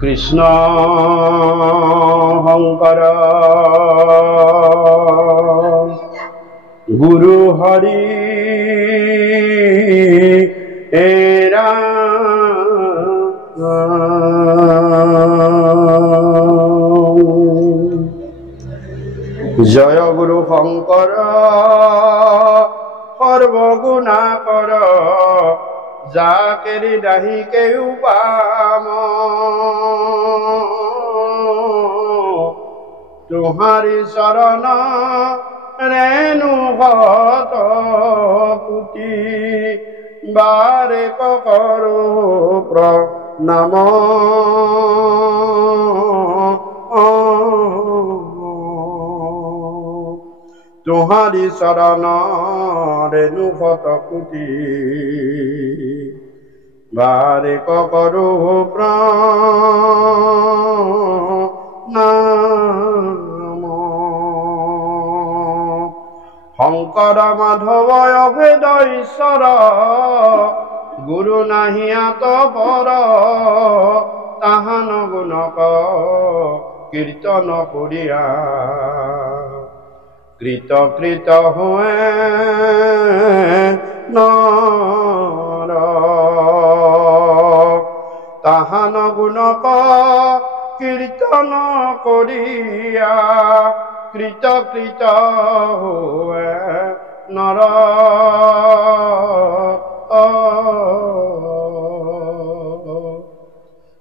কৃষ্ণ শংকৰ গুৰু হৰি জয় গুৰু শংকৰ সৰ্বগুণাকৰ যাকেৰি দাহি কেউ পাম তোমাৰি চৰণ ৰেণু হত পুতি বাৰে কৰো প্ৰণাম তোমাৰি চৰণ ৰেণু হত পুতি বাৰে কৰো প্ৰণাম শংকৰ মাধৱ অভেদ ঈশ্বৰ গুৰু নাহি আতপৰ তাহান গুণক কীৰ্তন কৰিয়া কৃত কৃত হোৱে নৰ তাহান গুণক কীৰ্তন কৰিয়া কৃত কৃত হোৱে নৰ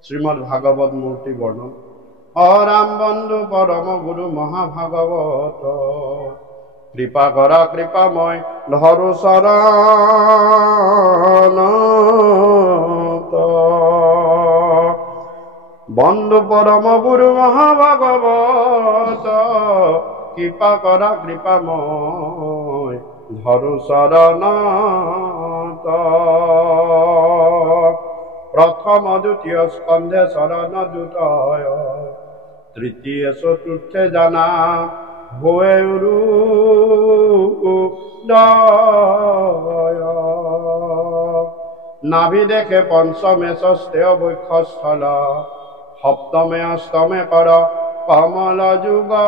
শ্রীমদ ভাগবত মূর্তি বর্ণন রাম বন্ধু পরম গুরু মহাভাগবত কৃপা করা কৃপাময় ধরু শরণ বন্ধু পরম গুরু মহাভাগবত কৃপা করা কৃপাময় ধরু শরণ প্রথম দ্বিতীয় স্কন্ধে শরণ দুতয় তৃতীয় চতুর্থে জানা হয়ে নাভি দেখে পঞ্চমে ষষ্ঠে বৈক্ষস্থল সপ্তমে অষ্টমে কর কমল যুগল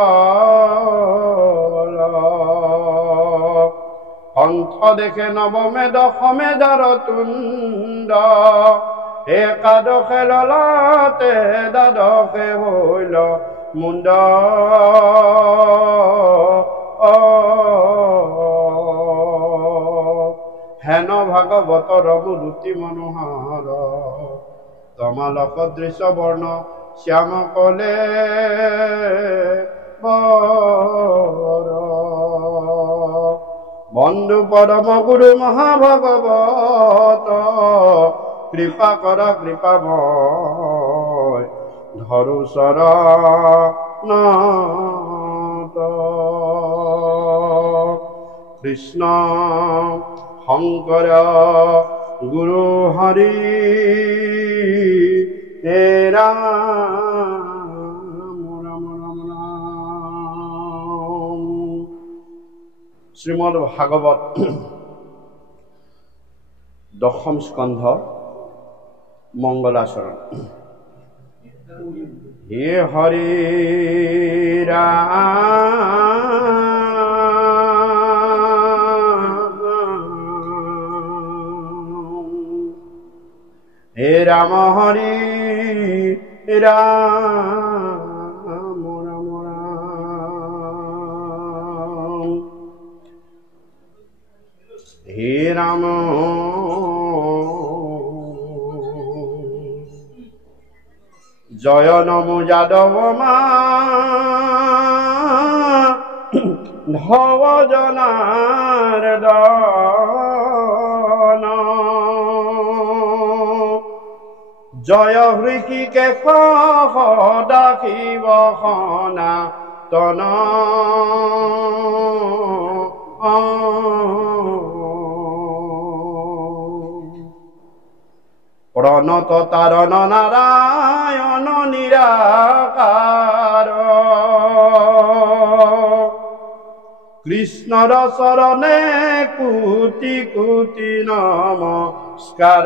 কণ্ঠ দেখে নবমে দশমে দ্বারতুণ্ড একাদশে ললাটে দ্বাদশে হইল মুণ্ড হেন ভাগৱতৰ মূৰ্তি মনোহৰ তমালক দৃশ্য বৰ্ণ শ্যাম কলে বৰ বন্ধু পৰম গুৰু মহাভাগৱত কৃপা কৰ কৃপাময় ধৰু শৰণ কৃষ্ণ শংকৰ গুৰু হৰি ৰাম ৰাম ৰাম ৰাম। শ্রীমদ ভাগবত দশম স্কন্ধ মঙ্গলাচরণ। হে হরি হে রাম হরি রাম রাম রাম। হে রাম জয় নমো যাদব মা ভব জনার্দন জয় হৃষিকেশ দাখিব সনাতন প্রণত তারণ নারায়ণ নিরা আকাৰ কৃষ্ণৰ চৰণে কোটি কোটি নমস্কাৰ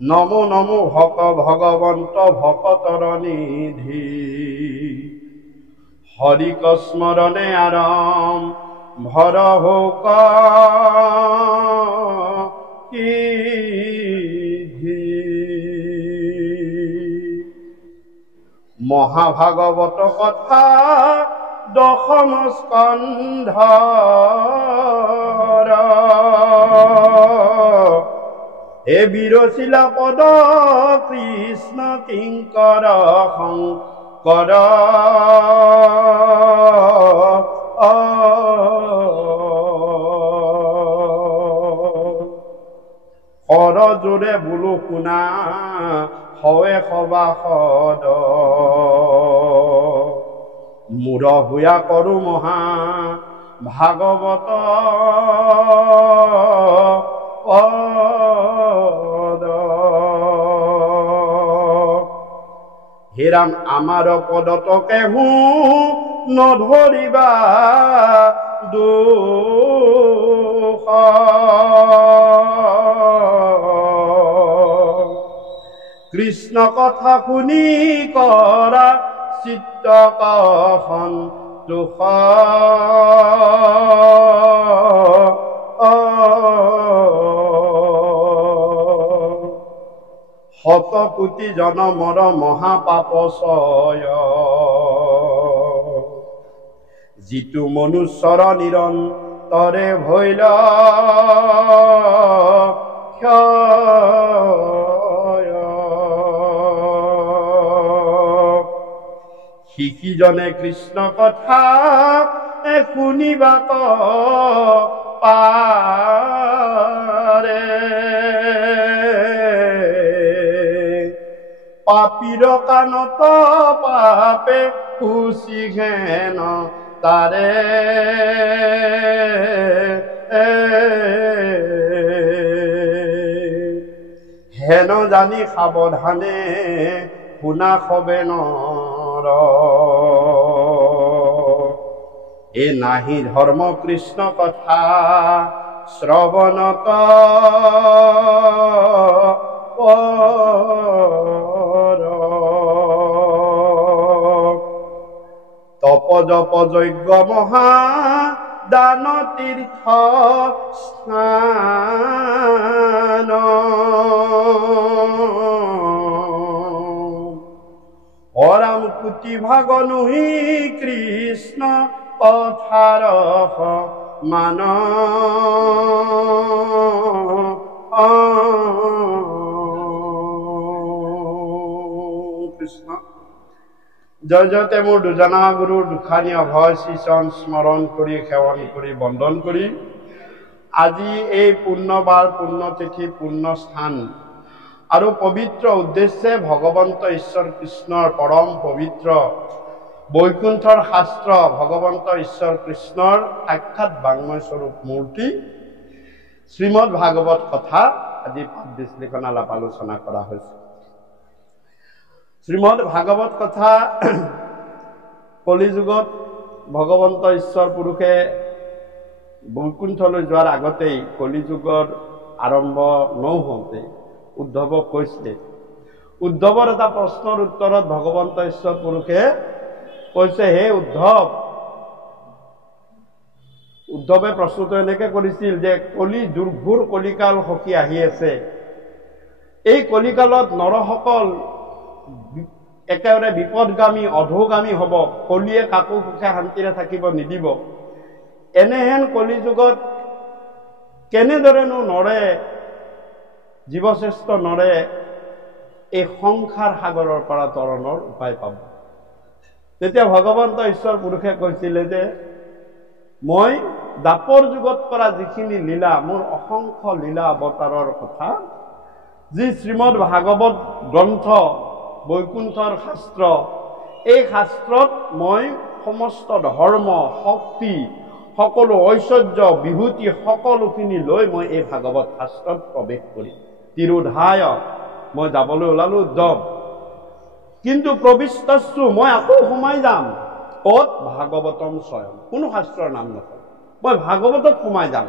নমো নমো ভগবন্ত ভকতৰ নিধি হৰি স্মৰণে আৰাম ভৰ হোক মহাভাগৱত কথা দশম স্কন্ধ হে বিৰচিলা পদ কৃষ্ণ কিংকৰ শংকৰ কৰ জোৰে বোলো শুনা হয় সবাসদ মূৰ হুয়া কৰো মহা ভাগৱত হে ৰাম আমাৰ পদত কেহু নধৰিবা দোষ কৃষ্ণ কথা শুনি কৰা চিত্ত কখন দুখ শত কোটি জনমৰ মহাপাপচয় যিটো মনুষ্যৰ নিৰন্তৰে ভৈল শিকিজনে কৃষ্ণ কথা শুনিবা পাৰে পাপীৰ কাণত পাপে খুচি ঘেন তাৰে হেন জানি সাৱধানে শুনা খবে নৰ এ নাহি ধৰ্ম কৃষ্ণ কথা শ্ৰৱণত তপ জপ যজ্ঞ মহা দান তীৰ্থ স্নান অৰাম কোটি ভাগ নুহি কৃষ্ণ কথাৰ মান কৃষ্ণ জয় জয়তে মোৰ দুজনা গুৰুৰ দুখানি অভয় শ্ৰীচৰণ স্মৰণ কৰি সেৱন কৰি বন্দন কৰি আজি এই পুণ্যবাৰ পুণ্যতিথি পুণ্যস্থান আৰু পবিত্ৰ উদ্দেশ্যে ভগৱন্ত ঈশ্বৰ কৃষ্ণৰ পৰম পবিত্ৰ বৈকুণ্ঠৰ শাস্ত্ৰ ভগৱন্ত ঈশ্বৰ কৃষ্ণৰ সাক্ষাৎ বাংময় স্বৰূপ মূৰ্তি শ্ৰীমদ ভাগৱত কথা আজি পাঠ বিশ্লেষণ আলাপ আলোচনা কৰা হৈছে। শ্ৰীমদ ভাগৱত কথা কলিযুগত ভগৱন্ত ঈশ্বৰ পুৰুষে বৈকুণ্ঠলৈ যোৱাৰ আগতেই কলিযুগৰ আৰম্ভ নহওঁতে উদ্ধৱক কৈছিলে। উদ্ধৱৰ এটা প্ৰশ্নৰ উত্তৰত ভগৱন্ত ঈশ্বৰ পুৰুষে কৈছে, হে উদ্ধৱ, উদ্ধৱে প্ৰশ্নটো এনেকে কৰিছিল যে কলি দুৰ্ঘোৰ কলিকাল সখী আহি আছে, এই কলিকালত নৰসকল একেবাৰে বিপদগামী অধোগামী হ'ব, কলিয়ে কাকো সুখে শান্তিৰে থাকিব নিদিব। এনেহেন কলিযুগত কেনেদৰেনো নৰে জীৱশ্ৰেষ্ঠ নৰে এই সংসাৰ সাগৰৰ পৰা তৰণৰ উপায় পাব। তেতিয়া ভগৱন্ত ঈশ্বৰ পুৰুষে কৈছিলে যে মই দাপৰ যুগত কৰা যিখিনি লীলা, মোৰ অসংখ্য লীলা অৱতাৰৰ কথা, যি শ্ৰীমদ ভাগৱত গ্ৰন্থ বৈকুণ্ঠৰ শাস্ত্ৰ, এই শাস্ত্ৰত মই সমস্ত ধৰ্ম শক্তি সকলো ঐশ্বৰ্য বিভূতি সকলোখিনি লৈ মই এই ভাগৱত শাস্ত্ৰত প্ৰৱেশ কৰিম। তিৰোধায় মই যাবলৈ ওলালো দব, কিন্তু প্ৰবিষ্টস্যু মই আকৌ সোমাই যাম ক'ত? ভাগৱতম স্বয়ং। কোনো শাস্ত্ৰৰ নাম নকয়, মই ভাগৱতত সোমাই যাম।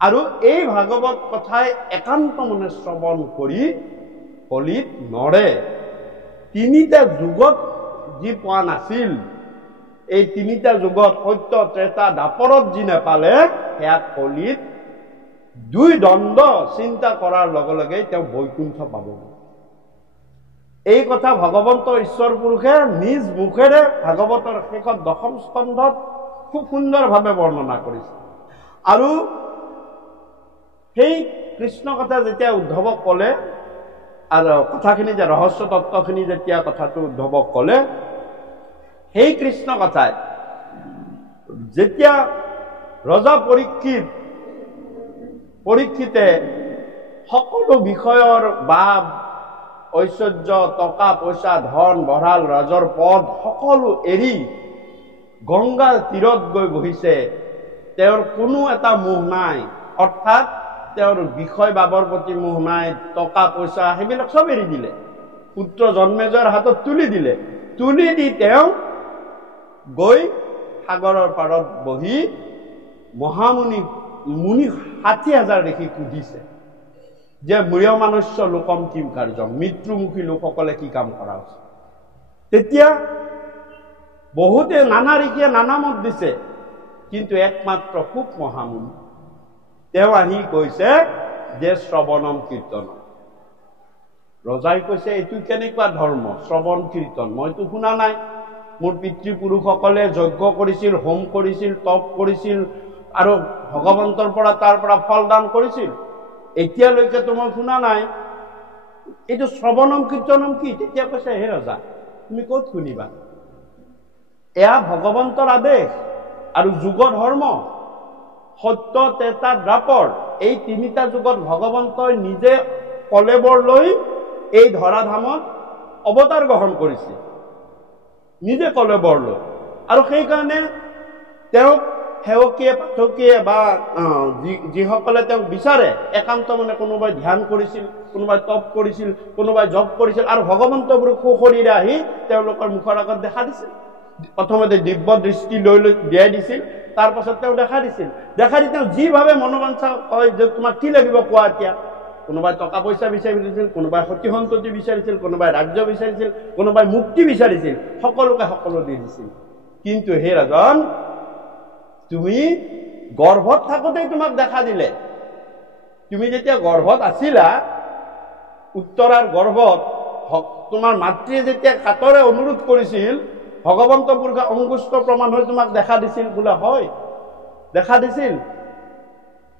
আৰু এই ভাগৱত কথাই একান্ত মনে শ্ৰৱণ কৰি কলিত নৰে। তিনিটা যুগত যি পোৱা নাছিল, এই তিনিটা যুগত সত্য ত্ৰেতা দ্বাপৰত যি নেপালে, সেয়া কলিত দুই দণ্ড চিন্তা কৰাৰ লগে লগে তেওঁ বৈকুণ্ঠ পাব। এই কথা ভগৱন্ত ঈশ্বৰ পুৰুষে নিজ মুখেৰে ভাগৱতৰ শেষত দশম স্কন্ধত খুব সুন্দৰভাৱে বৰ্ণনা কৰিছে। আৰু সেই কৃষ্ণ কথা যেতিয়া উদ্ধৱক ক'লে, আৰু কথাখিনি যে ৰহস্য তত্ত্বখিনি যেতিয়া কথাটো উদ্ধৱক ক'লে, সেই কৃষ্ণ কথাই যেতিয়া ৰজা পৰীক্ষিতে সকলো বিষয়ৰ বাব ঐশ্বৰ্য টকা পইচা ধন ভঁৰাল ৰাজৰ পদ সকলো এৰি গংগাৰ তীৰত গৈ বহিছে। তেওঁৰ কোনো এটা মোহ নাই, অৰ্থাৎ তেওঁৰ বিষয় বাবৰ প্ৰতি মোহ নাই, টকা পইচা সেইবিলাক চব এৰি দিলে। পুত্ৰ জন্মেজয়ৰ হাতত তুলি দিলে। তুলি দি তেওঁ গৈ সাগৰৰ পাৰত বহি মুনি ৬০,০০০ দেখি সুধিছে যে মৃয়মানুষ্য লোকম কিম কাৰ্যম, মৃত্যুমুখী লোকসকলে কি কাম কৰা উচিত। তেতিয়া বহুতে নানা ঋষিয়ে নানা মত দিছে, কিন্তু একমাত্ৰ সুক মহামুনি তেওঁ আহি কৈছে যে শ্ৰৱণম কীৰ্তনম। ৰজাই কৈছে এইটো কেনেকুৱা ধৰ্ম শ্ৰৱণ কীৰ্তন? মইতো শুনা নাই। মোৰ পিতৃপুৰুষসকলে যজ্ঞ কৰিছিল, হোম কৰিছিল, তপ কৰিছিল আৰু ভগৱন্তৰ পৰা তাৰ পৰা ফলদান কৰিছিল, এতিয়ালৈকেতো মই শুনা নাই। এইটো শ্ৰৱণম কীৰ্তনম কি? তেতিয়া কৈছে হে ৰজা, তুমি ক'ত শুনিবা? এয়া ভগৱন্তৰ আদেশ আৰু যুগ ধৰ্ম। সত্য ত্ৰেতা দ্বাপৰ এই তিনিটা যুগত ভগৱন্তই নিজে কলেবৰ লৈ এই ধৰাধামত অৱতাৰ গ্ৰহণ কৰিছিল, নিজে কলেবৰ লৈ। আৰু সেইকাৰণে তেওঁক সেৱকীয়ে পাঠকীয়ে বা যিসকলে তেওঁক বিচাৰে, একান্ত মানে কোনোবাই ধ্যান কৰিছিল, কোনোবাই তপ কৰিছিল, কোনোবাই জপ কৰিছিল, আৰু ভগৱন্তবোৰক সুশৰীৰে আহি তেওঁলোকৰ মুখৰ আগত দেখা দিছিল। প্ৰথমতে দিব্য দৃষ্টি লৈ দিয়াই দিছিল, তাৰ পাছত তেওঁ দেখা দিছিল। দেখা দি তেওঁ যিভাৱে মনোবাঞ্ছা কয় যে তোমাক কি লাগিব কোৱা এতিয়া। কোনোবাই টকা পইচা বিচাৰিছিল, কোনোবাই সতি সন্ততি বিচাৰিছিল, কোনোবাই ৰাজ্য বিচাৰিছিল, কোনোবাই মুক্তি বিচাৰিছিল, সকলোকে সকলো দি দিছিল। কিন্তু হে ৰাজন, তুমি গৰ্ভত থাকোঁতেই তোমাক দেখা দিলে। তুমি যেতিয়া গৰ্ভত আছিলা, উত্তৰাৰ গৰ্ভত তোমাৰ মাতৃয়ে যেতিয়া কাতৰে অনুৰোধ কৰিছিল, ভগৱন্ত পুৰুষে অংগুষ্ঠ প্ৰমাণ হৈ তোমাক দেখা দিছিল বোলে, হয় দেখা দিছিল।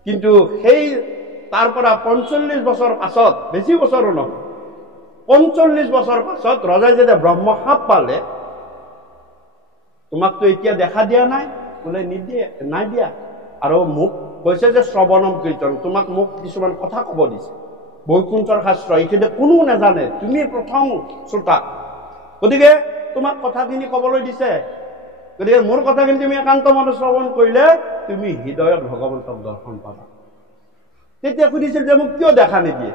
কিন্তু সেই তাৰ পৰা ৪৫ বছৰ পাছত, বেছি বছৰো নহয়, ৪৫ বছৰ পাছত ৰজাই যেতিয়া ব্ৰহ্ম সাপ পালে, তোমাকতো এতিয়া দেখা দিয়া নাই বোলে, নিদিয়ে, নাই দিয়া। আৰু মোক কৈছে যে শ্ৰৱণম কীৰ্তন, তোমাক মোক কিছুমান কথা ক'ব দিছে। বৈকুণ্ঠৰ শাস্ত্ৰ এইখিনি কোনো নাজানে, তুমি প্ৰথম শ্ৰোতা, গতিকে তোমাক কথাখিনি ক'বলৈ দিছে। গতিকে মোৰ কথাখিনি তুমি একান্ত মনে শ্ৰৱণ কৰিলে তুমি হৃদয়ত ভগৱন্তক দৰ্শন পাবা। তেতিয়া সুধিছিল যে মোক কিয় দেখা নিদিয়ে?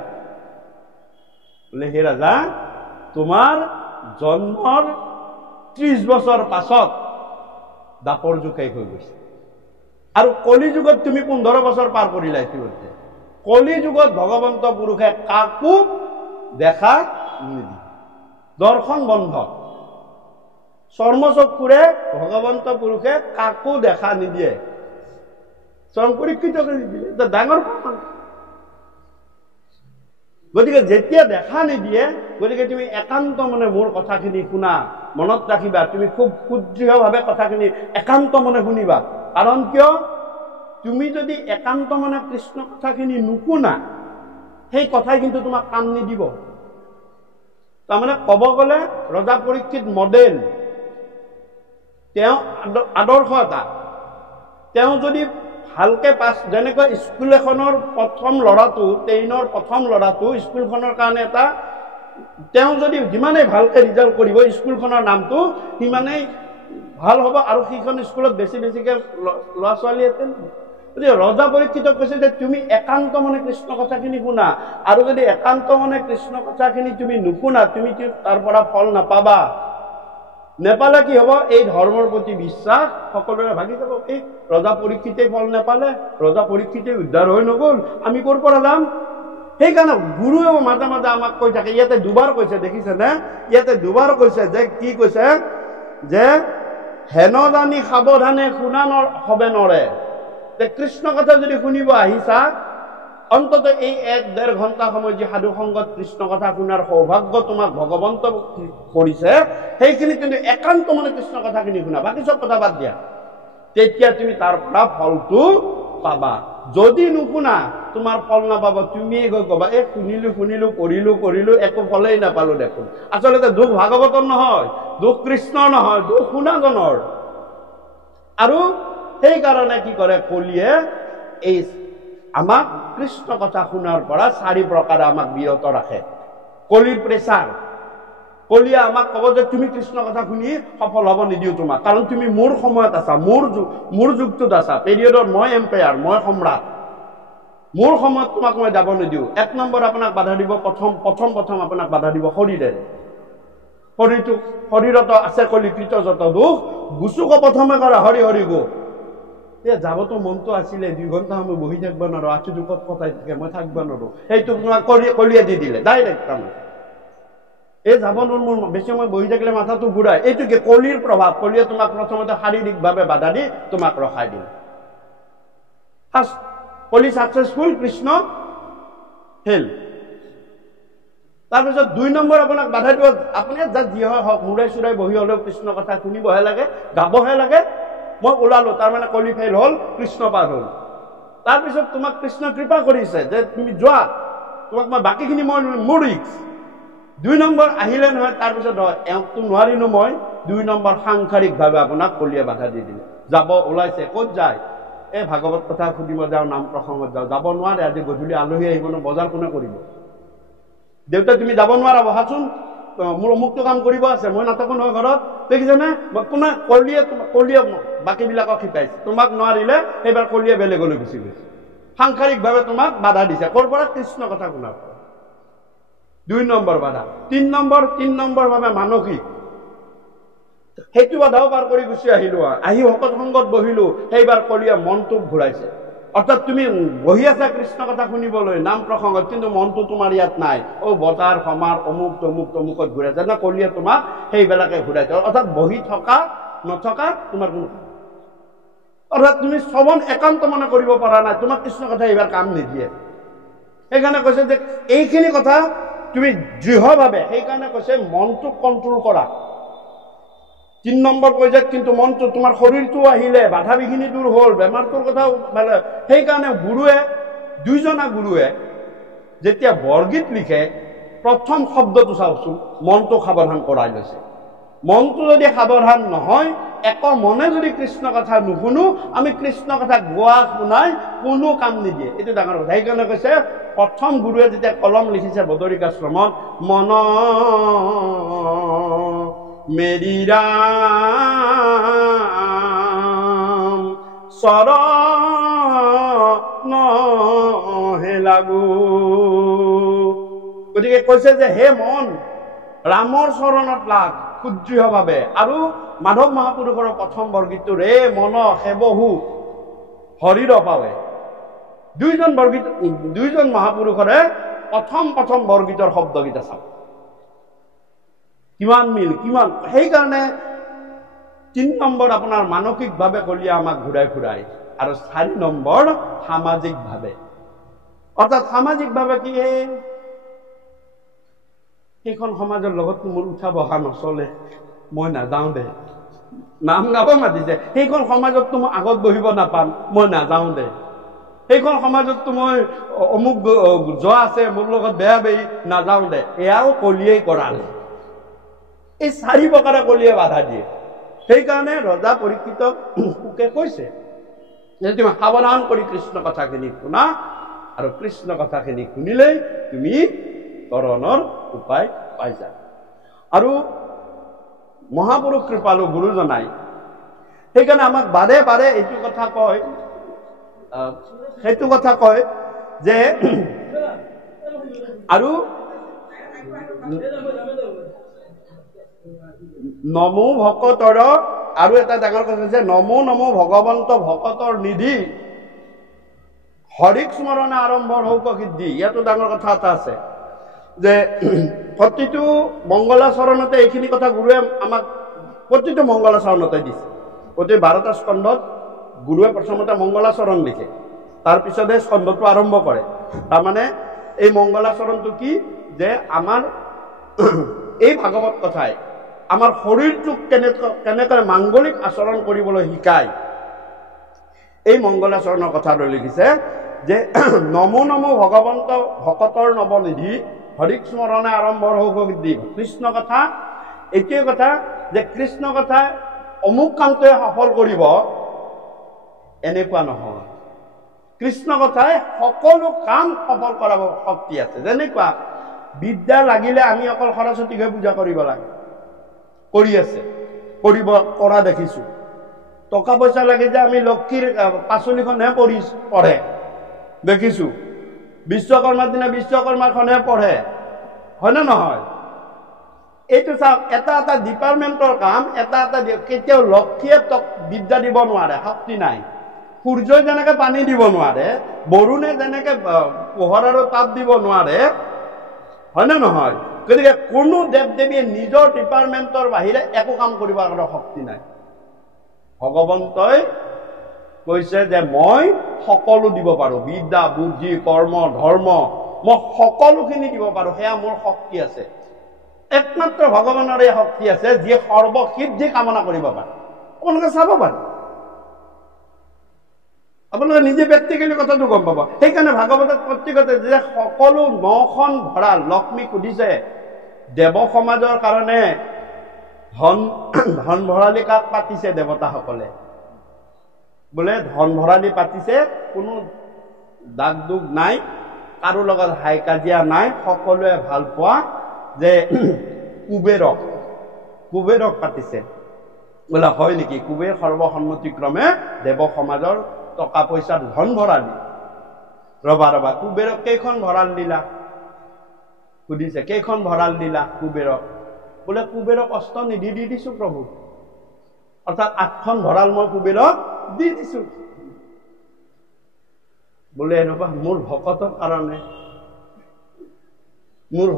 বোলে হে ৰাজা, তোমাৰ জন্মৰ ৩০ বছৰ পাছত দাপৰ যুগ শেষ হৈ গৈছে, আৰু কলি যুগত তুমি ১৫ বছৰ পাৰ কৰিলা। ইতিমধ্যে কলি যুগত ভগৱন্ত পুৰুষে কাকো দেখা নিদিয়ে, দৰ্শন বন্ধ। চৰ্মচক্ষুৰে ভগৱন্ত পুৰুষে কাকো দেখা নিদিয়ে। স্বয়ং পৰীক্ষিতকে নিদিয়ে, এটা ডাঙৰ প্ৰমাণ। গতিকে যেতিয়া দেখা নিদিয়ে, গতিকে তুমি একান্ত মনে মোৰ কথাখিনি শুনা, মনত ৰাখিবা। তুমি খুব সুদৃঢ়ভাৱে কথাখিনি একান্ত মনে শুনিবা। কাৰণ কিয়? তুমি যদি একান্ত মনে কৃষ্ণ কথাখিনি নুশুনা, সেই কথাই কিন্তু তোমাক কাম নিদিব। তাৰমানে ক'ব গ'লে ৰজা পৰীক্ষিত মডেল, তেওঁ আদৰ্শ এটা। তেওঁ যদি ভালকে যেনেকৈ স্কুল এখনৰ প্ৰথম ল'ৰাটো, 10ৰ প্ৰথম ল'ৰাটো স্কুলখনৰ কাৰণে এটা, তেওঁ যদি যিমানেই ভালকে ৰিজাল্ট কৰিব স্কুলখনৰ নামটো, সিমানেই ভাল হ'ব আৰু সেইখন স্কুলত বেছি বেছিকৈ ল'ৰা ছোৱালী এটেণ্ড হ'ব। গতিকে ৰজা পৰীক্ষিতক কৈছে যে তুমি একান্ত মনে কৃষ্ণ কথাখিনি শুনা, আৰু যদি একান্ত মনে কৃষ্ণ কথাখিনি তুমি নুশুনা, তুমি তাৰ পৰা ফল নাপাবা। নেপালে কি হ'ব? এই ধৰ্মৰ প্ৰতি বিশ্বাস সকলোৰে ভাগি যাব। এই ৰজা পৰীক্ষিতেই ফল নেপালে, ৰজা পৰীক্ষিতেই উদ্ধাৰ হৈ নগ'ল, আমি ক'ৰ পৰা যাম? সেইকাৰণে গুৰুৱেও মাজে মাজে আমাক কৈ থাকে, ইয়াতে দুবাৰ কৈছে, দেখিছেনে? ইয়াতে দুবাৰ কৈছে যে কি কৈছে? যে হেন জানি সাৱধানে শুনা হবে নৰে। যে কৃষ্ণ কথা যদি শুনিব আহিছা, অন্তত এই 1-1.5 ঘণ্টা সময় যি সাধু সংগত কৃষ্ণ কথা শুনাৰ সৌভাগ্য তোমাক ভগৱন্ত কৰিছে, সেইখিনি কিন্তু একান্ত মনে কৃষ্ণ কথাখিনি শুনা, বাকী চব কথা বাদ দিয়া, তেতিয়া তুমি তাৰ পৰা ফলটো পাবা। যদি নুশুনা তোমাৰ ফল নাপাবা, তুমিয়ে গৈ কবা এই শুনিলো কৰিলো একো ফলেই নাপালো দেখোন। আচলতে দুখ ভাগৱতৰ নহয়, দুখ কৃষ্ণৰ নহয়, দুখ শুনাজনৰ। আৰু সেইকাৰণে কি কৰে কলিয়ে? এই আমাক কৃষ্ণ কথা শুনাৰ পৰা 4 প্ৰকাৰে আমাক বিৰত ৰাখে। কলিৰ প্ৰেছাৰ। কলিয়ে আমাক ক'ব যে তুমি কৃষ্ণ কথা শুনি সফল হ'ব নিদিও তোমাক, কাৰণ তুমি মোৰ সময়ত আছা, মোৰ যুগটোত আছা, পিৰিয়ডত মই এম্পায়াৰ, মই সম্ৰাট, মোৰ সময়ত তোমাক মই যাব নিদিও। 1 নম্বৰ আপোনাক বাধা দিব, প্ৰথম আপোনাক বাধা দিব শৰীৰেৰে। শৰীৰত আছে কলিকৃত যত দুখ, গুচুক প্ৰথমে কৰা হৰি হৰি গো। যাবতো মনটো আছিলে, 2 ঘণ্টা সময় বহি থাকিব নোৱাৰো, আঁঠু দুখত কটাই থাকে, মই থাকিব নোৱাৰো, সেইটো তোমাক কলিয়ে দি দিলে ডাইৰেক্ট। তাৰমানে এই যাব নোৱাৰো, মোৰ বেছি সময় বহি থাকিলে মাথাটো ঘূৰাই, এইটো কি? কলিৰ প্ৰভাৱ। কলিয়ে তোমাক প্ৰথমতে শাৰীৰিকভাৱে বাধা দি তোমাক ৰখাই দিলে। ফাৰ্ষ্ট কলি ছাকচেছফুল, কৃষ্ণ ফেইল। তাৰপিছত 2 নম্বৰ আপোনাক বাধা দিব, আপুনি যাক যি হয় হওক, মূৰাই চূৰাই বহি হলেও কৃষ্ণ কথা শুনিবহে লাগে, গাবহে লাগে। মই ওলালো, তাৰমানে কলি ফেইল হ'ল, কৃষ্ণ পাৰ হ'ল। তাৰপিছত তোমাক কৃষ্ণ কৃপা কৰিছে যে তুমি যোৱা, তোমাক মই বাকীখিনি মই মোৰ ৰিক্স। 2 নম্বৰ আহিলে নহয়, তাৰপিছত এওঁকতো নোৱাৰিলো মই, 2 নম্বৰ সাংসাৰিকভাৱে আপোনাক কলিয়ে বাধা দি দিলে। যাব ওলাইছে, ক'ত যায়? এই ভাগৱত কথা সুধিব যাওঁ, নাম প্ৰসংগত যাওঁ, যাব নোৱাৰে। আজি গধূলি আলহী আহিব ন, বজাৰ কোনে কৰিব? দেউতা তুমি যাব নোৱাৰা, বহাচোন, মোৰ অমুকটো কাম কৰিব আছে, মই নাথাকো নহয় ঘৰত। দেখিছেনে? কোনে? কলিয়ে বাকীবিলাকক শিকাইছে। তোমাক নোৱাৰিলে সেইবাৰ কলিয়ে বেলেগলৈ গুচি গৈছে, সাংসাৰিকভাৱে তোমাক বাধা দিছে। ক'ৰ পৰা? কৃষ্ণ কথা শুনাৰ পৰা। 2 নম্বৰ বাধা। 3 নম্বৰ ভাৱে মানসিক, সেইটো বাধাও পাৰ কৰি গুচি আহিলো, আহি ভকত সংগত বহিলো, সেইবাৰ কলিয়ে মনটোক ঘূৰাইছে। অৰ্থাৎ তুমি বহি আছা কৃষ্ণ কথা শুনিবলৈ নাম প্ৰসংগত, কিন্তু মনটো তোমাৰ ইয়াত নাই, বজাৰ সমাৰ অমুক তমুকত ঘূৰাইছে না, কলিয়ে তোমাক সেইবিলাকে ঘূৰাইছে। অৰ্থাৎ বহি থকা নথকা তোমাৰ কোনো, অৰ্থাৎ তুমি শ্ৰৱণ একান্ত মনে কৰিব পৰা নাই, তোমাক কৃষ্ণ কথা এইবাৰ কাম নিদিয়ে। সেইকাৰণে কৈছে যে এইখিনি কথা তুমি দৃঢ়ভাৱে, সেইকাৰণে কৈছে মনটোক কণ্ট্ৰল কৰা। 3 নম্বৰ কৈছে কিন্তু মনটো, তোমাৰ শৰীৰটো আহিলে, বাধা বিঘিনি দূৰ হ'ল, বেমাৰটোৰ কথাও ভালে। সেইকাৰণে গুৰুৱে, 2জনা গুৰুৱে যেতিয়া বৰগীত লিখে, প্ৰথম শব্দটো চাওকচোন, মনটো সাৱধান কৰাই লৈছে। মনটো যদি সাৱধান নহয়, এক মনে যদি কৃষ্ণ কথা নুশুনো, আমি কৃষ্ণ কথা গোৱা শুনাই কোনো কাম নিদিয়ে। এইটো ডাঙৰ কথা। সেইকাৰণে কৈছে প্ৰথম গুৰুৱে যেতিয়া কলম লিখিছে বদৰিকাশ্ৰমত, মন মেৰি ৰাম চৰণ হে লাগু। গতিকে কৈছে যে হে মন, ৰামৰ চৰণত লাগ সুদৃঢ়ভাৱে। আৰু মাধৱ মহাপুৰুষৰ প্ৰথম বৰগীতটো ৰে মন সেবহু হৰিৰ পাৱে। 2জন মহাপুৰুষৰে প্ৰথম বৰগীতৰ শব্দকেইটা চাওক, কিমান মিল, কিমান। সেইকাৰণে 3 নম্বৰ আপোনাৰ মানসিকভাৱে কলিয়ে আমাক ঘূৰাই ফুৰাই, আৰু 4 নম্বৰ সামাজিকভাৱে। অৰ্থাৎ সামাজিকভাৱে কি? সেইখন সমাজৰ লগত মোৰ উঠা বহা নচলে, মই নাযাওঁ দে। নাম গাব মাতিছে, সেইখন সমাজততো মই আগত বহিব নাপাম, মই নাযাওঁ দে। সেইখন সমাজততো মই অমুক যোৱা আছে, মোৰ লগত বেয়া বেয়ি, নাযাওঁ দে। এয়াও কলিয়েই কৰালে। এই 4 প্ৰকাৰে কলিয়ে বাধা দিয়ে। সেইকাৰণে ৰজা পৰীক্ষিতক সুকে কৈছে যে তুমি সাৱধান কৰি কৃষ্ণ কথাখিনি শুনা, আৰু কৃষ্ণ কথাখিনি শুনিলেই তুমি তৰণৰ উপায় পাই যা। আৰু মহাপুৰুষ কৃপালু গুৰুজনাই সেইকাৰণে আমাক বাৰে বাৰে এইটো কথা কয়, সেইটো কথা কয় যে আৰু নমো ভকতৰ, আৰু এটা ডাঙৰ কথা হৈছে নমো নমো ভগৱন্ত ভকতৰ নিধি হৰিক স্মৰণে আৰম্ভ হৌক সিদ্ধি। ইয়াতো ডাঙৰ কথা এটা আছে যে প্ৰতিটো মংগলাচৰণতে এইখিনি কথা গুৰুৱে আমাক প্ৰতিটো মংগলাচৰণতে দিছে। প্ৰতি 12টা স্কন্ধত গুৰুৱে প্ৰথমতে মংগলাচৰণ লিখে, তাৰপিছতহে স্কন্ধটো আৰম্ভ কৰে। তাৰমানে এই মংগলাচৰণটো কি যে আমাৰ এই ভাগৱত কথাই আমাৰ শৰীৰটোক কেনেকৈ মাংগলিক আচৰণ কৰিবলৈ শিকায়। এই মংগলাচৰণৰ কথাটো লিখিছে যে নমো নমো ভগৱন্ত ভকতৰ নৱনিধি হৰিক স্মৰণে আৰম্ভ হৌক সিদ্ধি। কৃষ্ণ কথা এইটোৱে কথা যে কৃষ্ণ কথা অমুক কামটোৱে সফল কৰিব এনেকুৱা নহয়। কৃষ্ণ কথাই সকলো কাম সফল কৰাব শক্তি আছে। যেনেকুৱা বিদ্যা লাগিলে আমি অকল সৰস্বতীকহে পূজা কৰিব লাগে, কৰি আছে, কৰা দেখিছো। টকা পইচা লাগে যে আমি লক্ষীৰ পাচলিখনহে পঢ়ে দেখিছো। বিশ্বকৰ্মাৰ দিনা বিশ্বকৰ্মাখনহে পঢ়ে, হয় নে নহয়? এইটো চাওক, এটা এটা ডিপাৰ্টমেণ্টৰ কাম, এটা এটা কেতিয়াও লক্ষীয়ে বিদ্যা দিব নোৱাৰে, শক্তি নাই। সূৰ্যই যেনেকে পানী দিব নোৱাৰে, বৰুণে যেনেকে পোহৰ আৰু তাপ দিব নোৱাৰে, হয় নে নহয়? গতিকে কোনো দেৱ দেৱীয়ে নিজৰ ডিপাৰ্টমেণ্টৰ বাহিৰে একো কাম কৰিব কাৰণে শক্তি নাই। ভগৱন্তই কৈছে যে মই সকলো দিব পাৰো, বিদ্যা বুদ্ধি কৰ্ম ধৰ্ম মই সকলোখিনি দিব পাৰো, সেয়া মোৰ শক্তি আছে। একমাত্ৰ ভগৱানৰ এই শক্তি আছে যিয়ে সৰ্বসিদ্ধি কামনা কৰিব পাৰে। আপোনালোকে চাব পাৰে, আপোনালোকে নিজে প্ৰেক্টিকেলি কথাটো গম পাব। সেইকাৰণে ভাগৱতত প্ৰত্যেকতে যে সকলো 9খন ভঁৰাল লক্ষ্মী সুধিছে দেৱ সমাজৰ কাৰণে ধন ভঁৰালী কাক পাতিছে দেৱতাসকলে? বোলে ধন ভঁৰালী পাতিছে, কোনো দাগ দুগ নাই, কাৰো লগত হাই কাজিয়া নাই, সকলোৱে ভাল পোৱা যে কুবেৰক পাতিছে। বোলে হয় নেকি? কুবেৰ সৰ্বসন্মতিক্ৰমে দেৱ সমাজৰ টকা পইচাৰ ধন ভঁৰালী। ৰবা কুবেৰক কেইখন ভঁৰাল দিলা? সুধিছে কেইখন ভঁৰাল দিলা কুবেৰক? বোলে কুবেৰক অষ্টনিধি দি দিছো প্ৰভু, অৰ্থাৎ 8খন ভঁৰাল মই কুবেৰক দি দিছো। বোলে এনেকুৱা মোৰ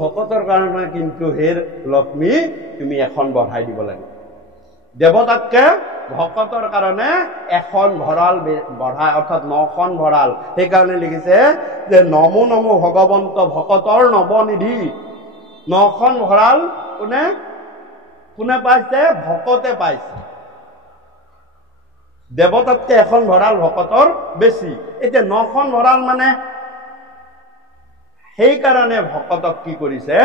ভকতৰ কাৰণে কিন্তু হে লক্ষ্মী তুমি এখন বঢ়াই দিব লাগে। দেৱতাতকে ভকতৰ কাৰণে এখন ভঁৰাল বঢ়াই, অৰ্থাৎ 9খন ভঁৰাল। সেইকাৰণে লিখিছে যে নমো নমো ভগৱন্ত ভকতৰ নৱনিধি। 9খন ভঁৰাল কোনে পাইছে? ভকতে পাইছে। দেৱতাতকে এখন ভঁৰাল ভকতৰ বেছি। এতিয়া 9খন ভঁৰাল মানে সেইকাৰণে ভকতক কি কৰিছে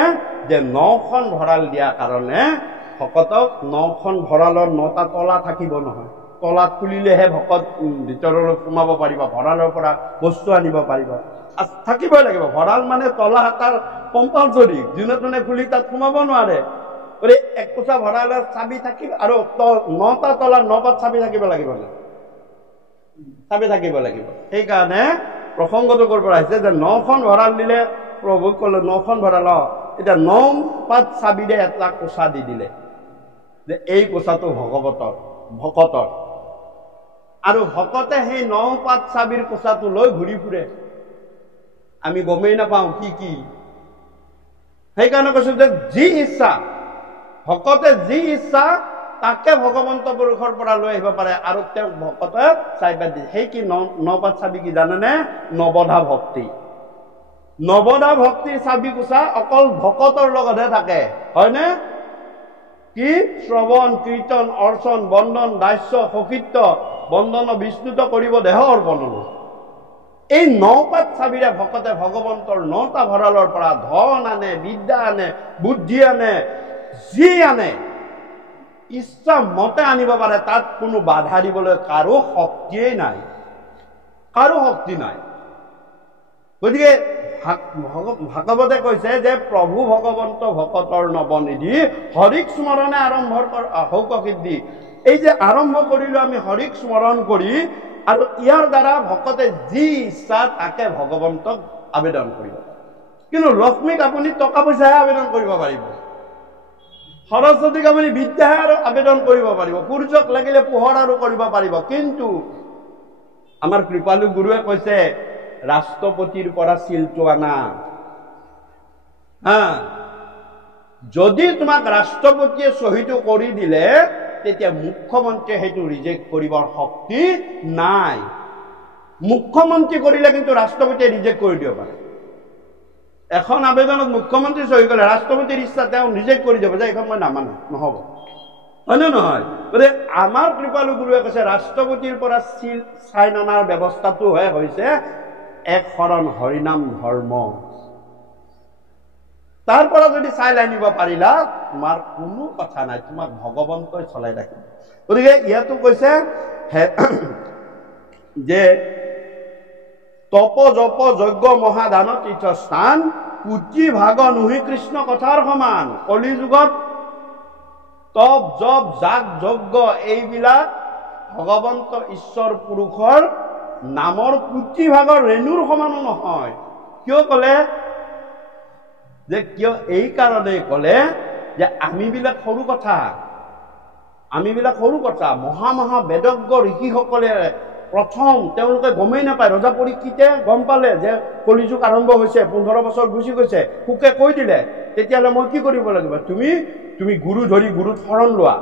যে 9খন ভঁৰাল দিয়াৰ কাৰণে ভকতক 9খন ভঁৰালৰ 9টা তলা থাকিব নহয়। তলাত খুলিলেহে ভকত ভিতৰলৈ সোমাব পাৰিব, ভঁৰালৰ পৰা বস্তু আনিব পাৰিব, থাকিবই লাগিব। ভঁৰাল মানে তলা এটাৰ কম্পালচৰি, যোনে তোনে খুলি তাত সোমাব নোৱাৰে। একোচা ভঁৰালৰ চাবি থাকিব আৰু 9টা তলাৰ 9পাত চাবি থাকিব লাগিব, চাবি থাকিব লাগিব। সেইকাৰণে প্ৰসংগটো কৰিব আহিছে যে 9খন ভঁৰাল দিলে, প্ৰভুক ক'লে 9খন ভঁৰাল, এতিয়া 9 পাত চাবিৰে এটা কোচা দি দিলে যে এই কোচাটো ভকতৰ। আৰু ভকতে সেই 9 পাত চাবিৰ কোচাটো লৈ ঘূৰি ফুৰে, আমি গমেই নাপাওঁ কি। সেইকাৰণে কৈছো যে যি ইচ্ছা ভকতে যি ইচ্ছা তাকে ভগৱন্ত পুৰুষৰ পৰা লৈ আহিব পাৰে, আৰু তেওঁ ভকতে চাই পাত দিয়ে। সেই কি 9 পাত চাবি কি জানেনে? নৱধা ভক্তি। নৱধা ভক্তিৰ চাবি কোচা অকল ভকতৰ লগতহে থাকে, হয়নে? কি শ্ৰৱণ কীৰ্তন অৰ্চন বন্দন দাস্য সখিত্য বন্দন বিষ্ণুত কৰিব দেহ অৰ্পণ। এই 9 পাত চাবিৰে ভকতে ভগৱন্তৰ 9টা ভঁৰালৰ পৰা ধন আনে, বিদ্যা আনে, বুদ্ধি আনে, যি আনে ইচ্ছা মতে আনিব পাৰে। তাত কোনো বাধা দিবলৈ কাৰো শক্তিয়েই নাই, কাৰো শক্তি নাই। গতিকে ভাগৱতে কৈছে যে প্ৰভু ভগৱন্ত ভকতৰ নৱনিধি হৰিক স্মৰণে আৰম্ভ হৌক সিদ্ধি। এই যে আৰম্ভ কৰিলো আমি হৰিক স্মৰণ কৰি, আৰু ইয়াৰ দ্বাৰা ভকতে যি ইচ্ছা তাকে ভগৱন্তক আবেদন কৰিব। কিন্তু লক্ষ্মীক আপুনি টকা পইচাহে আবেদন কৰিব পাৰিব, সৰস্বতীক আপুনি বিদ্যাহে আৰু আবেদন কৰিব পাৰিব, সূৰ্যক লাগিলে পোহৰ আৰু কৰিব পাৰিব। কিন্তু আমাৰ কৃপালু গুৰুৱে কৈছে ৰাষ্ট্ৰপতিৰ পৰা চিলটো আনা। যদি তোমাক ৰাষ্ট্ৰপতিয়ে চহীটো কৰি দিলে তেতিয়া মুখ্যমন্ত্ৰীয়ে সেইটো ৰিজেক্ট কৰিবৰ শক্তি নাই। মুখ্যমন্ত্ৰী কৰিলে কিন্তু ৰাষ্ট্ৰপতিয়ে ৰিজেক্ট কৰি দিব পাৰে। এখন আবেদনত মুখ্যমন্ত্ৰী চহী কৰিলে ৰাষ্ট্ৰপতিৰ ইচ্ছা তেওঁ ৰিজেক্ট কৰি দিব যে এইখন মই নামানো, নহ'ব, হয় নে নহয়? গতিকে আমাৰ কৃপালু গুৰুৱে কৈছে ৰাষ্ট্ৰপতিৰ পৰা চিল চাইন অনাৰ ব্যৱস্থাটো হৈছে এক শৰণ হৰিনাম ধৰ্ম। তাৰ পৰা যদি চাইল আনিব পাৰিলা তোমাৰ কোনো কথা নাই, তোমাক ভগৱন্তই চলাই ৰাখিব। গতিকে ইয়াতো কৈছে যে তপ জপ যজ্ঞ মহাদান তীৰ্থস্থান কোটি ভাগ নুহি কৃষ্ণ কথাৰ সমান। কলি যুগত তপ জপ যাগ যজ্ঞ এইবিলাক ভগৱন্ত ঈশ্বৰ পুৰুষৰ নামৰ কোটি ভাগৰ ৰেণুৰ সমানো নহয়। কিয় কলে যে কিয় এই কাৰণেই কলে যে আমিবিলাক সৰু কথা, আমিবিলাক সৰু কথা। মহা মহা বেদজ্ঞ ঋষিসকলে প্ৰথম তেওঁলোকে গমেই নাপায়। ৰজা পৰীক্ষিতে গম পালে যে কলিযুগ আৰম্ভ হৈছে, 15 বছৰ গুচি গৈছে, সুকে কৈ দিলে তেতিয়াহ'লে মই কি কৰিব লাগিব? তুমি গুৰু ধৰি গুৰুত শৰণ লোৱা।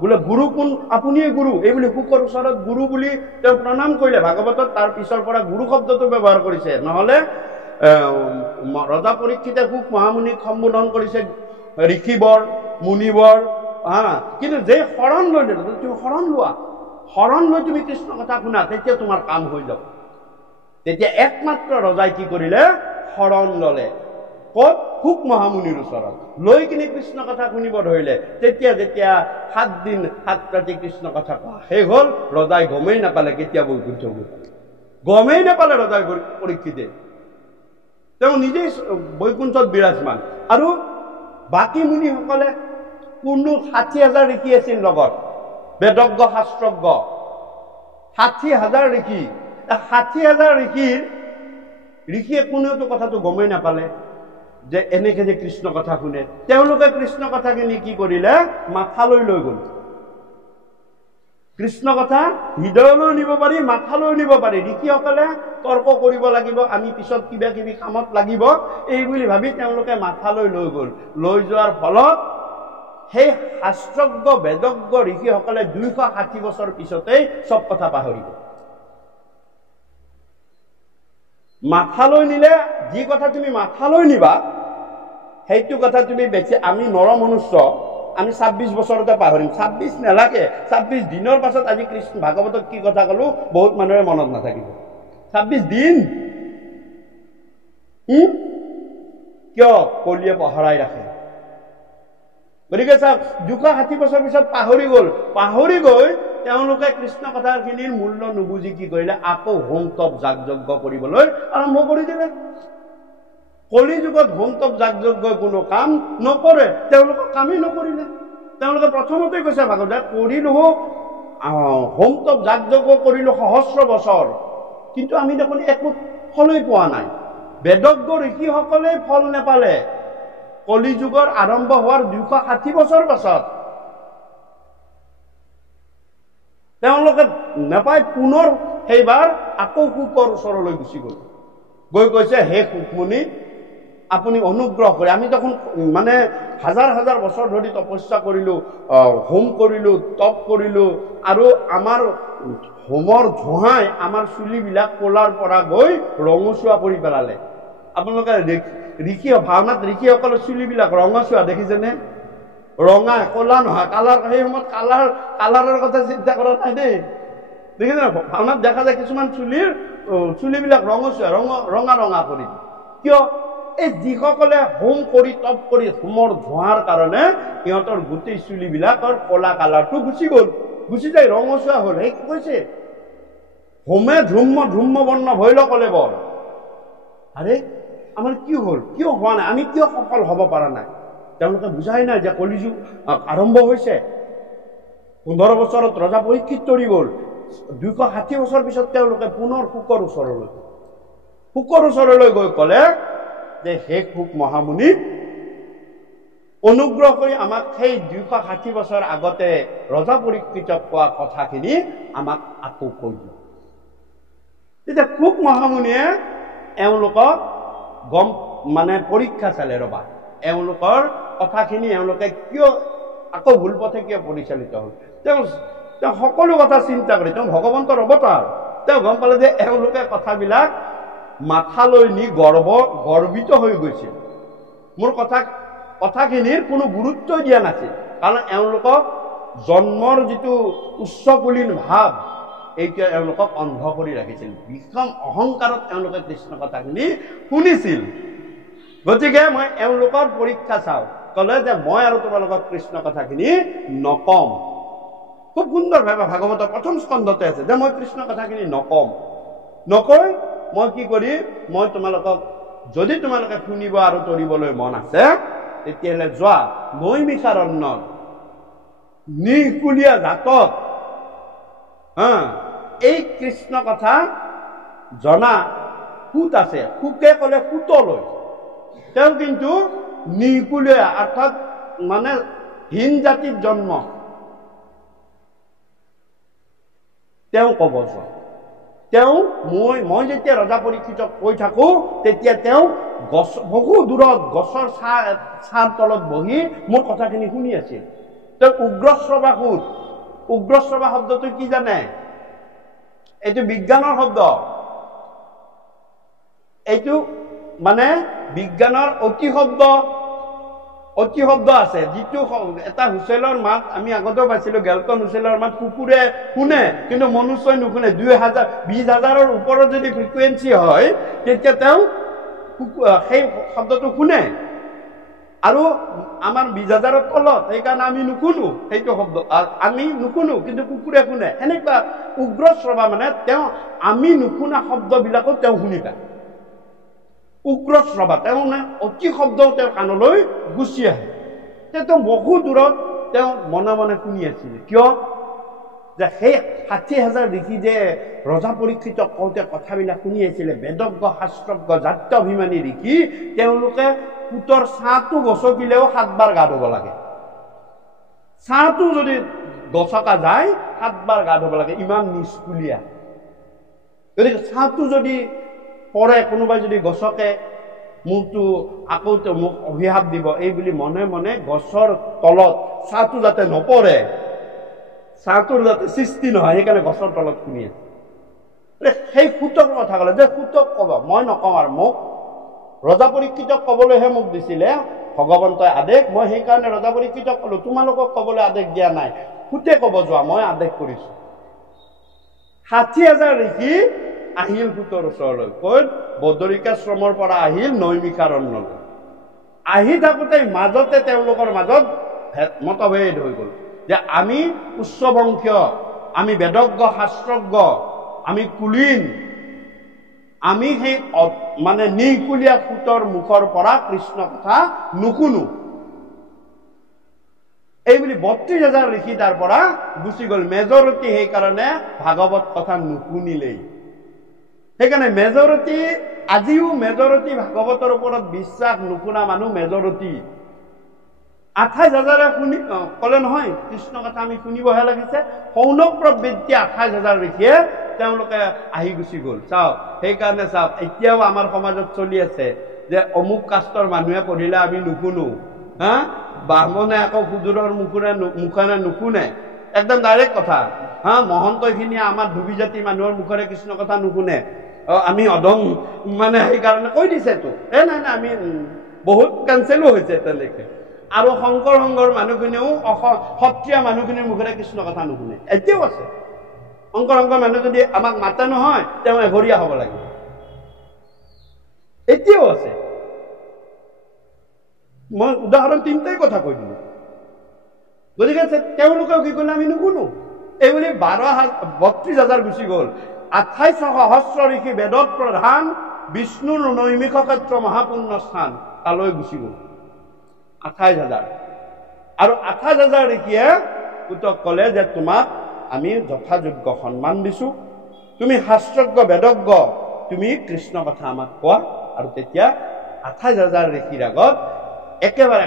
বোলে গুৰু কোন? আপুনিয়ে গুৰু। এই বুলি সুকৰ ওচৰত গুৰু বুলি তেওঁ প্ৰণাম কৰিলে। ভাগৱতত তাৰ পিছৰ পৰা গুৰু শব্দটো ব্যৱহাৰ কৰিছে। নহলে ৰজা পৰীক্ষিতে সুক মহামুনিক সম্বোধন কৰিছে ঋষিবৰ মুনিবৰ। কিন্তু যে শৰণ লৈ দিলে, তুমি শৰণ লোৱা, শৰণ লৈ তুমি কৃষ্ণ কথা শুনা, তেতিয়া তোমাৰ কাম হৈ যাব। তেতিয়া একমাত্ৰ ৰজাই কি কৰিলে? শৰণ ললে। ক'ত? সুক মহামুনিৰ ওচৰত লৈ কিনে কৃষ্ণ কথা শুনিব ধৰিলে। তেতিয়া 7 দিন 7 ৰাতি কৃষ্ণ কথা কোৱা শেষ হ'ল, ৰজাই গমেই নাপালে কেতিয়া বৈকুণ্ঠ গ'ল। গমেই নাপালে ৰজাই পৰীক্ষিতে, তেওঁ নিজেই বৈকুণ্ঠত বিৰাজমান। আৰু বাকী মুনিসকলে কোনো 60,000 ঋষি আছিল লগত, বেদজ্ঞ শাস্ত্ৰজ্ঞ 60,000 ঋষি। 60,000 ঋষিয়ে কোনেওতো কথাটো গমেই নাপালে যে এনেকে যে কৃষ্ণ কথা শুনে। তেওঁলোকে কৃষ্ণ কথাখিনি কি কৰিলে? মাথালৈ লৈ গ'ল। কৃষ্ণ কথা হৃদয়লৈ নিব পাৰি, মাথালৈ নিব পাৰি। ঋষিসকলে তৰ্ক কৰিব লাগিব, আমি পিছত কিবা কিবি কামত লাগিব, এই বুলি ভাবি তেওঁলোকে মাথালৈ লৈ গ'ল। লৈ যোৱাৰ ফলত সেই শাস্ত্ৰজ্ঞ বেদজ্ঞ ঋষিসকলে 260 বছৰ পিছতেই চব কথা পাহৰি গ'ল। মাথালৈ নিলে যি কথা তুমি মাথালৈ নিবা সেইটো কথা তুমি বেছি, আমি নৰ মনুষ্য, আমি 26 বছৰতে পাহৰিম। 26 নালাগে, 26 দিনৰ পাছত আজি কৃষ্ণ ভাগৱতত কি কথা কলো বহুত মানুহে মনত নাথাকিব। 26 দিন কিয়? কলিয়ে পহৰাই ৰাখে। গতিকে চাওক 260 বছৰ পিছত পাহৰি গ'ল। পাহৰি গৈ তেওঁলোকে কৃষ্ণ কথাখিনিৰ মূল্য নুবুজি কি কৰিলে? আকৌ হোম তপ যাগ যজ্ঞ কৰিবলৈ আৰম্ভ কৰি দিলে। কলি যুগত হোম তপ যাগ যজ্ঞই কোনো কাম নকৰে, তেওঁলোকে কামেই নকৰিলে। তেওঁলোকে প্ৰথমতে কৈছে ভাগৱত কৰিলো হোম তপ যাগ যজ্ঞ কৰিলো সহস্ৰ বছৰ, কিন্তু আমি দেখোন একো ফলেই পোৱা নাই। বেদজ্ঞ ঋষিসকলে ফল নেপালে কলি যুগৰ আৰম্ভ হোৱাৰ 260 বছৰ পাছত। তেওঁলোকে নাপায়, পুনৰ সেইবাৰ আকৌ সুকৰ ওচৰলৈ গুচি গ'ল। গৈ কৈছে হে সুকমুনি, আপুনি অনুগ্ৰহ কৰি, আমি দেখোন মানে হাজাৰ হাজাৰ বছৰ ধৰি তপস্যা কৰিলো, হোম কৰিলো, তপ কৰিলো, আৰু আমাৰ হোমৰ ধোঁৱাই আমাৰ চুলিবিলাক কলাৰ পৰা গৈ ৰঙচুৱা কৰি পেলালে। আপোনালোকে ভাওনাত ঋষিসকলৰ চুলিবিলাক ৰঙচুৱা দেখিছেনে? ৰঙা, কলা নহয়, কালাৰ। সেই সময়ত কালাৰৰ কথা চিন্তা কৰা নাই দেই, দেখিছে না? ভাওনাত দেখা যায় কিছুমান চুলিবিলাক ৰঙচুৱা, ৰঙা ৰঙা কৰি। কিয়? এই যিসকলে হোম কৰি তপ কৰি হোমৰ ধোঁৱাৰ কাৰণে সিহঁতৰ গোটেই চুলিবিলাকৰ কলা কালাৰটো গুচি যায়, ৰঙচুৱা হ'ল। সেই কৈছে হোমে ধূম্ম বৰ্ণ ভৈল কলে বৰ। আৰে আমাৰ কি হ'ল, কিয় হোৱা নাই, আমি কিয় সফল হ'ব পৰা নাই? তেওঁলোকে বুজাই নাই যে কলিযুগ আৰম্ভ হৈছে। 15 বছৰত ৰজা পৰীক্ষিত তৰি গ'ল। 260 বছৰ পিছত তেওঁলোকে পুনৰ শুকৰ ওচৰলৈ গৈ ক'লে যে হে শুক মহামুনি, অনুগ্ৰহ কৰি আমাক সেই 260 বছৰ আগতে ৰজা পৰীক্ষিত কোৱা কথাখিনি আমাক আকৌ কৈ দিয়ক। তেতিয়া শুক মহামুনিয়ে এওঁলোকক পৰীক্ষা চালে। ৰবা, এওঁলোকৰ কথাখিনি এওঁলোকে কিয় আকৌ ভুল পথে কিয় পৰিচালিত হ'ল। তেওঁ সকলো কথা চিন্তা কৰি, তেওঁ ভগৱন্তৰ অৱতাৰ, তেওঁ গম পালে যে এওঁলোকে কথাবিলাক মাথালৈ নি গৰ্বিত হৈ গৈছিল। মোৰ কথাখিনিৰ কোনো গুৰুত্ব দিয়া নাছিল, কাৰণ এওঁলোকক জন্মৰ যিটো উচ্চকুলীন ভাৱ, এইটোৱে এওঁলোকক অন্ধ কৰি ৰাখিছিল। বিষম অহংকাৰত এওঁলোকে কৃষ্ণ কথাখিনি শুনিছিল। গতিকে মই এওঁলোকৰ পৰীক্ষা চাওঁ। ক'লে যে মই আৰু তোমালোকক কৃষ্ণ কথাখিনি নকম। খুব সুন্দৰভাৱে ভাগৱতৰ প্ৰথম স্কন্ধতে আছে যে মই কৃষ্ণ কথাখিনি নকৈ মই কি কৰিম, মই তোমালোকক, যদি তোমালোকে শুনিব আৰু তৰিবলৈ মন আছে, তেতিয়াহ'লে যোৱা নৈমিষাৰণ্যত নিকুলীয়া জাতত এই কৃষ্ণ কথা জনা সুত আছে। সুকে ক'লে সুতলৈ, তেওঁ কিন্তু নিকুলীয়া অৰ্থাৎ হীন জাতিৰ জন্ম, তেওঁ ক'ব যোৱা। মই যেতিয়া ৰজা পৰীক্ষিতক কৈ থাকো, তেতিয়া তেওঁ বহু দূৰত গছৰ ছাঁৰ তলত বহি মোৰ কথাখিনি শুনি আছিল। তেওঁ উগ্ৰশ্ৰৱা সুত। উগ্ৰশ্ৰৱা শব্দটো কি জানে? এইটো বিজ্ঞানৰ শব্দ। এইটো বিজ্ঞানৰ অতি শব্দ আছে, যিটো এটা হুচেলৰ মাত আমি আগতেও পাইছিলো। গেলটন হুচেলৰ মাত কুকুৰে শুনে, কিন্তু মনুষ্যই নুশুনে। 20,000-20,000ৰ ওপৰত যদি ফ্ৰিকুৱেঞ্চি হয়, তেতিয়া তেওঁ সেই শব্দটো শুনে। আৰু আমাৰ 20,000ৰ তলত, সেইকাৰণে আমি নুশুনো সেইটো শব্দ। আমি নুশুনো, কিন্তু কুকুৰে শুনে। সেনেকুৱা উগ্ৰশ্ৰৱা তেওঁ আমি নুশুনা শব্দবিলাকো তেওঁ শুনি পায়। উগ্ৰশ্ৰৱা, তেওঁ অতি শব্দও তেওঁৰ কাণলৈ গুচি আহে। তেওঁ বহু দূৰত তেওঁ মনে মনে শুনি আছিলে। কিয়? যে সেই 60,000 ঋষি যে ৰজা পৰীক্ষিত কওঁতে কথাবিলাক শুনি আছিলে, বেদজ্ঞ শাস্ত্ৰজ্ঞ জাত্যাভিমানী ঋষি, তেওঁলোকে সুতৰ ছাঁটো গছকিলেও 7 বাৰ গা ধুব লাগে। ছাঁটো যদি গছকা যায় 7 বাৰ গা ধুব লাগে, ইমান নিষ্কুলীয়া। গতিকে ছাঁটো যদি পৰে, কোনোবাই যদি গছকে, মোকতো আকৌ মোক অভিশাপ দিব, এই বুলি মনে মনে গছৰ তলত ছাঁটো যাতে নপৰে, ছাঁটোৰ যাতে সৃষ্টি নহয়, সেইকাৰণে গছৰ তলত শুনি আছে। সেই সুতক কথা ক'লে যে সুতক ক'ব, মই নকওঁ। আৰু মোক ৰজা পৰীক্ষিতক ক'বলৈহে মোক দিছিলে ভগৱন্তই আদেশ। মই সেইকাৰণে ৰজা পৰীক্ষিতক ক'লো, তোমালোকক ক'বলৈ আদেশ দিয়া নাই। সুতে ক'ব যোৱা, মই আদেশ কৰিছো। 60,000 ঋষি আহিল সুতৰ ওচৰলৈ। ক'ত? বদৰিকাশ্ৰমৰ পৰা আহিল নৈমিষাৰণ্যলৈ। আহি থাকোঁতে মাজতে তেওঁলোকৰ মাজত মতভেদ হৈ গ'ল যে আমি উচ্চবংশীয়, আমি বেদজ্ঞ শাস্ত্ৰজ্ঞ, আমি কুলীন, আমি সেই নিকুলীয়া সুতৰ মুখৰ পৰা কৃষ্ণ কথা নুশুনো। এইবুলি 32,000 ঋষি তাৰ পৰা গুচি গ'ল। মেজৰিটি সেইকাৰণে ভাগৱত কথা নুশুনিলেই। সেইকাৰণে মেজৰিটি, আজিও মেজৰিটি ভাগৱতৰ ওপৰত বিশ্বাস নুশুনা মানুহ মেজৰিটি। 28,000 শুনি ক'লে নহয় কৃষ্ণ কথা আমি শুনিবহে লাগিছে। শৌনক প্ৰবৃত্তি 28,000 ঋষিয়ে তেওঁলোকে আহি গুচি গ'ল। চাওক, সেইকাৰণে চাওক, এতিয়াও আমাৰ সমাজত চলি আছে যে অমুক কাষ্টৰ মানুহে পঢ়িলে আমি নুশুনো। ব্ৰাহ্মণে আকৌ সুদূৰৰ মুখেৰে নুশুনে। একদম ডাইৰেক্ট কথা। মহন্তখিনিয়ে আমাৰ ধুবি জাতি মানুহৰ মুখেৰে কৃষ্ণ কথা নুশুনে। আমি অধম সেইকাৰণে কৈ দিছেতো। নাই আমি বহুত কেঞ্চেলো হৈছে তেনেকে। আৰু শংকৰ সংঘৰ মানুহখিনিও সত্ৰীয়া মানুহখিনিৰ মুখেৰে কৃষ্ণ কথা নুশুনে, এতিয়াও আছে। শংকৰ সংঘৰ মানুহ যদি আমাক মাতে নহয়, তেওঁ এঘৰীয়া হ'ব লাগিব, এতিয়াও আছে। মই উদাহৰণ 3টাই কথা কৈ দিলো। গতিকে তেওঁলোকেও কি কৰিলে? আমি নুশুনো। এইবুলি 32,000 গুচি গ'ল। 28 সহস্ৰ ঋষি বেদত প্ৰধান বিষ্ণুৰ নৈমিষ ক্ষেত্ৰ মহাপুণ্য স্থান তালৈ গুচি গ'ল 28,000 আৰু 28,000 ঋষিয়ে পুতক ক'লে যে তোমাক আমি যথাযোগ্য সন্মান দিছো তুমি শাস্ত্ৰজ্ঞ বেদজ্ঞ তুমি কৃষ্ণ কথা আমাক কোৱা আৰু তেতিয়া 28,000 ঋষিৰ আগত একেবাৰে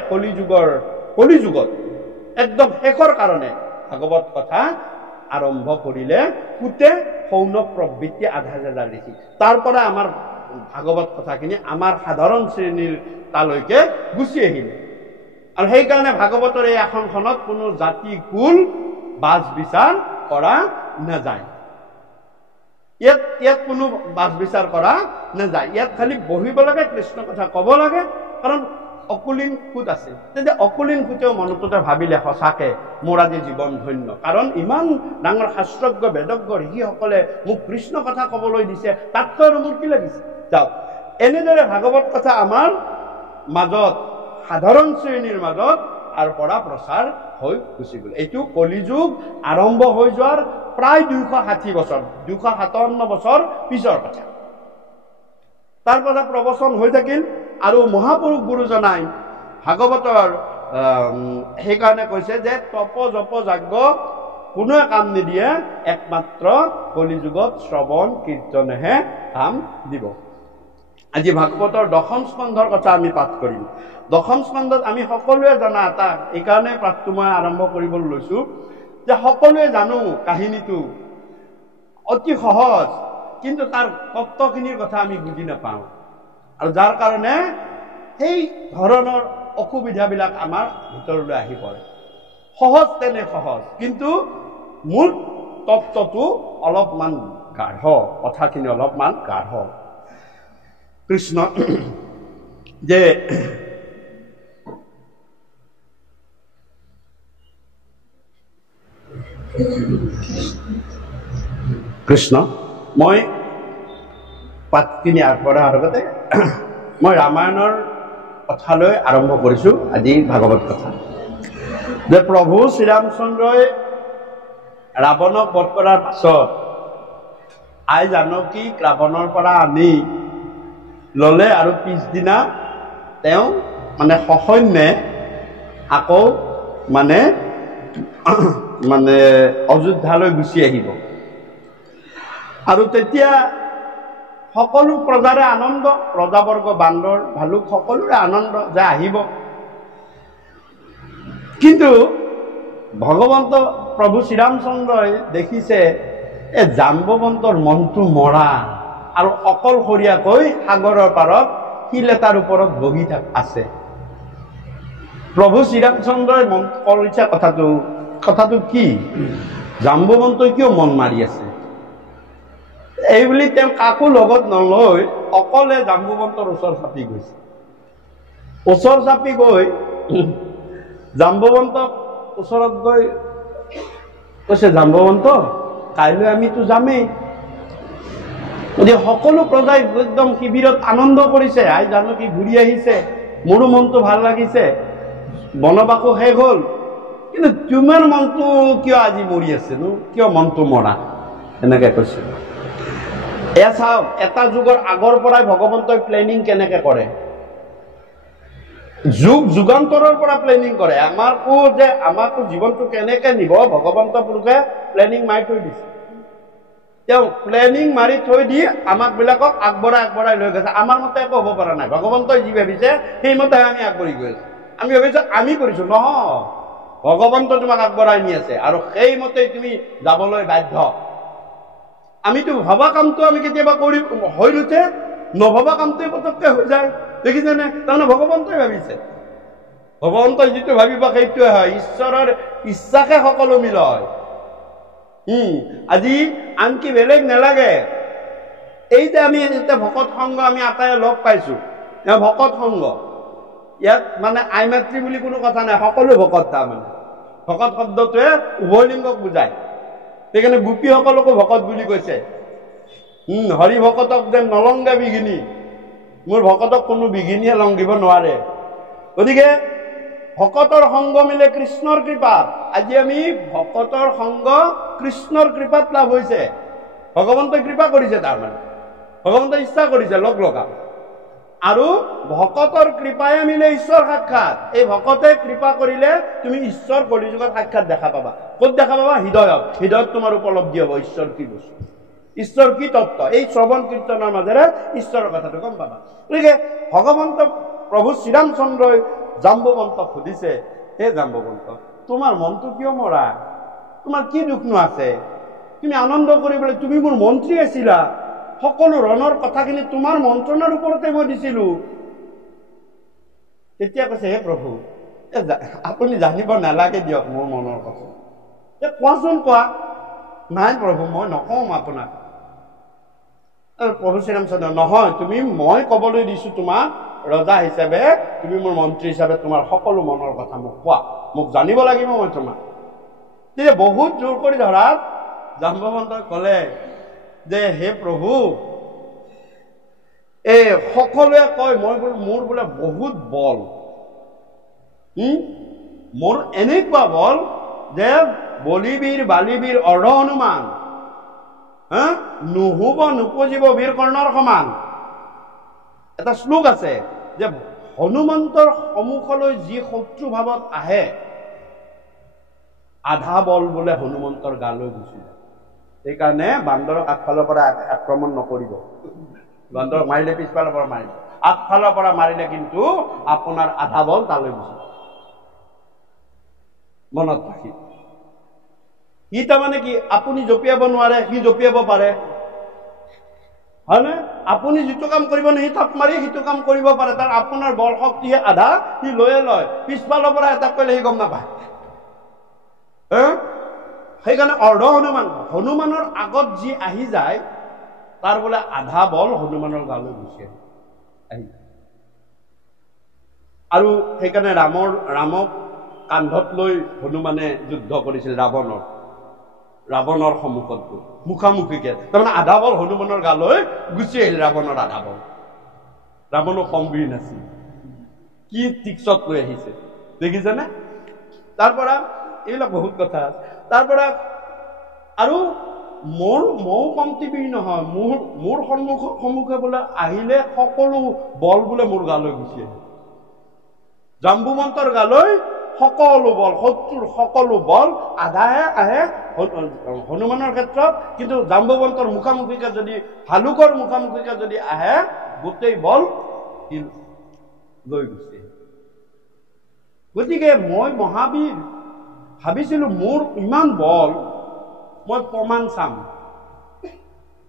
কলিযুগত একদম শেষৰ কাৰণে ভাগৱত কথা আৰম্ভ কৰিলে কুতে সৌনক প্ৰবৃত্তি 28,000 ঋষি তাৰ পৰা আমাৰ ভাগৱত কথাখিনি আমাৰ সাধাৰণ শ্ৰেণীৰ তালৈকে গুচি আহিলে আৰু সেইকাৰণে ভাগৱতৰ এই আসনখনত কোনো জাতি কুল বাছ বিচাৰ কৰা নাযায় ইয়াত কোনো বাছ বিচাৰ কৰা নাযায় ইয়াত খালি বহিব লাগে কৃষ্ণ কথা ক'ব লাগে কাৰণ অকুলীন সুত আছে তেতিয়া অকুলীন সুতেও মনটোতে ভাবিলে সঁচাকে মোৰ আজি জীৱন ধন্য কাৰণ ইমান ডাঙৰ শাস্ত্ৰজ্ঞ বেদজ্ঞ ঋষিসকলে মোক কৃষ্ণ কথা ক'বলৈ দিছে তাতকৈ আৰু মোৰ কি লাগিছে যাওক এনেদৰে ভাগৱত কথা আমাৰ মাজত সাধাৰণ শ্ৰেণীৰ মাজত তাৰ পৰা প্ৰচাৰ হৈ গুচি গ'ল এইটো কলিযুগ আৰম্ভ হৈ যোৱাৰ প্ৰায় 260 বছৰ 257 বছৰ পিছৰ কথা তাৰ পৰা প্ৰবচন হৈ থাকিল আৰু মহাপুৰুষ গুৰুজনাই ভাগৱতৰ সেইকাৰণে কৈছে যে তপ জপ যজ্ঞ কোনোৱে কাম নিদিয়ে একমাত্ৰ কলিযুগত শ্ৰৱণ কীৰ্তনেহে কাম দিব আজি ভাগৱতৰ 10ম স্কন্ধৰ কথা আমি পাঠ কৰিম 10ম স্কন্ধত আমি সকলোৱে জনা এটা এইকাৰণে পাঠটো মই আৰম্ভ কৰিবলৈ লৈছো যে সকলোৱে জানো কাহিনীটো অতি সহজ কিন্তু তাৰ তত্ত্বখিনিৰ কথা আমি বুজি নাপাওঁ আৰু যাৰ কাৰণে সেই ধৰণৰ অসুবিধাবিলাক আমাৰ ভিতৰলৈ আহি পৰে সহজ তেনে সহজ কিন্তু মূল তত্ত্বটো অলপমান গাঢ় কথাখিনি অলপমান গাঢ় কৃষ্ণ যে কৃষ্ণ মই পাঠখিনি আগবঢ়াৰ আগতে মই ৰামায়ণৰ কথালৈ আৰম্ভ কৰিছো আজি ভাগৱত কথা যে প্ৰভু শ্ৰীৰামচন্দ্ৰই ৰাৱণক বধ কৰাৰ পাছত আই জানকীক ৰাৱণৰ পৰা আনি ললে আৰু পিছদিনা তেওঁ মানে সসৈন্যে আকৌ মানে অযোধ্যালৈ গুচি আহিব আৰু তেতিয়া সকলো প্ৰজাৰে আনন্দ প্ৰজাবৰ্গ বান্দৰ ভালুক সকলোৰে আনন্দ যে আহিব কিন্তু ভগৱন্ত প্ৰভু শ্ৰীৰামচন্দ্ৰই দেখিছে এই জাম্বৱন্তৰ মনটো মৰা আৰু অকলশৰীয়াকৈ সাগৰৰ পাৰত শিল এটাৰ ওপৰত বহি আছে প্ৰভু শ্ৰীৰামচন্দ্ৰই মন কৰিছে কথাটো কি জাম্বৱন্তই কিয় মন মাৰি আছে এইবুলি তেওঁ কাকো লগত নলৈ অকলে জাম্বৱন্তৰ ওচৰ চাপি গৈছে ওচৰ চাপি গৈ জাম্বৱন্তক ওচৰত গৈ কৈছে জাম্বৱন্ত কাইলৈ আমিতো যামেই গতিকে সকলো প্ৰজাই একদম শিবিৰত আনন্দ কৰিছে আই জানকী ঘূৰি আহিছে মোৰো মনটো ভাল লাগিছে বনবাসো শেষ হ'ল কিন্তু তোমাৰ মনটো কিয় আজি মৰি আছে নো কিয় মনটো মৰা এনেকে কৈছে এয়া চাওক এটা যুগৰ আগৰ পৰাই ভগৱন্তই প্লেনিং কেনেকে কৰে যুগান্তৰৰ পৰা প্লেনিং কৰে আমাকো জীৱনটো কেনেকে নিব ভগৱন্ত পুৰুষে প্লেনিং মাৰি থৈ দিছে তেওঁ প্লেনিং মাৰি থৈ দি আমাক বিলাকক আগবঢ়াই লৈ গৈছে আমাৰ মতে একো হ'ব পৰা নাই ভগৱন্তই যি ভাবিছে সেইমতেহে আমি আগবাঢ়ি গৈ আছো আমি ভাবিছো আমি কৰিছো নহয় ভগৱন্ত তোমাক আগবঢ়াই নি আছে আৰু সেইমতে তুমি যাবলৈ বাধ্য আমিতো ভবা কামটো আমি কেতিয়াবা কৰি হৈ নুঠে নভবা কামটোৱে পতককে হৈ যায় দেখিছেনে তাৰমানে ভগৱন্তই ভাবিছে ভগৱন্তই যিটো ভাবিব সেইটোৱে হয় ঈশ্বৰৰ ইচ্ছাকে সকলো মিল হয় আজি আনকি বেলেগ নালাগে এই যে আমি এতিয়া ভকত সংঘ আমি আটায়ে লগ পাইছো ভকত সংঘ ইয়াত মানে আই মাতৃ বুলি কোনো কথা নাই সকলো ভকত তাৰমানে ভকত শব্দটোৱে উভয় লিংগক বুজায় সেইকাৰণে গোপীসকলকো ভকত বুলি কৈছে হৰি ভকতক যেন নলংগা বিঘিনী মোৰ ভকতক কোনো বিঘিনীয়ে লংঘিব নোৱাৰে গতিকে ভকতৰ সংগ মিলে কৃষ্ণৰ কৃপাত আজি আমি ভকতৰ সংগ কৃষ্ণৰ কৃপাত লাভ হৈছে ভগৱন্তই কৃপা কৰিছে তাৰমানে ভগৱন্তই ইচ্ছা কৰিছে লগ লগা। আৰু ভকতৰ কৃপাই মিলে ঈশ্বৰ সাক্ষাৎ। এই ভকতে কৃপা কৰিলে তুমি ঈশ্বৰ কলিযুগত সাক্ষাৎ দেখা পাবা। ক'ত দেখা পাবা? হৃদয়ত। হৃদয়ত তোমাৰ উপলব্ধি হ'ব ঈশ্বৰ কি বস্তু, ঈশ্বৰ কি তত্ত্ব। এই শ্ৰৱণ কীৰ্তনৰ মাজেৰে ঈশ্বৰৰ কথাটো গম পাবা। গতিকে ভগৱন্ত প্ৰভু শ্ৰীৰামচন্দ্ৰই জাম্বৱন্তক সুধিছে, হে জাম্বৱন্ত, তোমাৰ মনটো কিয় মৰা? তোমাৰ কি দুখনো আছে? তুমি আনন্দ কৰিবলৈ, তুমি মোৰ মন্ত্ৰী আছিলা, সকলো ৰণৰ কথাখিনি তোমাৰ মন্ত্ৰণাৰ ওপৰতে মই দিছিলো। তেতিয়া কৈছে, হে প্ৰভু, আপুনি জানিব নালাগে দিয়ক মোৰ মনৰ কথা। কোৱাচোন, কোৱা। নাই প্ৰভু, মই নকওঁ আপোনাক। প্ৰভু শ্ৰীৰামচন্দ্ৰ, নহয়, তুমি, মই কবলৈ দিছো তোমাক ৰজা হিচাপে, তুমি মোৰ মন্ত্ৰী হিচাপে তোমাৰ সকলো মনৰ কথা মোক কোৱা, মোক জানিব লাগিব মই তোমাক। তেতিয়া বহুত জোৰ কৰি ধৰাত জাম্বৱন্তই ক'লে যে, হে প্ৰভু, এই সকলোৱে কয় মোৰ বোলে বহুত বল, মোৰ এনেকুৱা বল যে বলিবীৰ বালিবীৰ অৰ্ধ হনুমান, নুহুব নুপুজিব বীৰ কৰ্ণৰ সমান। এটা শ্লোক আছে যে হনুমন্তৰ সন্মুখলৈ যি শত্ৰু ভাৱত আহে, আধা বল বোলে হনুমন্তৰ গালৈ গুচি যায়। সেইকাৰণে বান্দৰক আগফালৰ পৰা আক্ৰমণ নকৰিব। বান্দৰক মাৰিলে পিছফালৰ পৰা মাৰিব, আগফালৰ পৰা মাৰিলে কিন্তু আপোনাৰ আধা বল তালৈ গুচি যায়। মনত ৰাখি, সি তাৰমানে কি, আপুনি জঁপিয়াব নোৱাৰে, সি জঁপিয়াব পাৰে, হয়নে? আপুনি যিটো কাম কৰিব নে, সি থাপ মাৰি সিটো কাম কৰিব পাৰে। তাৰ আপোনাৰ বল শক্তিহে আধা, সি লৈয়ে লয়, পিছফালৰ পৰা এটাক কৰিলে সি গম নাপায়। সেইকাৰণে অৰ্ধ হনুমান, হনুমানৰ আগত যি আহি যায় তাৰ বোলে আধা বল হনুমানৰ গালৈ গুচি আহি। আৰু সেইকাৰণে ৰামক কান্ধত লৈ হনুমানে যুদ্ধ কৰিছিল ৰাৱণৰ সন্মুখত গৈ মুখামুখিকে। তাৰমানে আধা বল হনুমানৰ গালৈ গুচি আহিল ৰাৱণৰ আধা বল। ৰাৱণো কমবীৰ নাছিল, কি টিকচত লৈ আহিছে দেখিছেনে? তাৰ পৰা এইবিলাক বহুত কথা আছে। তাৰ পৰা আৰু ময়ো কমতিবীৰ নহয়, মোৰ সন্মুখে বোলে আহিলে সকলো বল বোলে মোৰ গালৈ গুচি আহে। জাম্বুৱন্তৰ গালৈ সকলো বল, শত্ৰুৰ সকলো বল আধাহে আহে হনুমানৰ ক্ষেত্ৰত, কিন্তু জাম্বুৱন্তৰ মুখামুখিকে যদি, ভালুকৰ মুখামুখিকে যদি আহে, গোটেই বল লৈ গুচি আহে। গতিকে মই মহাবীৰ ভাবিছিলো, মোৰ ইমান বল, মই প্ৰমাণ চাম।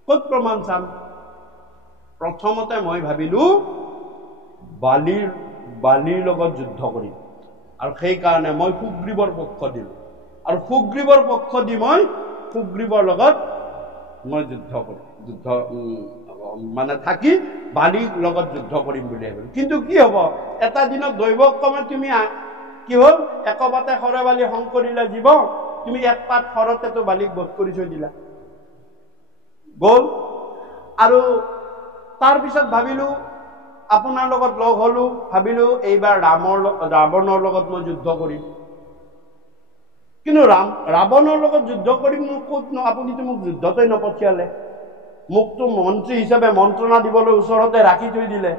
ক'ত প্ৰমাণ চাম? প্ৰথমতে মই ভাবিলো বালিৰ লগত যুদ্ধ কৰিম, আৰু সেইকাৰণে মই সুগ্ৰীৱৰ পক্ষ দিলো। আৰু সুগ্ৰীৱৰ পক্ষ দি মই সুগ্ৰীৱৰ লগত মই যুদ্ধ মানে থাকি বালিৰ লগত যুদ্ধ কৰিম বুলি ভাবিলো। কিন্তু কি হব, এটা দিনত দৈৱক্ৰমে তুমি কি হল, একপাতে সৰে বালি হং কৰিলে জীৱ, তুমি এক পাত সৰতেতো বালিক বধ কৰি থৈ দিলা, গল। আৰু তাৰপিছত ভাবিলো, আপোনাৰ লগত লগ হলো, ভাবিলো এইবাৰ ৰাৱণৰ লগত মই যুদ্ধ কৰিম। কিন্তু ৰাৱণৰ লগত যুদ্ধ কৰিম মোৰ ক'ত আপুনিতো মোক যুদ্ধতে নপঠিয়ালে, মোকতো মন্ত্ৰী হিচাপে মন্ত্ৰণা দিবলৈ ওচৰতে ৰাখি থৈ দিলে।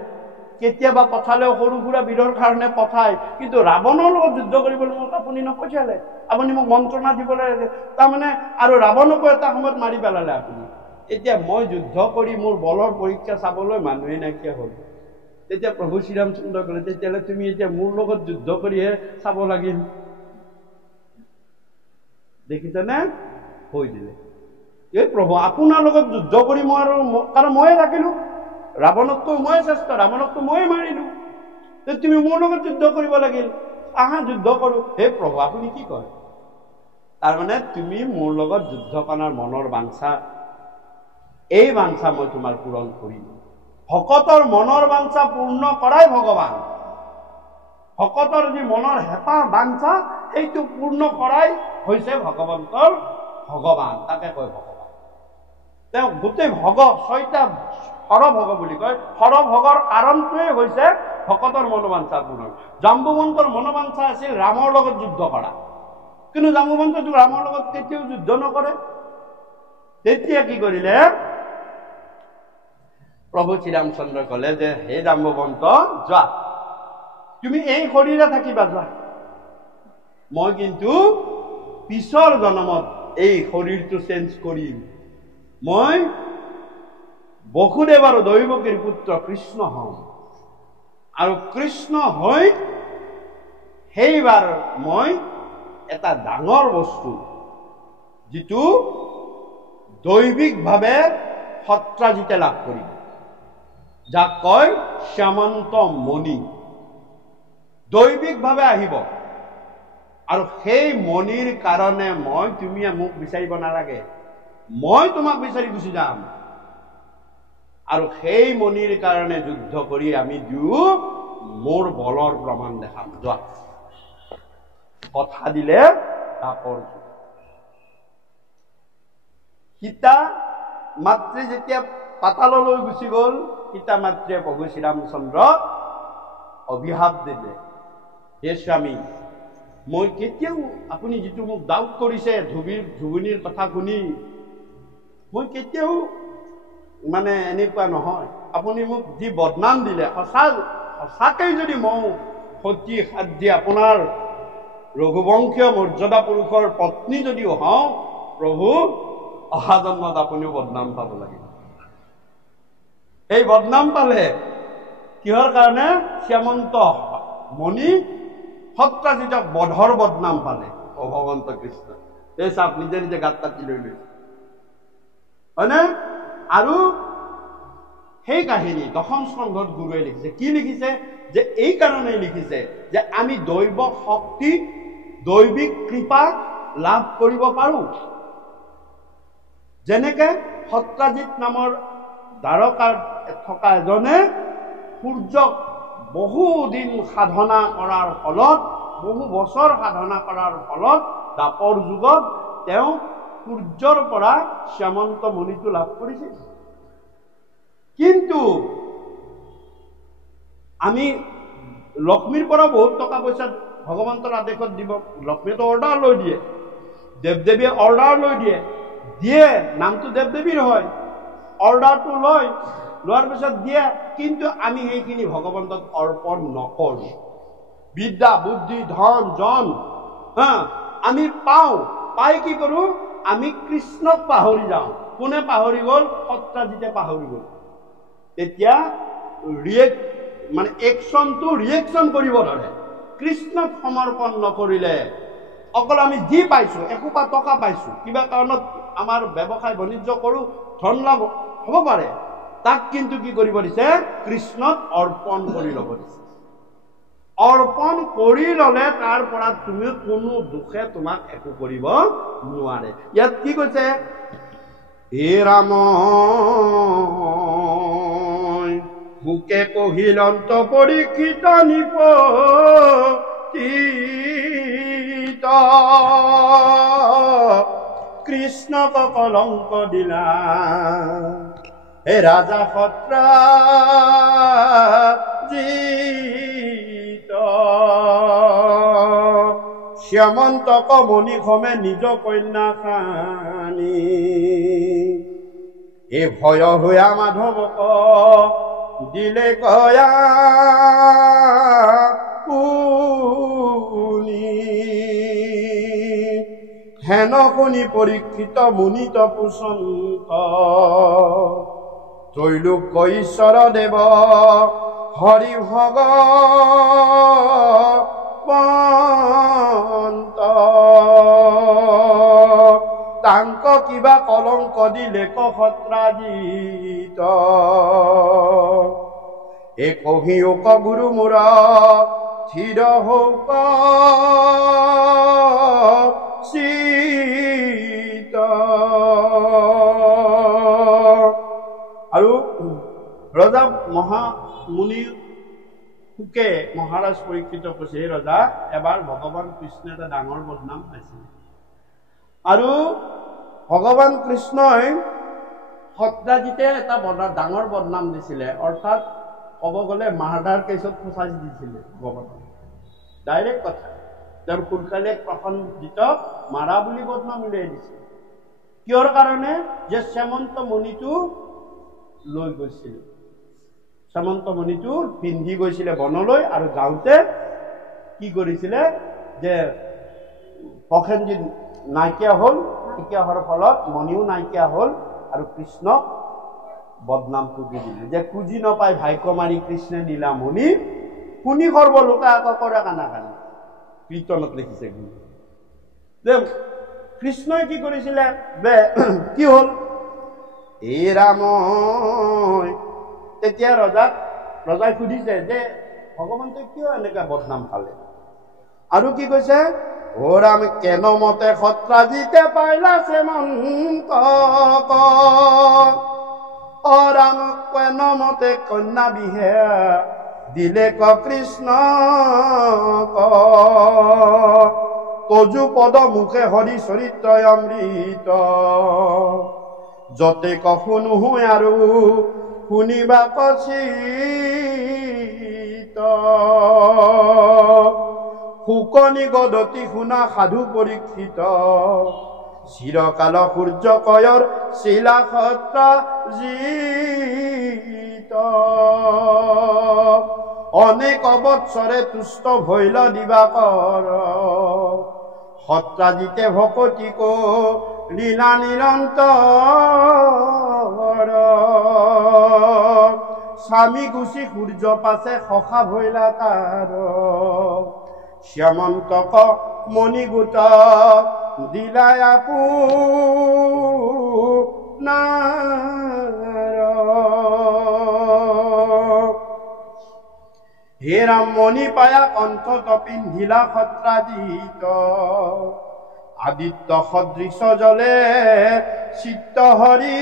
কেতিয়াবা পঠালেও সৰু সুৰা বীৰৰ কাৰণে পঠায়, কিন্তু ৰাৱণৰ লগত যুদ্ধ কৰিবলৈ মোক আপুনি নপঠিয়ালে, আপুনি মোক মন্ত্ৰণা দিবলৈ, তাৰমানে আৰু ৰাৱণকো এটা সময়ত মাৰি পেলালে আপুনি। এতিয়া মই যুদ্ধ কৰি মোৰ বলৰ পৰীক্ষা চাবলৈ মানুহে নাইকিয়া হ'ল। তেতিয়া প্ৰভু শ্ৰীৰামচন্দ্ৰই ক'লে, তেতিয়াহ'লে তুমি এতিয়া মোৰ লগত যুদ্ধ কৰিহে চাব লাগিল। দেখিছেনে? হৈ দিলে, এই প্ৰভু আপোনাৰ লগত যুদ্ধ কৰি মই আৰু, কাৰণ ময়ে থাকিলো, ৰাৱণতকৈ ময়ে শ্ৰেষ্ঠ, ৰাৱণকতো ময়ে মাৰিলো, তুমি মোৰ লগত যুদ্ধ কৰিব লাগিল, আহা যুদ্ধ কৰো। হে প্ৰভু আপুনি কি কয়? তাৰমানে তুমি মোৰ লগত যুদ্ধ কৰাৰ মনৰ বাঞ্ছা, এই বাঞ্ছা মই তোমাৰ পূৰণ কৰিম। ভকতৰ মনৰ বাঞ্ছা পূৰ্ণ কৰাই ভগৱান। ভকতৰ যি মনৰ হেঁপাহ বাঞ্ছা, সেইটো পূৰ্ণ কৰাই হৈছে ভগৱন্তৰ ভগৱান, তাকে কয় ভগৱান। তেওঁ গোটেই ছয়টা সৰভোগ বুলি কয়, সৰভোগৰ কাৰণটোৱে হৈছে ভকতৰ মনোবাঞ্ছা পূৰণ। জাম্বুৱন্তৰ মনোবাঞ্ছা আছিল ৰামৰ লগত যুদ্ধ কৰা, কিন্তু জাম্বুৱন্তটো ৰামৰ লগত কেতিয়াও যুদ্ধ নকৰে। তেতিয়া কি কৰিলে, প্ৰভু শ্ৰীৰামচন্দ্ৰই ক'লে যে হে জাম্বৱন্ত যোৱা, তুমি এই শৰীৰে থাকিবা, যোৱা, মই কিন্তু পিছৰ জন্মত এই শৰীৰটো চেঞ্জ কৰিম, মই বসুদেৱ আৰু দৈৱকীৰ পুত্ৰ কৃষ্ণ হম, আৰু কৃষ্ণ হৈ সেইবাৰ মই এটা ডাঙৰ বস্তু যিটো দৈবিকভাৱে সত্ৰাজিতে লাভ কৰিম, যাক কয় শ্যামন্ত মণি, দৈবিকভাৱে আহিব। আৰু সেই মণিৰ কাৰণে তুমি মোক বিচাৰিব নালাগে, মই তোমাক বিচাৰি গুচি যাম, আৰু সেই মণিৰ কাৰণে যুদ্ধ কৰি আমি দুয়ো মোৰ বলৰ প্ৰমাণ দেখাম, যোৱা। কথা দিলে দাপৰ যুগ। সীতা মাতৃ যেতিয়া পাতাললৈ গুচি গ'ল, সীতা মাতৃয়ে প্ৰভু শ্ৰীৰামচন্দ্ৰক অভিশাপ দিলে, হে স্বামী, মই কেতিয়াও আপুনি যিটো মোক ডাউট কৰিছে ধুবুনীৰ কথা শুনি, মই কেতিয়াও এনেকুৱা নহয়, আপুনি মোক যি বদনাম দিলে, সঁচাকৈ যদি মই সতী সাধ্যী আপোনাৰ ৰঘুবংশীয় মৰ্যাদা পুৰুষৰ পত্নী যদিও হওঁ, প্ৰভু অহা জন্মত আপুনিও বদনাম পাব লাগিব। এই বদনাম পালে কিহৰ কাৰণে? শ্যামন্ত মণি সত্ৰাজিতক বধৰ বদনাম পালে ভগৱন্ত কৃষ্ণ। এই চাপ নিজে নিজে গাত কাটি লৈ লৈছে, হয়নে? আৰু সেই কাহিনী দশম স্কন্ধত গুৰুৱে লিখিছে। কি লিখিছে? যে এই কাৰণেই লিখিছে যে আমি দৈৱ শক্তি, দৈবিক কৃপা লাভ কৰিব পাৰো। যেনেকে সত্ৰাজিত নামৰ দ্বাৰকাত থকা এজনে সূৰ্যক বহুদিন সাধনা কৰাৰ ফলত, বহু বছৰ সাধনা কৰাৰ ফলত দাপৰ যুগত তেওঁ সূৰ্যৰ পৰা শ্যামন্ত মণিটো লাভ কৰিছিল। কিন্তু আমি লক্ষ্মীৰ পৰা বহুত টকা পইচা ভগৱন্তৰ আদেশত দিব, লক্ষ্মীয়েতো অৰ্ডাৰ লৈ দিয়ে, দেৱদেৱীয়ে অৰ্ডাৰ লৈ দিয়ে, নামটো দেৱদেৱীৰ হয়, অৰ্ডাৰটো লোৱাৰ পিছত দিয়ে, কিন্তু আমি সেইখিনি ভগৱন্তক অৰ্পণ নকৰো। বিদ্যা, বুদ্ধি, ধন, জন আমি পাই কি কৰো? আমি কৃষ্ণক পাহৰি যাওঁ। কোনে পাহৰি গ'ল? সত্ৰাজিতে পাহৰি গ'ল। তেতিয়া একশ্যনটো ৰিয়েকশ্যন কৰিব ধৰে। কৃষ্ণক সমৰ্পণ নকৰিলে অকল আমি যি পাইছো, এসোপা টকা পাইছো, কিবা কাৰণত আমাৰ ব্যৱসায় বাণিজ্য কৰো, ধন লাভ হ'ব পাৰে, তাক কিন্তু কি কৰিব দিছে? কৃষ্ণক অৰ্পণ কৰি ল'ব দিছে। অৰ্পণ কৰি ল'লে তাৰ পৰা তুমি কোনো দুখে তোমাক একো কৰিব নোৱাৰে। ইয়াত কি কৈছে? হে ৰাম মুকে কহিলন্ত পৰীক্ষিত নিপতিত, কৃষ্ণক কলংক দিলা হে ৰাজা সত্ৰাজিত, শ্যামন্তক মণিসমে নিজ কন্যা খানি, এ ভয় হোৱা মাধৱক দিলে কয়া পুনি, হেন শুনি পৰীক্ষিত মুনিত পুচন্ত, ত্ৰৈলোক্য ঈশ্বৰ দেৱ হৰি ভগৱন্ত, তাংক কিবা কলংক দিলে সত্ৰাজিত, এ কহিওক গুৰু মোৰ থিৰ হৌক চিত। আৰু ৰজা মহামুনি সুকে মহাৰাজ পৰীক্ষিত কৈছে, হে ৰজা, এবাৰ ভগৱান কৃষ্ণ এটা ডাঙৰ বদনাম পাইছিল, আৰু ভগৱান কৃষ্ণই সত্ৰাজিতে এটা ডাঙৰ বদনাম দিছিলে, অৰ্থাৎ ক'ব গ'লে মাৰ্ডাৰ কেছত ফচাই দিছিলে ভগৱানক। ডাইৰেক্ট কথা, তেওঁৰ কুলকালীক প্ৰসঞ্জিতক মাৰা বুলি বদনাম উলিয়াই দিছিল। কিহৰ কাৰণে? যে শ্যামন্ত মণিটো লৈ গৈছিল। শ্যামন্তমণিটো পিন্ধি গৈছিলে বনলৈ আৰু যাওঁতে কি কৰিছিলে যে পখেনজি নাইকিয়া হ'ল, নাইকিয়া হোৱাৰ ফলত মণিও নাইকিয়া হ'ল আৰু কৃষ্ণক বদনামটো দি দিলে যে খুজি নাপায় ভাগ্য মাৰি কৃষ্ণে নীলা মণি শুনি সৰ্ব লোকে আকৌ কৰে কানা কানি। কীৰ্তনত লিখিছে যে কৃষ্ণই কি কৰিছিলে যে কি হ'ল এই ৰামই তেতিয়া ৰজাই সুধিছে যে ভগৱন্তই কিয় এনেকুৱা বদনাম পালে আৰু কি কৈছে অ ৰাম কেন মতে সত্ৰাজিতে পাইলা শ্যামন্ত অ ৰাম কেন মতে কন্যা বিহে দিলে ক কৃষ্ণ তজু পদ মুখে হৰি চৰিত্ৰ অমৃত যতে কশুনো আৰু শুনিবা কচিত শুকনি গদতি শুনা সাধু পৰীক্ষিত চিৰকাল সূৰ্য কয়ৰ শিলা সত্ৰাজিত অনেক বৎসৰে তুষ্ট ভৈল দিবাকৰ সত্ৰাজিতে ভকতি লীলা নিৰন্তৰ স্বামী গুচি সূৰ্য পাছে সখা ভৈলা তাৰ শ্যামন্তক মণিগোট দিলাই আপোনাৰ হে ৰাম মণি পায়া কণ্ঠত পিন্ধিলা সত্ৰাজিত আদিত্য সদৃশ জলে চিত্ত হৰি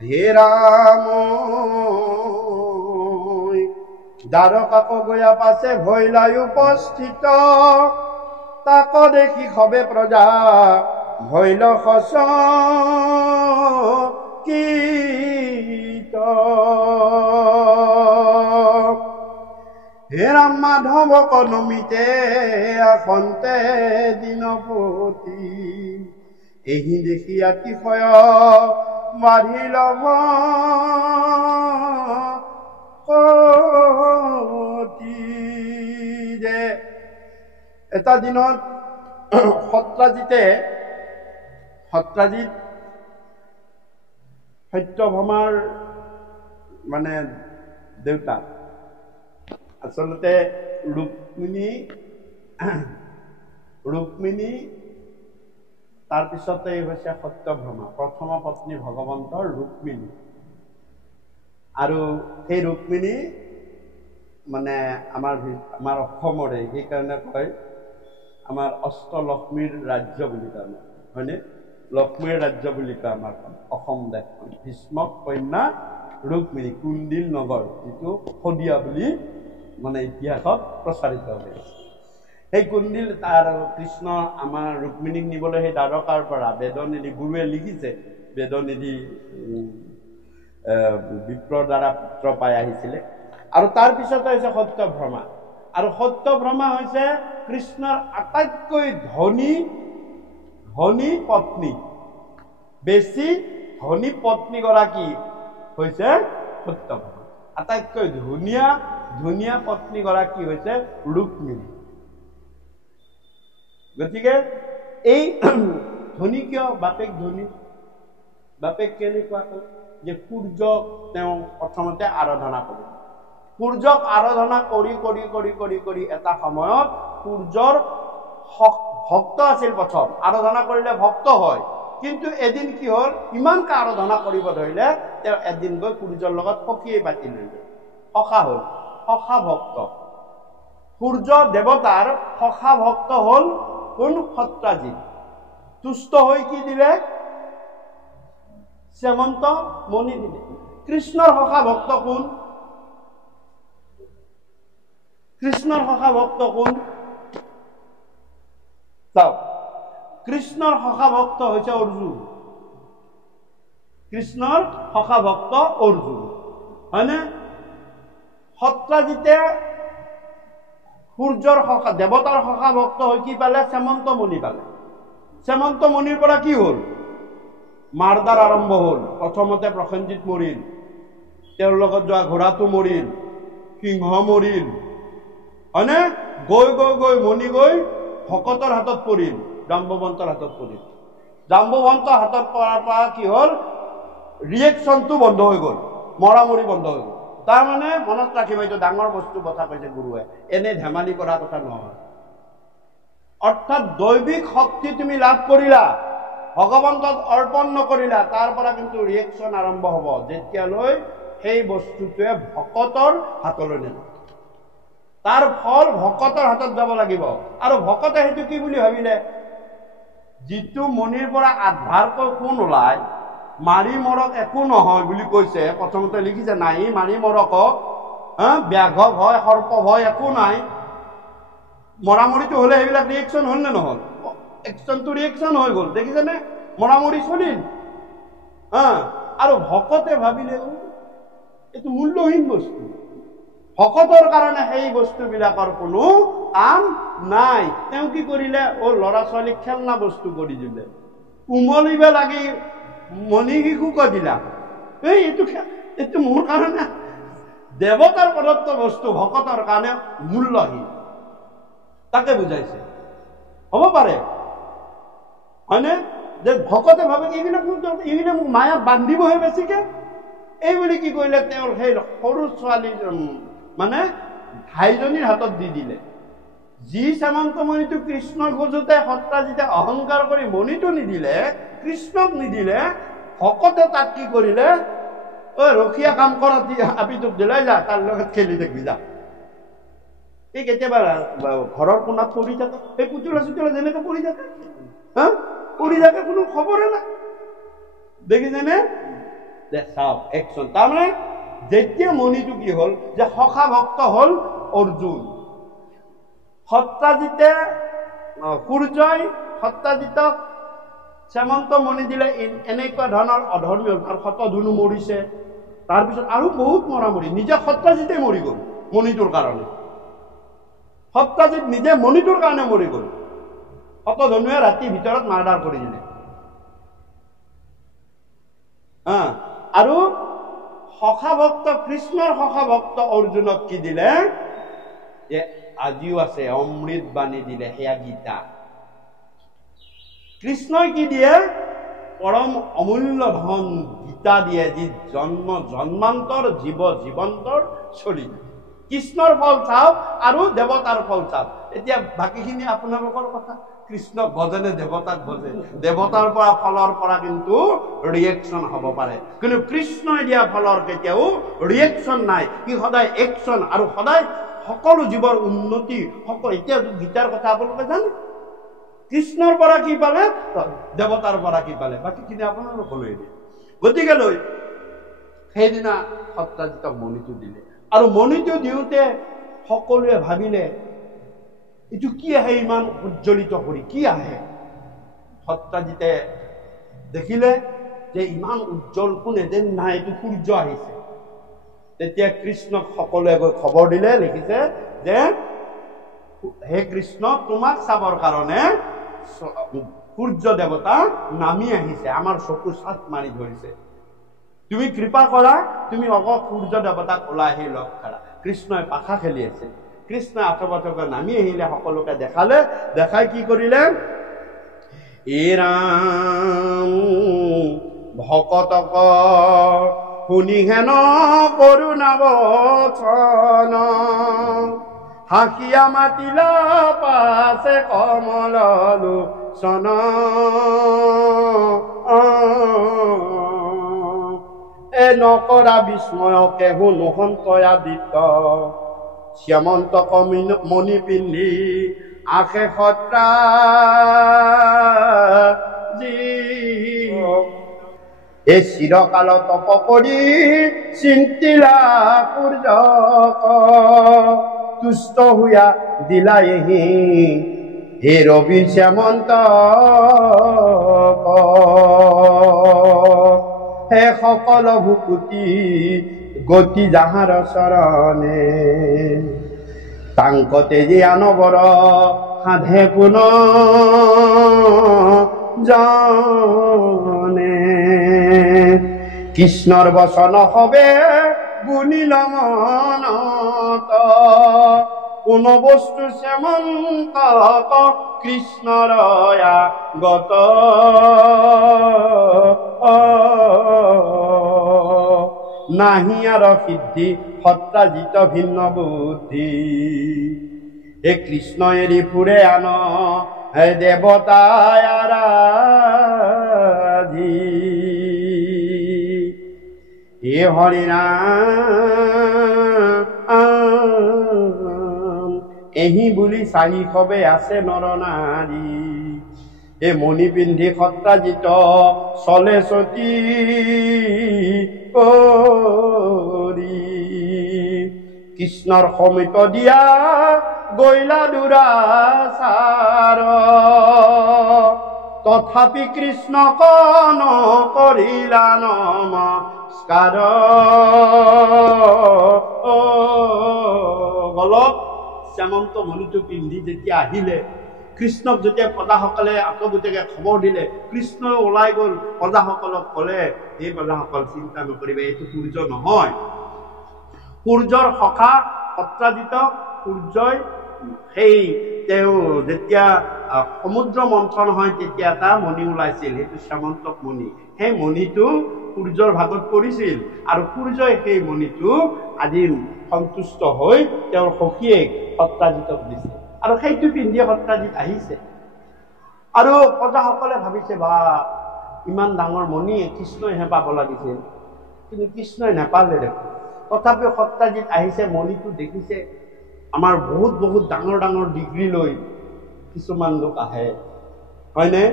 হে ৰাম দ্বাৰকাক গয়া পাছে ভৈলাই উপস্থিত তাক দেখি সবে প্ৰজা ভৈল সচকিত হে ৰাম মাধৱক নমিতে আসন্তে দিনপতি এহি দেখি অতিশয় বাঢ়িল যে এটা দিনত সত্ৰাজিত সত্যভামাৰ মানে দেউতা আচলতে ৰুক্মিণী তাৰপিছতে হৈছে সত্যভামা প্ৰথম পত্নী ভগৱন্তৰ ৰুক্মিণী আৰু সেই ৰুক্মিণী মানে আমাৰ অসমৰে সেইকাৰণে কয় আমাৰ অষ্টলক্ষ্মীৰ ৰাজ্য বুলি কয় হয়নে লক্ষ্মীৰ ৰাজ্য বুলি কয় আমাৰ অসম দেশখন ভীষ্মক কন্যা ৰুক্মিণী কুন্দিল নগৰ যিটো শদিয়া বুলি মানে ইতিহাসত প্ৰচাৰিত হৈছে সেই কুন্দিল তাৰ কৃষ্ণ আমাৰ ৰুক্মিণীক নিবলৈ সেই দ্বাৰকাৰ পৰা বেদনিধি গুৰুৱে লিখিছে বেদনিধি বিপ্ৰৰ দ্বাৰা পুত্ৰ পাই আহিছিলে আৰু তাৰ পিছতে হৈছে সত্যভামা আৰু সত্যভামা হৈছে কৃষ্ণৰ আটাইতকৈ ধনী পত্নী বেছি ধনী পত্নীগৰাকী হৈছে সত্যভামা আটাইতকৈ ধুনীয়া পত্নীগৰাকী হৈছে ৰুক্মিণী গতিকে এই ধনী কিয় বাপেক ধনী বাপেক কেনেকুৱা যে সূৰ্যক তেওঁ প্ৰথমতে আৰাধনা কৰে সূৰ্যক আৰাধনা কৰি এটা সময়ত সূৰ্যৰ ভক্ত আছিল প্ৰথম আৰাধনা কৰিলে ভক্ত হয় কিন্তু এদিন কি হ'ল ইমানকৈ আৰাধনা কৰিব ধৰিলে তেওঁ এদিন গৈ সূৰ্যৰ লগত সখীয়ে পাতি ললে সখা হ'ল সখা ভক্ত সূৰ্য দেৱতাৰ সখা ভক্ত হ'ল কোন সত্ৰাজিত তুষ্ট হৈ কি দিলে শ্যামন্ত মণি দিলে কৃষ্ণৰ সখা ভক্ত কোন চাওক কৃষ্ণৰ সখা ভক্ত হৈছে অৰ্জুন কৃষ্ণৰ সখা ভক্ত অৰ্জুন হয়নে সত্ৰাজিতে সূৰ্যৰ সখা দেৱতাৰ সখা ভক্ত হৈ কি পালে শ্যামন্ত মণি পালে শ্যামন্ত মুনিৰ পৰা কি হ'ল? মাৰদাৰ আৰম্ভ হ'ল। প্ৰথমতে প্ৰসেনজিৎ মৰিল, তেওঁৰ লগত যোৱা ঘোঁৰাটো মৰিল, সিংহ মৰিল, হয়নে? গৈ গৈ গৈ মণি গৈ ভকতৰ হাতত পৰিল, জাম্বৱন্তৰ হাতত পৰিল। জাম্বৱন্তৰ হাতত পৰাৰ পৰা কি হ'ল? ৰিয়েকশ্যনটো বন্ধ হৈ গ'ল, মৰামৰি বন্ধ হৈ গ'ল। তাৰমানে মনত ৰাখিব, এইটো ডাঙৰ বস্তু কথা কৈছে গুৰুৱে, এনে ধেমালি কৰা কথা নহয়। অৰ্থাৎ দৈবিক শক্তি তুমি লাভ কৰিলা, ভগৱন্তক অৰ্পণ নকৰিলা, তাৰ পৰা কিন্তু ৰিয়েকশ্যন আৰম্ভ হ'ব, যেতিয়ালৈ সেই বস্তুটোৱে ভকতৰ হাতলৈ নাযায়। তাৰ ফল ভকতৰ হাতত যাব লাগিব। আৰু ভকতে সেইটো কি বুলি ভাবিলে? যিটো মণিৰ পৰা আধাৰকৈ কোন ওলায়, মাৰি মৰক একো নহয় বুলি কৈছে, প্ৰথমতে লিখিছে নাই মাৰি মৰক, ব্যাঘ ভয় সৰ্প ভয় একো নাই। মৰামৰিটো হ'লে সেইবিলাক ৰিয়েকশ্যন হ'ল নে নহ'ল? একশ্যনটো ৰিয়েকশ্যন হৈ গ'ল, দেখিছেনে? মৰামৰি চলিল। আৰু ভকতে ভাবিলে এইটো মূল্যহীন বস্তু, ভকতৰ কাৰণে সেই বস্তুবিলাকৰ কোনো কাম নাই। তেওঁ কি কৰিলে? ল'ৰা ছোৱালীক খেলনা বস্তু কৰি দিলে, উমলিব লাগি মণি শিশুক দিলা, এইটো মোৰ কাৰণে দেৱতাৰ প্ৰদত্ত বস্তু, ভকতৰ কাৰণে মূল্যহীন। তাকে বুজাইছে। হ'ব পাৰে, হয়নে? যে ভকতে ভাবে এইবিলাক মোক মায়াত বান্ধিবহে বেছিকে, এই বুলি কি কৰিলে? তেওঁৰ সেই সৰু ছোৱালী মানে ভাইজনীৰ হাতত দি দিলে। যি শ্যামন্ত মণিটো কৃষ্ণক খোজোতে সত্ৰাজিতে অহংকাৰ কৰি মণিটো নিদিলে, কৃষ্ণক নিদিলে, ভকতে তাক কি কৰিলে? ৰখীয়া কাম কৰা আপিটোক দিলে, যা তাৰ লগত খেলি থাকিবি যা। এই কেতিয়াবা ঘৰৰ কোণাত পৰি থাকে, সেই পুতুলা চুতুলা যেনেকে পৰি থাকে, পৰি থাকে, কোনো খবৰে নাই। দেখিছেনে? চাওক একশ্যন। তাৰমানে যেতিয়া মণিটো কি হ'ল, যে সখা ভক্ত হ'ল অৰ্জুন, সত্ৰাজিতে সূৰ্যই সত্ৰাজিতক শ্যামন্ত মণি দিলে, এনেকুৱা ধৰণৰ অধৰ্মীয় শতধনু মৰিছে। তাৰপিছত আৰু বহুত মৰামৰি, নিজে সত্ৰাজিতে মৰি গ'ল মণিটোৰ কাৰণে। সত্ৰাজিত নিজে মণিটোৰ কাৰণে মৰি গ'ল। শতধনুৱে ৰাতিৰ ভিতৰত মাৰ্ডাৰ কৰি দিলে। আৰু সখা ভক্ত, কৃষ্ণৰ সখা ভক্ত অৰ্জুনক কি দিলে? যে আজিও আছে, অমৃত বাণী দিলে, সেয়া গীতা। কৃষ্ণই কি দিয়ে? পৰম অমূল্য ধন গীতা দিয়ে, যি জন্মান্তৰ জীৱন্তৰ চলি। কৃষ্ণৰ ফল চাওক আৰু দেৱতাৰ ফল চাওক। এতিয়া বাকীখিনি আপোনালোকৰ কথা। কৃষ্ণক ভজে নে দেৱতাক ভজে? দেৱতাৰ পৰা ফলৰ পৰা কিন্তু ৰিয়েকশ্যন হ'ব পাৰে, কিন্তু কৃষ্ণই দিয়া ফলৰ কেতিয়াও ৰিয়েকশ্যন নাই। সি সদায় একশ্যন, আৰু সদায় সকলো জীৱৰ উন্নতি। এতিয়া গীতাৰ কথা আপোনালোকে জানে, কৃষ্ণৰ পৰা কি পালে, দেৱতাৰ পৰা কি পালে, বাকীখিনি আপোনালোকলৈ দিয়ে। গতিকে লৈ সেইদিনা সত্ৰাজিতক মণিটো দিলে, আৰু মণিটো দিওঁতে সকলোৱে ভাবিলে এইটো কি আহে ইমান উজ্জ্বলিত কৰি, কি আহে? সত্ৰাজিতে দেখিলে যে ইমান উজ্জ্বল কোন এদিন নাই, এইটো সূৰ্য আহিছে। তেতিয়া কৃষ্ণক সকলোৱে গৈ খবৰ দিলে, লিখিছে যে হে কৃষ্ণ, তোমাক চাবৰ কাৰণে সূৰ্য দেৱতা নামি আহিছে, আমাৰ চকু চাট মাৰি ধৰিছে, তুমি কৃপা কৰা, তুমি অকল সূৰ্য দেৱতাক ওলাই আহি লগ কৰা। কৃষ্ণই পাখা খেলি আছে। কৃষ্ণই আঠবাটকৈ নামি আহিলে, সকলোকে দেখালে, দেখাই কি কৰিলে? ৰাম ভকতক শুনি হেন কৰোণাবচন, হাসিয়া মাতিলা পাছে কমল লোচন। নকৰা বিস্ময়কে শুনো সন্তয়াদিত, শ্যামন্তক মণি পিন্ধি আশে সত্ৰাজি। এই চিৰকাল তপ কৰি চিন্তিলা সূৰ্যক, তুষ্ট হুয়া দিলা এহি হে ৰবি শ্যামন্ত। হে সকল ভুকুতি গতি যাহাৰ চৰণে, তাংকতে যে আনবৰ সাধে পুনৰ জানে কৃষ্ণৰ বচন হবে গুণিল মনত কোন বস্তু শ্যামন্ত কৃষ্ণৰ গত নাহি আৰ সিদ্ধি সত্ৰাজিত ভিন্ন বুদ্ধি এ কৃষ্ণ এৰি ফুৰে আন হে দেৱতায় আৰাধি এ হৰিনাম এহি বুলি চাহি সবে আছে নৰ নাৰী এ মণি পিন্ধি সত্ৰাজিত চলে সতী কৰি কৃষ্ণৰ সমিত দিয়া গৈলা দুৰাচাৰ তথাপি কৃষ্ণ কন কৰিলা নমস্কাৰ গলত শ্যামন্ত মণিটো পিন্ধি যেতিয়া আহিলে কৃষ্ণক যেতিয়া প্ৰজাসকলে আকৌ গোটেই খবৰ দিলে কৃষ্ণ ওলাই গ'ল প্ৰজাসকলক ক'লে এই প্ৰজাসকল চিন্তা নকৰিবে এইটো সূৰ্য নহয় সূৰ্যৰ সখা সত্ৰাজিত সূৰ্যই সেই তেওঁ যেতিয়া সমুদ্ৰ মন্থন হয় তেতিয়া এটা মণি ওলাইছিল সেইটো শ্যামন্তক মণি সেই মণিটো সূৰ্যৰ ভাগত পৰিছিল আৰু সূৰ্যই সেই মণিটো আজি সন্তুষ্ট হৈ তেওঁৰ সখীয়েক সত্ৰাজিতক দিছিল আৰু সেইটো পিন্ধি সত্ৰাজিত আহিছে আৰু প্ৰজাসকলে ভাবিছে বা ইমান ডাঙৰ মণি কৃষ্ণইহে পাব লাগিছিল কিন্তু কৃষ্ণই নাপালে দেখোন তথাপিও সত্ৰাজিত আহিছে মণিটো দেখিছে আমাৰ বহুত বহুত ডাঙৰ ডাঙৰ ডিগ্ৰী লৈ কিছুমান লোক আহে হয়নে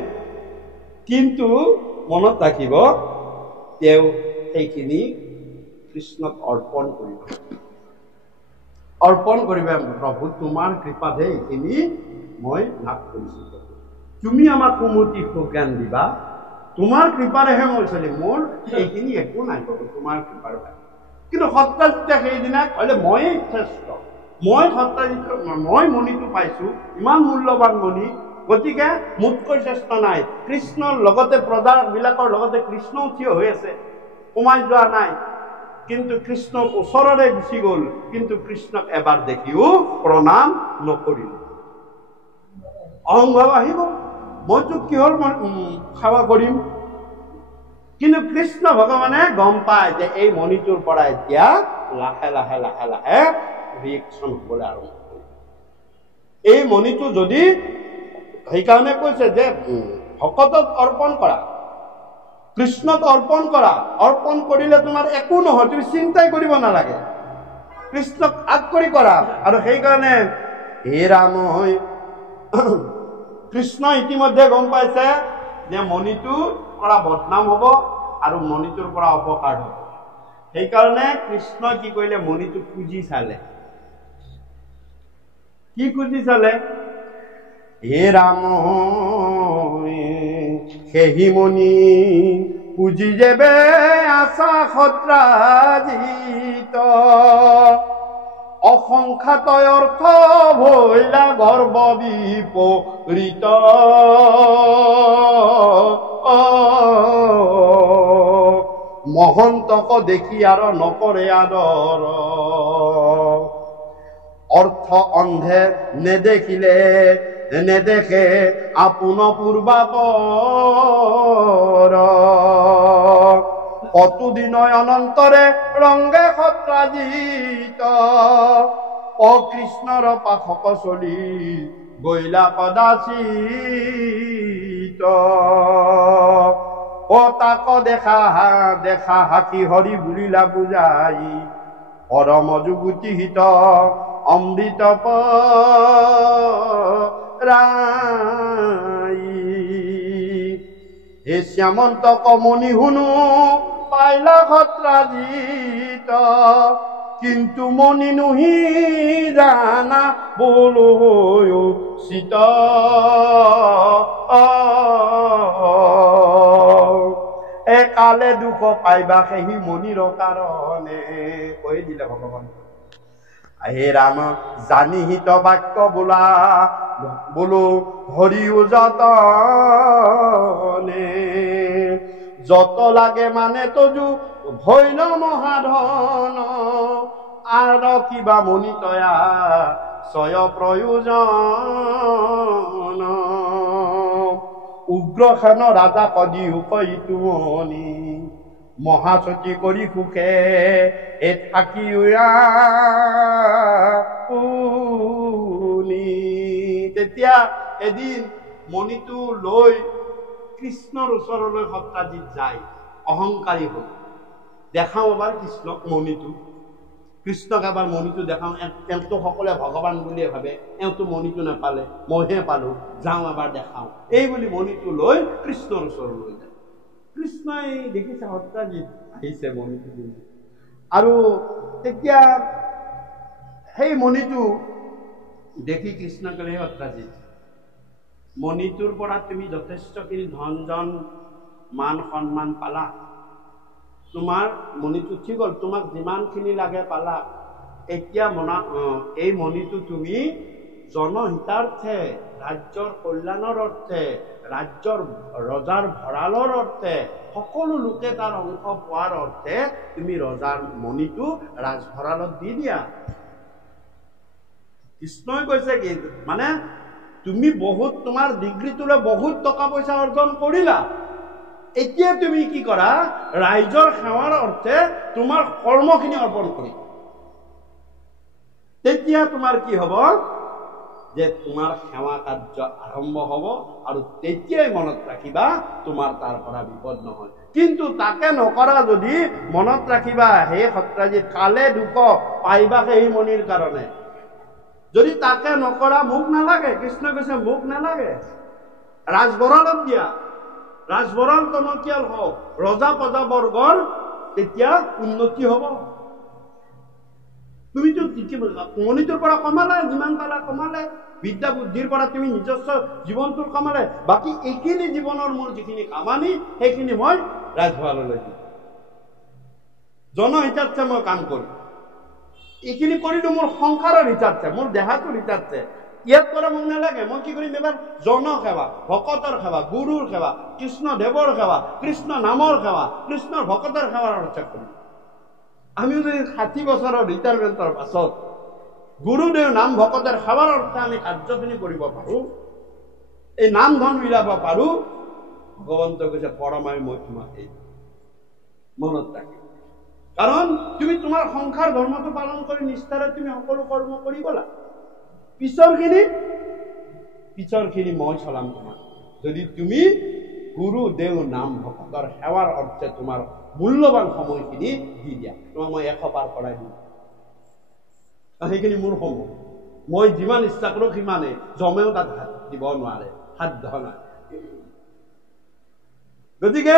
কিন্তু মনত ৰাখিব তেওঁ সেইখিনি কৃষ্ণক অৰ্পণ কৰিব প্ৰভু তোমাৰ কৃপাতে এইখিনি মই লাভ কৰিছোঁ তুমি আমাক সুমতি সুজ্ঞান দিবা তোমাৰ কৃপাৰেহে মই চলিম মোৰ এইখিনি একো নাই প্ৰভু তোমাৰ কৃপাৰ ভাই কিন্তু সত্ৰাজিতে সেইদিনা ক'লে ময়েই শ্ৰেষ্ঠ মই সত্ৰাজিত মই মণিটো পাইছোঁ ইমান মূল্যৱান মণি গতিকে মোতকৈ শ্ৰেষ্ঠ নাই কৃষ্ণৰ লগতে প্ৰজাবিলাকৰ লগতে কৃষ্ণও থিয় হৈ আছে সোমাই যোৱা নাই কিন্তু কৃষ্ণৰ ওচৰৰে গুচি গ'ল কিন্তু কৃষ্ণক এবাৰ দেখিও প্ৰণাম নকৰিল অহংভাৱ আহিব মইতো কিহৰ সেৱা কৰিম কিন্তু কৃষ্ণ ভগৱানে গম পায় যে এই মণিটোৰ পৰা এতিয়া লাহে লাহে লাহে লাহে ৰিয়েকশ্যন হ'বলৈ আৰম্ভ কৰিব এই মণিটো যদি সেইকাৰণে কৈছে যে ভকতক অৰ্পণ কৰা কৃষ্ণক অৰ্পণ কৰা অৰ্পণ কৰিলে তোমাৰ একো নহয় তুমি চিন্তাই কৰিব নালাগে কৃষ্ণক আগ কৰি কৰা আৰু সেইকাৰণে হে ৰাম কৃষ্ণ ইতিমধ্যে গম পাইছে যে মণিটোৰ পৰা বদনাম হ'ব আৰু মণিটোৰ পৰা অপকাৰ হ'ব সেইকাৰণে কৃষ্ণই কি কৰিলে মণিটো খুজি চালে কি খুজি চালে হে ৰাম সেহি মণি পুজি যেবে আশা সত্ৰাজিত অসংখ্যাতয় অৰ্থ ভৈলা গৰ্ব বিপৰীত মহন্তক দেখি আৰু নকৰে আদৰ অৰ্থ অন্ধে নেদেখিলে নেদেখে আপোন পূৰ্বাপৰ কতোদিনয় অনন্তৰে ৰংগে সত্ৰাজিত অকৃষ্ণৰ পাশক চলি গৈলা কদাচিত তাক দেখা হাকি হৰি বুলিলা বুজাই পৰম যুগুতি হিত অমৃত পৰাই হে শ্যামন্ত কমনি শুনো পাইলা সত্ৰাজিত কিন্তু মনি নুহি জানা বোলো চিত একালে দুখ পাইবা সেই মনিৰ কাৰণে কৈ দিলে ভগৱান হে ৰাম জানি হিত বাক্য বোলা বোলো হৰি উজাতনে যত লাগে মানে তজু ভৈল মহাধন আৰ কিবা মনি তয়া ছয় প্ৰয়োজন উগ্ৰখান ৰাজা কদি উপইতুমনি মহাসতী কৰি সুখে এ থাকি তেতিয়া এদিন মণিটো লৈ কৃষ্ণৰ ওচৰলৈ সত্ৰাজিত যায় অহংকাৰী হ'ল দেখাও এবাৰ কৃষ্ণক মণিটো কৃষ্ণক এবাৰ মণিটো দেখাওঁ তেওঁতো সকলোৱে ভগৱান বুলিয়ে ভাবে এওঁতো মণিটো নাপালে মইহে পালো যাওঁ এবাৰ দেখাওঁ এই বুলি মণিটো লৈ কৃষ্ণৰ ওচৰলৈ যায় কৃষ্ণই দেখিছে সত্ৰাজিত আহিছে মণিটো আৰু তেতিয়া সেই মণিটো দেখি কৃষ্ণ ক'লে সত্ৰাজিত মণিটোৰ পৰা তুমি যথেষ্টখিনি ধন জন মান সন্মান পালা তোমাৰ মণিটো ঠিক হ'ল তোমাক যিমানখিনি লাগে পালা এতিয়া এই মণিটো তুমি জনহিতাৰ্থে ৰাজ্যৰ কল্যাণৰ অৰ্থে ৰাজ্যৰ ৰজাৰ ভঁৰালৰ অৰ্থে সকলো লোকে তাৰ অংশ পোৱাৰ অৰ্থে তুমি ৰজাৰ মণিটো ৰাজভঁৰালত দি দিয়া কৃষ্ণই কৈছে কি মানে তুমি বহুত তোমাৰ ডিগ্ৰীটোলৈ বহুত টকা পইচা অৰ্জন কৰিলা এতিয়া তুমি কি কৰা ৰাইজৰ সেৱাৰ অৰ্থে তোমাৰ কৰ্মখিনি অৰ্পণ কৰি তেতিয়া তোমাৰ কি হ'ব যে তোমাৰ সেৱা কাৰ্য আৰম্ভ হ'ব আৰু তেতিয়াই মনত ৰাখিবা তোমাৰ তাৰ পৰা বিপদ নহয় কিন্তু তাকে নকৰা যদি মনত ৰাখিবা হে সত্ৰাজিত কালে দুখ পাইবা সেই মণিৰ কাৰণে যদি তাকে নকৰা মোক নালাগে কৃষ্ণ কৈছে মোক নালাগে ৰাজভঁৰালত দিয়া ৰাজভঁৰাল টনকিয়াল হওক ৰজা প্ৰজাবৰ্গৰ তেতিয়া উন্নতি হ'ব তুমিতো মণিটোৰ পৰা কমালে যিমান পালা কমালে বিদ্যা বুদ্ধিৰ পৰা তুমি নিজস্ব জীৱনটোৰ কমালে বাকী এইখিনি জীৱনৰ মোৰ যিখিনি কামানি সেইখিনি মই ৰাজভঁৰাললৈ দিম জনহিতাৰ্থে মই কাম কৰিম এইখিনি কৰিলো মোৰ সংসাৰৰ হিতাৰ্থে মোৰ দেহাটোৰ হিতাৰ্থে ইয়াত পৰা মোক নালাগে মই কি কৰিম এবাৰ জনসেৱা ভকতৰ সেৱা গুৰুৰ সেৱা কৃষ্ণদেৱৰ সেৱা কৃষ্ণ নামৰ সেৱা কৃষ্ণৰ ভকতৰ সেৱাৰ অৰ্থে কৰিম আমিও যদি 60 বছৰৰ ৰিটায়াৰমেণ্টৰ পাছত গুৰুদেৱ নাম ভকতৰ সেৱাৰ অৰ্থে আমি কাৰ্যখিনি কৰিব পাৰো এই নাম ধন মিলাব পাৰো ভগৱন্ত কৈছে পৰমাই মই তোমাক এই মনত ৰাখিম কাৰণ তুমি তোমাৰ সংসাৰ ধৰ্মটো পালন কৰি নিষ্ঠাৰে তুমি সকলো কৰ্ম কৰি গলা পিছৰখিনি মই চলাম তোমাক যদি তুমি গুৰু দেৱ নাম ভকতৰ সেৱাৰ অৰ্থে তোমাৰ মূল্যৱান সময়খিনি দি দিয়া তোমাক মই 100 পাৰ কৰাই দিম সেইখিনি মোৰ সময় মই যিমান ইচ্ছা কৰো সিমানে জমেও তাত হাত দিব নোৱাৰে সাধ্য নাই গতিকে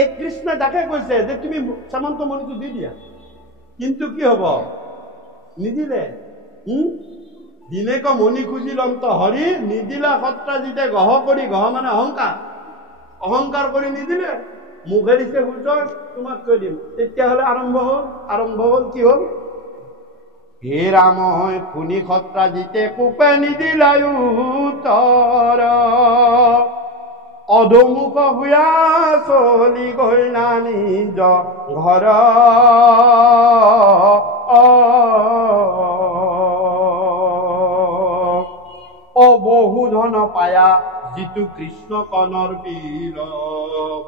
এই কৃষ্ণ তাকে কৈছে যে তুমি সামন্ত মণিটো দি দিয়া কিন্তু কি হ'ব নিদিলে দিনেক মণি খুজি লন্ত হৰি নিদিলা সত্ৰাজিতে গহ কৰি গহ মানে অহংকাৰ কৰি নিদিলে মুখে দিছে সূৰ্য তোমাক কৈ দিম তেতিয়াহ'লে আৰম্ভ হ'ল কি হ'ল হে ৰাম শুনি সত্ৰাজিতে কোপে নিদিলায়ো উত্তৰ অধমুখ হুয়া চলি গল না নিজ ঘৰ বহু ধন পায়া যিটো কৃষ্ণ কণৰ বীৰ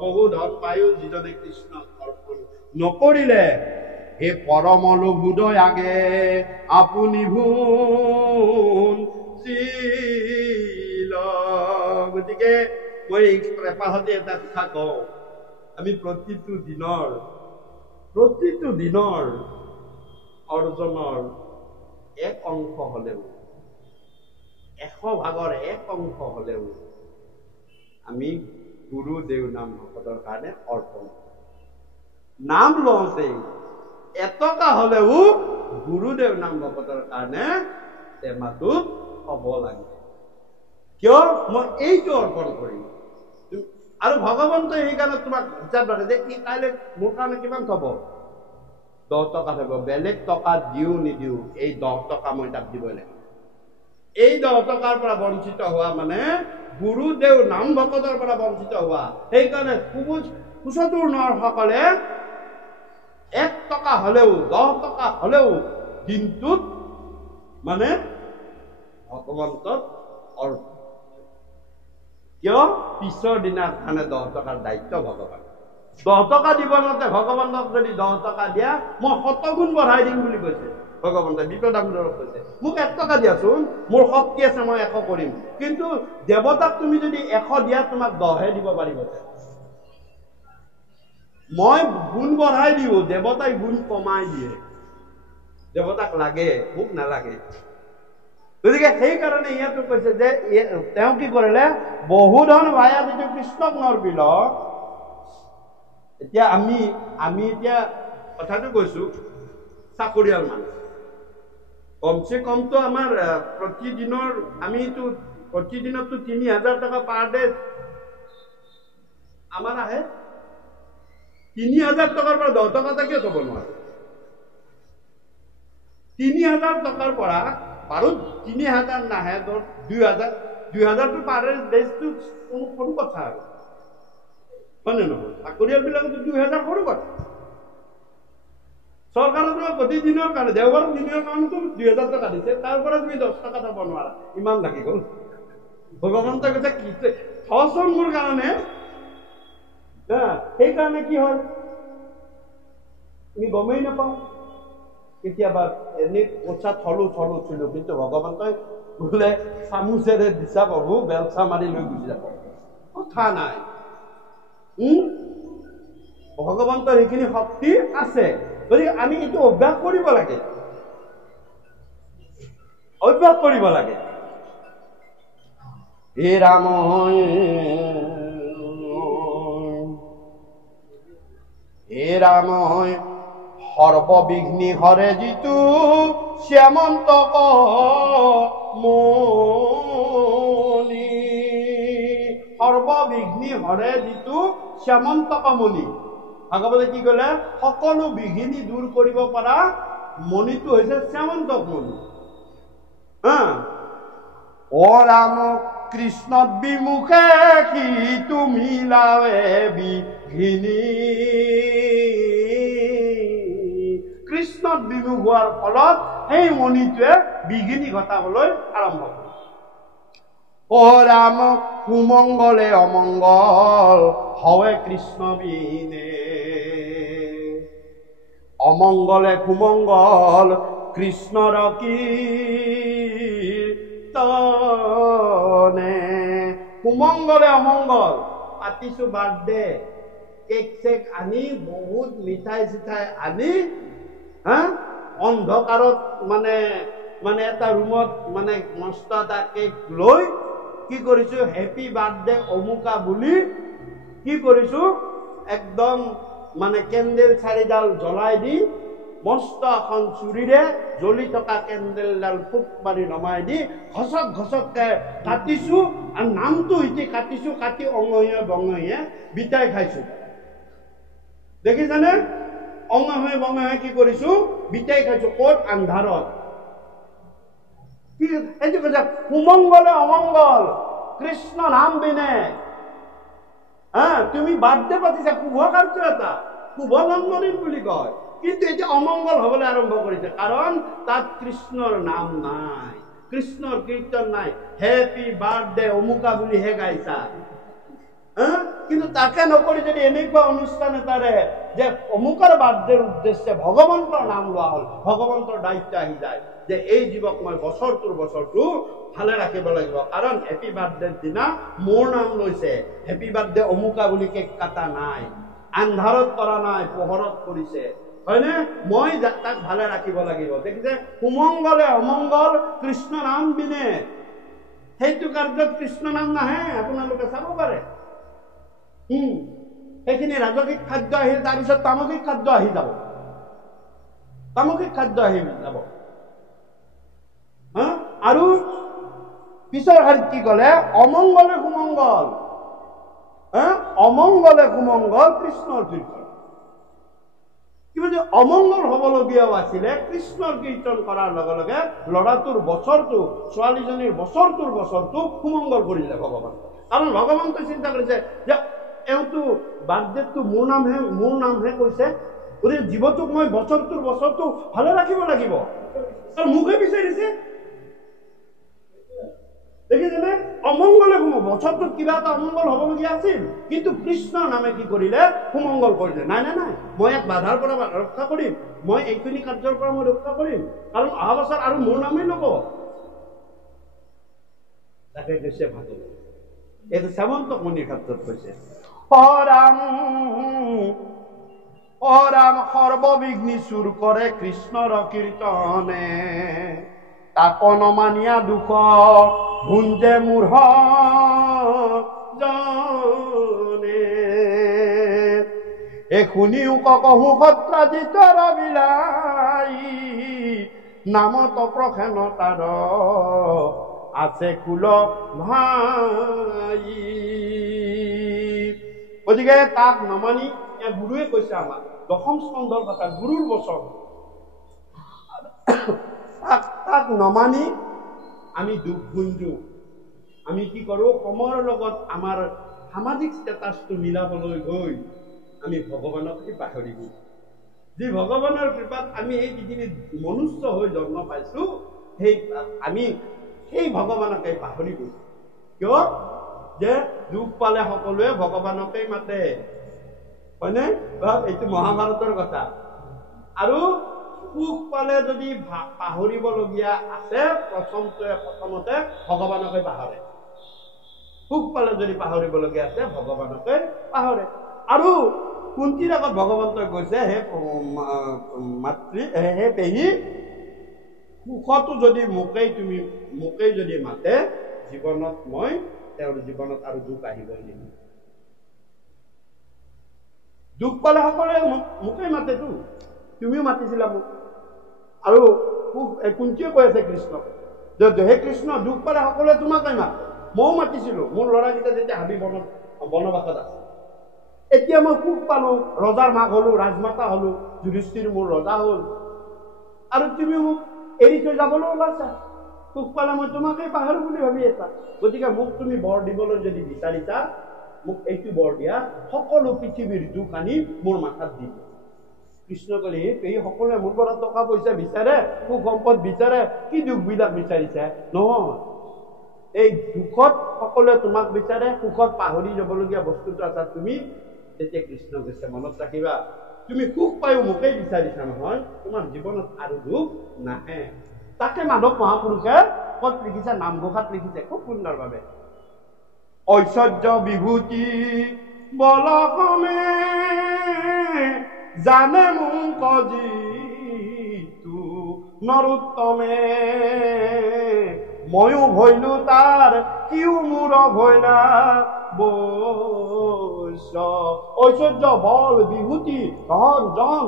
বহু ধন পায়ো যিজনে কৃষ্ণ অৰ্পণ নকৰিলে হে পৰম লোভুদয় আগে আপুনি ভুল গতিকে মই এপাহতে এটা কথা কওঁ আমি প্ৰতিটো দিনৰ অৰ্জনৰ এক অংশ হলেও 100 ভাগৰ এক অংশ হলেও আমি গুৰুদেৱ নাম ভকতৰ কাৰণে অৰ্পণ নাম লওঁতে এটকা হলেও গুৰুদেৱ নাম ভকতৰ কাৰণে টেমাটোত হ'ব লাগে কিয় মই এইটো অৰ্পণ কৰিম আৰু ভগৱন্তই সেইকাৰণে তোমাক হিচাপ ৰাখে যে ই কাইলৈ মোৰ কাৰণে কিমান থব 10 টকা থব বেলেগ টকা দিও নিদিও এই 10 টকা মই তাক দিবই লাগিব এই 10 টকাৰ পৰা বঞ্চিত হোৱা মানে গুৰুদেৱ নাম ভকতৰ পৰা বঞ্চিত হোৱা। সেইকাৰণে কুচতুৰ নৰসকলে 1 টকা হলেও 10 টকা হলেও দিনটোত মানে ভগৱন্তক অৰ্পণ। কিয়? পিছৰ দিনাৰ কাৰণে 10 টকাৰ দায়িত্ব ভগৱান। 10 টকা দিব নাতে ভগৱানক যদি 10 টকা দিয়া মই 100 গুণ বঢ়াই দিম বুলি কৈছে ভগৱন্তই। বিপদামোদৰক কৈছে মোক 1 টকা দিয়াচোন, মোৰ শক্তি আছে, মই 100 কৰিম। কিন্তু দেৱতাক তুমি যদি 100 দিয়া তোমাক 10হে দিব পাৰিব। মই গুণ বঢ়াই দিওঁ, দেৱতাই গুণ কমাই দিয়ে। দেৱতাক লাগে, মোক নালাগে। গতিকে সেইকাৰণে ইয়াতো কৈছে যে তেওঁ কি কৰিলে, বহুধন ভায়া যিটো কৃষ্ণক নৰবিল। এতিয়া আমি এতিয়া কথাটো কৈছো, চাকৰিয়াল মানুহ কমচে কমটো আমাৰ প্ৰতিদিনৰ আমিতো প্ৰতিদিনতো 3000 টকা পাৰ ডে আমাৰ আহে। 3000 টকাৰ পৰা 10 টকা কিয় থব নোৱাৰে? 3000 টকাৰ পৰা বাৰু 3000 নাহে, 2000টো পাৰে দেশটো কোনো কথা আৰু হয়নে নহয়? চাকৰিয়াল বিলাকতো 2000 সৰু কথা। চৰকাৰে তোমাক প্ৰতিদিনৰ কাৰণে দেওবাৰ দিনৰ কাৰণেতো 2000 টকা দিছে, তাৰ পৰা তুমি 10 টকা থব নোৱাৰা, ইমান লাগি গ'ল। ভগৱন্তই কৈছে কি থচোন মোৰ কাৰণে। সেইকাৰণে কি হয় আমি গমেই নাপাওঁ। কেতিয়াবা এনে পইচা থলো কিন্তু ভগৱন্তই বোলে চামুচেৰে দিছা প্ৰভু, বেলচা মাৰি লৈ গুচি যাব, কথা নাই। ভগৱন্তৰ সেইখিনি শক্তি আছে। গতিকে আমি এইটো অভ্যাস কৰিব লাগে, অভ্যাস কৰিব লাগে। হে ৰাম হে ৰাম সৰ্ববিঘ্নি হৰে জিতু শ্যামন্তক মুনি। সৰ্ববিঘ্নি হৰে জিতু শ্যামন্তক মুনি। ভাগৱতে কি কলে, সকলো বিঘিনি দূৰ কৰিব পৰা মণিটো হৈছে শ্যামন্তক মণি। অ ৰাম কৃষ্ণ বিমুখে কি তুমি লাৱে বিঘিনি। কৃষ্ণত বিমুখ হোৱাৰ ফলত সেই মণিটোৱে বিঘিনি ঘটাবলৈ আৰম্ভ কৰে। অ ৰাম কুমংগলে অমংগল হৱে কৃষ্ণ বিনে। অমংগলে কুমংগল কৃষ্ণৰ কীৰ্তনে। কুমংগলে অমংগল, পাতিছো বাৰ্থডে, কেক চেক আনি বহুত মিঠাই চিঠাই আনি অন্ধকাৰত মানে এটা ৰুমত মানে মস্ত এটা কেক লৈ কি কৰিছো, হেপী বাৰ্থডে অমুকা বুলি কি কৰিছো, একদম মানে কেণ্ডেল 4ডাল জ্বলাই দি মস্ত এখন চুৰিৰে জ্বলি থকা কেণ্ডেলডাল ফুক মাৰি নমাই দি ঘচককে কাটিছো, আৰু নামটো ইতি কাটিছো, কাটি অঙহীয়ে বঙহীয়ে বিটাই খাইছো। দেখিছানে? অঙহীয়ে বঙহীয়ে কি কৰিছো, বিটাই খাইছো। ক'ত? আন্ধাৰত। এইটো কৈছে কুমংগলে অমংগল কৃষ্ণ নাম বিনে। তুমি বাৰ্থডে পাতিছা, শুভ কাৰ্য এটা, শুভ জন্মদিন বুলি কয়, কিন্তু এতিয়া অমংগল হবলৈ আৰম্ভ কৰিছে, কাৰণ তাত কৃষ্ণৰ নাম নাই, কৃষ্ণৰ কীৰ্তন নাই। হেপী বাৰ্থডে অমুকা বুলিহে গাইছা। কিন্তু তাকে নকৰি যদি এনেকুৱা অনুষ্ঠান এটাৰে যে অমুকৰ বাৰ্থডেৰ উদ্দেশ্যে ভগৱন্তৰ নাম লোৱা হ'ল, ভগৱন্তৰ দায়িত্ব আহি যায় যে এই জীৱক মই বছৰটো ভালে ৰাখিব লাগিব, কাৰণ হেপী বাৰ্থডেৰ দিনা মোৰ নাম লৈছে, হেপী বাৰ্থডে অমুকা বুলি কেক কাটা নাই, আন্ধাৰত কৰা নাই, পোহৰত কৰিছে, হয়নে? মই তাক ভালে ৰাখিব লাগিব। দেখিছে, কুমংগলে অমংগল কৃষ্ণ নাম বিনে। সেইটো কাৰ্যত কৃষ্ণ নাম নাহে, আপোনালোকে চাব পাৰে। সেইখিনি ৰাজসিক খাদ্য আহিল, তাৰপিছত তামসিক খাদ্য আহি যাব, তামসিক খাদ্য আহি যাব। আৰু পিছৰ শাৰীত কি কলে, অমংগলে কুমংগল, অমংগলে কুমংগল কৃষ্ণৰ কীৰ্তন। কিবা যে অমংগল হ'বলগীয়াও আছিলে কৃষ্ণৰ কীৰ্তন কৰাৰ লগে লগে ল'ৰাটোৰ বছৰটো ছোৱালীজনীৰ বছৰটো সুমংগল কৰিলে ভগৱান। কাৰণ ভগৱানটো চিন্তা কৰিছে যে এওঁটো বাৰ্থডেটো মোৰ নামহে কৈছে, গতিকে জীৱটোক মই বছৰটো ভালে ৰাখিব লাগিব, মোকে বিচাৰিছে। দেখিছেনে অমংগলে বছৰটোত কিবা এটা অমংগল হ'বলগীয়া আছিল, কিন্তু কৃষ্ণৰ নামে কি কৰিলে সুমংগল কৰিলে। নাই মই এক বাধাৰ পৰা ৰক্ষা কৰিম, মই এইখিনি কাৰ্যৰ পৰা মই ৰক্ষা কৰিম, কাৰণ অহা বছৰ আৰু মোৰ নামেই ল'ব। তাকে কৈছে ভাগৱত, এইটো শ্যামন্তক মুনিৰ ক্ষেত্ৰত কৈছে অৰাম সৰ্ববিঘ্নি চুৰ কৰে কৃষ্ণৰ কীৰ্তনে, তাক নমানিয়া দুখ ভুঞ্জে মূঢ় জনে। এ শুনিও কহু সত্ৰাজিতৰ বিলাই, নামত প্ৰসেন তাৰ আছে কুল ভাই। গতিকে তাক নমানি গুৰুৱে কৈছে আমাক দশম স্কন্ধৰ কথা, গুৰুৰ বচন। তাক নমানি আমি দুখ গুঞ্জো, আমি কি কৰোঁ সময়ৰ লগত আমাৰ সামাজিক ষ্টেটাছটো মিলাবলৈ গৈ আমি ভগৱানকে পাহৰি গৈ, যি ভগৱানৰ কৃপাত আমি এই পৃথিৱীত মনুষ্য হৈ জন্ম পাইছো, আমি সেই ভগৱানকে পাহৰি গৈছো। কিয় যে দুখ পালে সকলোৱে ভগৱানকেই মাতে, হয়নে? এইটো মহাভাৰতৰ কথা। আৰু সুখ পালে যদি পাহৰিবলগীয়া আছে, প্ৰথমতে ভগৱানকে পাহৰে। সুখ পালে যদি পাহৰিবলগীয়া আছে ভগৱানকে পাহৰে। আৰু কুন্তীৰ আগত ভগৱন্তই কৈছে হে মাতৃ হে পেহী, সুখতো যদি মোকেই যদি মাতে, জীৱনত মই তেওঁৰ জীৱনত আৰু দুখ আহিবই নিদিম। দুখ পালে সকলোৱে মোকেই মাতেতো, তুমিও মাতিছিলা মোক। আৰু কুন্তীয়ে কৈ আছে কৃষ্ণক যে হে কৃষ্ণ, দুখ পালে সকলোৱে তোমাকে মাতে, ময়ো মাতিছিলো মোৰ ল'ৰাকেইটা যেতিয়া হাবি বনবাসত আছে। এতিয়া মই সুখ পালো, ৰজাৰ মাক হলো, ৰাজমাতা হলো, যুধিষ্ঠিৰ মোৰ ৰজা হল, আৰু তুমি মোক এৰি থৈ যাবলৈ ওলাইছা। সুখ পালে মই তোমাকেই পাহৰো বুলি ভাবি আছা। গতিকে মোক তুমি বৰ দিবলৈ যদি বিচাৰিছা, মোক এইটো বৰ দিয়া, সকলো পৃথিৱীৰ দুখ আনি মোৰ মাথাত দিব। কৃষ্ণ ক'লে এই সকলোৱে মোৰ পৰা টকা পইচা বিচাৰে, সুখ সম্পদ বিচাৰে, কি দুখবিলাক বিচাৰিছে? নহয়, এই দুখত সকলোৱে তোমাক বিচাৰে, সুখত পাহৰি যাবলগীয়া বস্তুটো আছা তুমি। তেতিয়া কৃষ্ণ কৈছে মনত ৰাখিবা, তুমি সুখ পায়ো মোকেই বিচাৰিছা নহয়, তোমাৰ জীৱনত আৰু দুখ নাহে। তাকে মাধৱ মহাপুৰুষে ক'ত লিখিছে? নামঘোষাত লিখিছে খুব সুন্দৰভাৱে। ঐশ্বৰ্য বিভূতি বলকমে জানে মোক যিটো নৰোত্তমে, ময়ো ভৈলো তাৰ কিও মোৰ ভৈলা বৈশ্য। ঐশ্বৰ্য বল বিভূতি ধন জন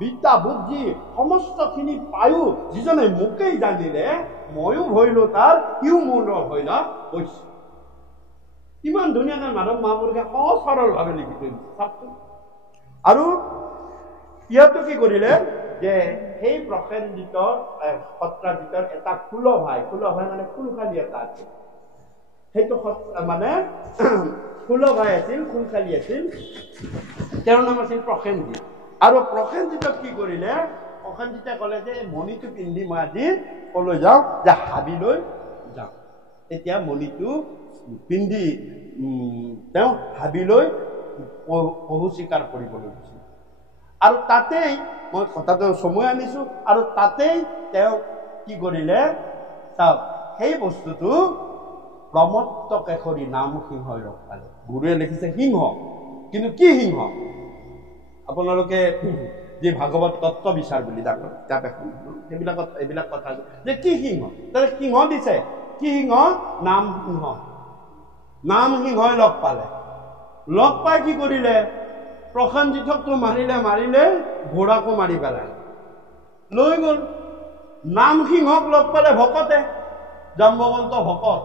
বিদ্যা বুদ্ধি সমস্তখিনি পায়ো যিজনে মোকেই জানিলে, ময়ো ভৈলো তাৰ কিও মোৰ ভৈলা বৈশ্য। কিমান ধুনীয়াকৈ মাধৱ মহাপুৰুষে সহজ সৰলভাৱে লিখি থৈ দিছে চাওকচোন। আৰু ইয়াতো কি কৰিলে যে সেই প্ৰসেনজিত সত্ৰাজিতৰ এটা কুলভাই মানে কুলখালী এটা আছিল, সেইটো মানে কুলভাই আছিল, কুলখালী আছিল, তেওঁৰ নাম আছিল প্ৰসেনজিত। আৰু প্ৰসেনজিতক কি কৰিলে? প্ৰসেনজিতে ক'লে যে মণিটো পিন্ধি মই আজি কলৈ যাওঁ, যে হাবিলৈ যাওঁ। তেতিয়া মণিটো পিন্ধি তেওঁ হাবিলৈ পহু চিকাৰ কৰিবলৈ গৈছিল। আৰু তাতেই মই কথাটো চমুৱাই আনিছো, আৰু তাতেই তেওঁ কি কৰিলে চাওক, সেই বস্তুটো প্ৰমত্ত কেশৰী নাম সিংহই লগ পালে। গুৰুৱে লিখিছে সিংহ, কিন্তু কি সিংহ? আপোনালোকে যি ভাগৱত তত্ত্ব বিচাৰ বুলি কিতাপ এখন, সেইবিলাকত এইবিলাক কথা যে কি সিংহ, তাতে সিংহ দিছে। কি সিংহ? নাম সিংহ। নাম সিংহই লগ পালে। লগ পাই কি কৰিলে? প্ৰসেনজিতকটো মাৰিলে, ঘোঁৰাকো মাৰি পেলালে, লৈ গ'ল। নাম সিংহক লগ পালে ভকতে, জাম্বৱন্ত ভকত।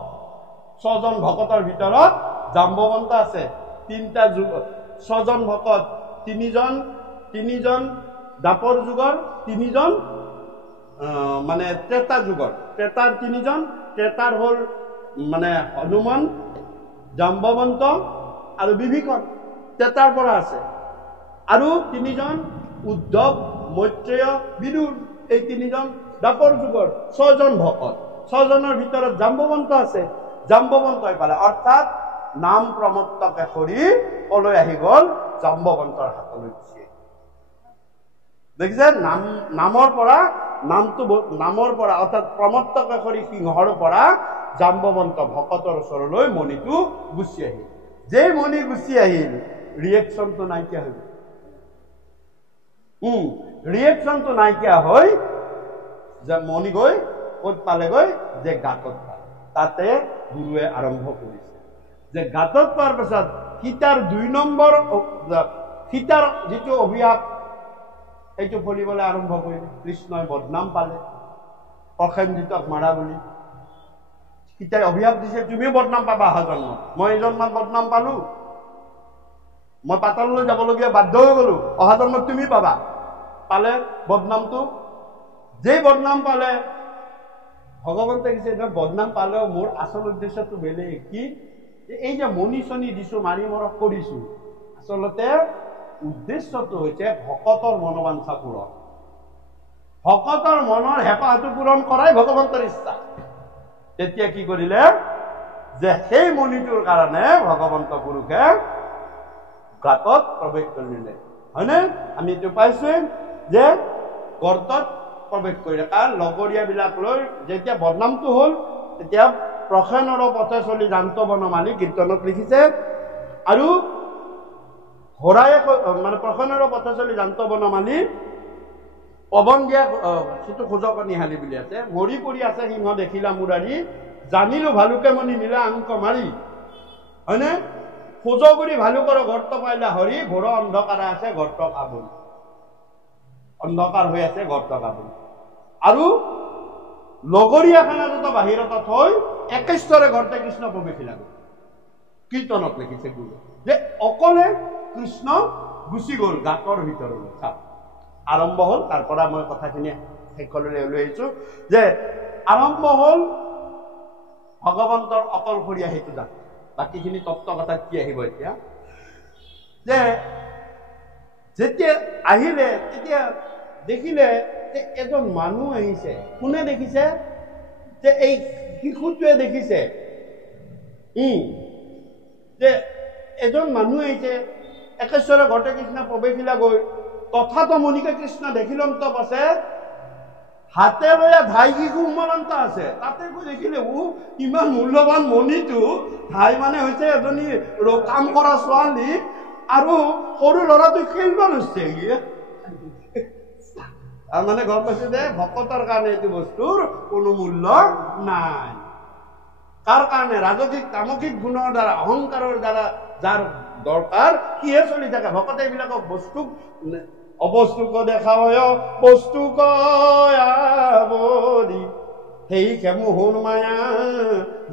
6জন ভকতৰ ভিতৰত জাম্বৱন্ত আছে, 6জন ভকত, 3জন দ্বাপৰ যুগৰ 3 জন মানে ত্ৰেতা যুগৰ ত্ৰেতাৰ 3 জন ত্ৰেতাৰ হল মানে হনুমান জাম্বৱন্ত আৰু বিভীষণ ত্ৰেতাৰ পৰা আছে আৰু 3 জন উদ্ধৱ মৈত্ৰেয় বিদুৰ এই 3 জন দ্বাপৰ যুগৰ 6 জন ভকত 6 জনৰ ভিতৰত জাম্বৱন্ত আছে জাম্বৱন্তই পালে অৰ্থাৎ নাম প্ৰমত্ত কেশৰী কলৈ আহি গল জাম্বৱন্তৰ হাতলৈ গুচি দেখিছে নামৰ পৰা নামৰ পৰা অৰ্থাৎ প্ৰমত্ত কেশৰী সিংহৰ পৰা জাম্বৱন্ত ভকতৰ ওচৰলৈ মণিটো গুচি আহিল যে মণি গুচি আহিল ৰিয়েকশ্যনটো নাইকিয়া হৈ গল ৰিয়েকশ্যনটো নাইকিয়া হৈ যে মণি গৈ ক'ত পালেগৈ যে গাঁতত পালে তাতে গুৰুৱে আৰম্ভ কৰিছে যে গাঁতত পোৱাৰ পাছত সীতাৰ 2 নম্বৰ সীতাৰ যিটো অভিশাপ এইটো ফলিবলৈ আৰম্ভ কৰিলে কৃষ্ণই বদনাম পালে প্ৰসেনজিতক মাৰা বুলি সীতাই অভিশাপ দিছে তুমিও বদনাম পাবা অহা জন্মত মই এই জন্মত বদনাম পালো মই পাতাললৈ যাবলগীয়া বাধ্য হৈ গলো অহা জন্মত তুমি পাবা পালে বদনামটো যেই বদনাম পালে ভগৱন্তে কৈছে বদনাম পালেও মোৰ আচল উদ্দেশ্যটো বেলেগ কি এই যে মণি চনি দিছো মাৰি মৰক কৰিছো আচলতে উদ্দেশ্যটো হৈছে ভকতৰ মনোবাঞ্ছা পূৰণ ভকতৰ মনৰ হেঁপাহটো পূৰণ কৰাই ভগৱন্তৰ ইচ্ছা তেতিয়া কি কৰিলে যে সেই মণিটোৰ কাৰণে ভগৱন্ত পুৰুষে গাঁতত প্ৰৱেশ কৰিলে হয়নে আমি এইটো পাইছো যে গৰ্তত প্ৰৱেশ কৰিলে কাৰণ লগৰীয়াবিলাক লৈ যেতিয়া বদনামটো হ'ল তেতিয়া প্ৰসেনৰ পথে চলি জান্ত বনমালী কীৰ্তনত লিখিছে আৰু ঘোঁৰায়ে মানে প্ৰসেনৰ পথে চলি জান্ত বনমালী পৱন দিয়া সেইটো খোজক নিহালি বুলি আছে মৰি পৰি আছে সিংহ দেখিলা মুৰাৰী জানিলো ভালুকে মনি নিলা আংক মাৰি হয়নে খোজ কৰি ভালুকৰ গৰ্ত পাইলা হৰি ঘোঁৰা অন্ধকাৰ আছে গৰ্ত কাবুল অন্ধকাৰ হৈ আছে গৰ্ত কাবুল আৰু লগৰীয়াখানা যত বাহিৰত থৈ একেশ্বৰে ঘৰতে কৃষ্ণ প্ৰৱেশিলা কীৰ্তনত লিখিছে গুৰু যে অকলে কৃষ্ণ গুচি গল গাঁতৰ ভিতৰলৈ চাওক আৰম্ভ হল তাৰ পৰা মই কথাখিনি শেষলৈ লৈ আহিছো যে আৰম্ভ হল ভগৱন্তৰ অকলশৰীয়া সেইটো যাত্ৰা বাকীখিনি তত্ত্ব কথা কি আহিব এতিয়া যে যেতিয়া আহিলে তেতিয়া দেখিলে যে এজন মানুহ আহিছে কোনে দেখিছে যে এই শিশুটোৱে দেখিছে যে এজন মানুহ আহিছে একেশ্বৰে ঘৰতে কৃষ্ণ প্ৰৱেশিলা গৈ তথাতো মণিকে কৃষ্ণ দেখিলন্ত আছে হাতে লৈ ধাই শিশু উমৰন্ত আছে তাতে গৈ দেখিলে ইমান মূল্যৱান মণিটো ধাই মানে হৈছে এজনী কাম কৰা ছোৱালী আৰু সৰু ল'ৰাটো খেলিব লৈছে মানে গম পাইছে যে ভকতৰ কাৰণে এইটো বস্তুৰ কোনো মূল্য নাই কাৰ কাৰণে ৰাজসিক তামসিক গুণৰ দ্বাৰা অহংকাৰৰ দ্বাৰা যাৰ দৰকাৰ সিহে চলি থাকে ভকতে এইবিলাকক বস্তুক অবস্তুক দেখায় বস্তুক আৱৰি সেই মোহন মায়া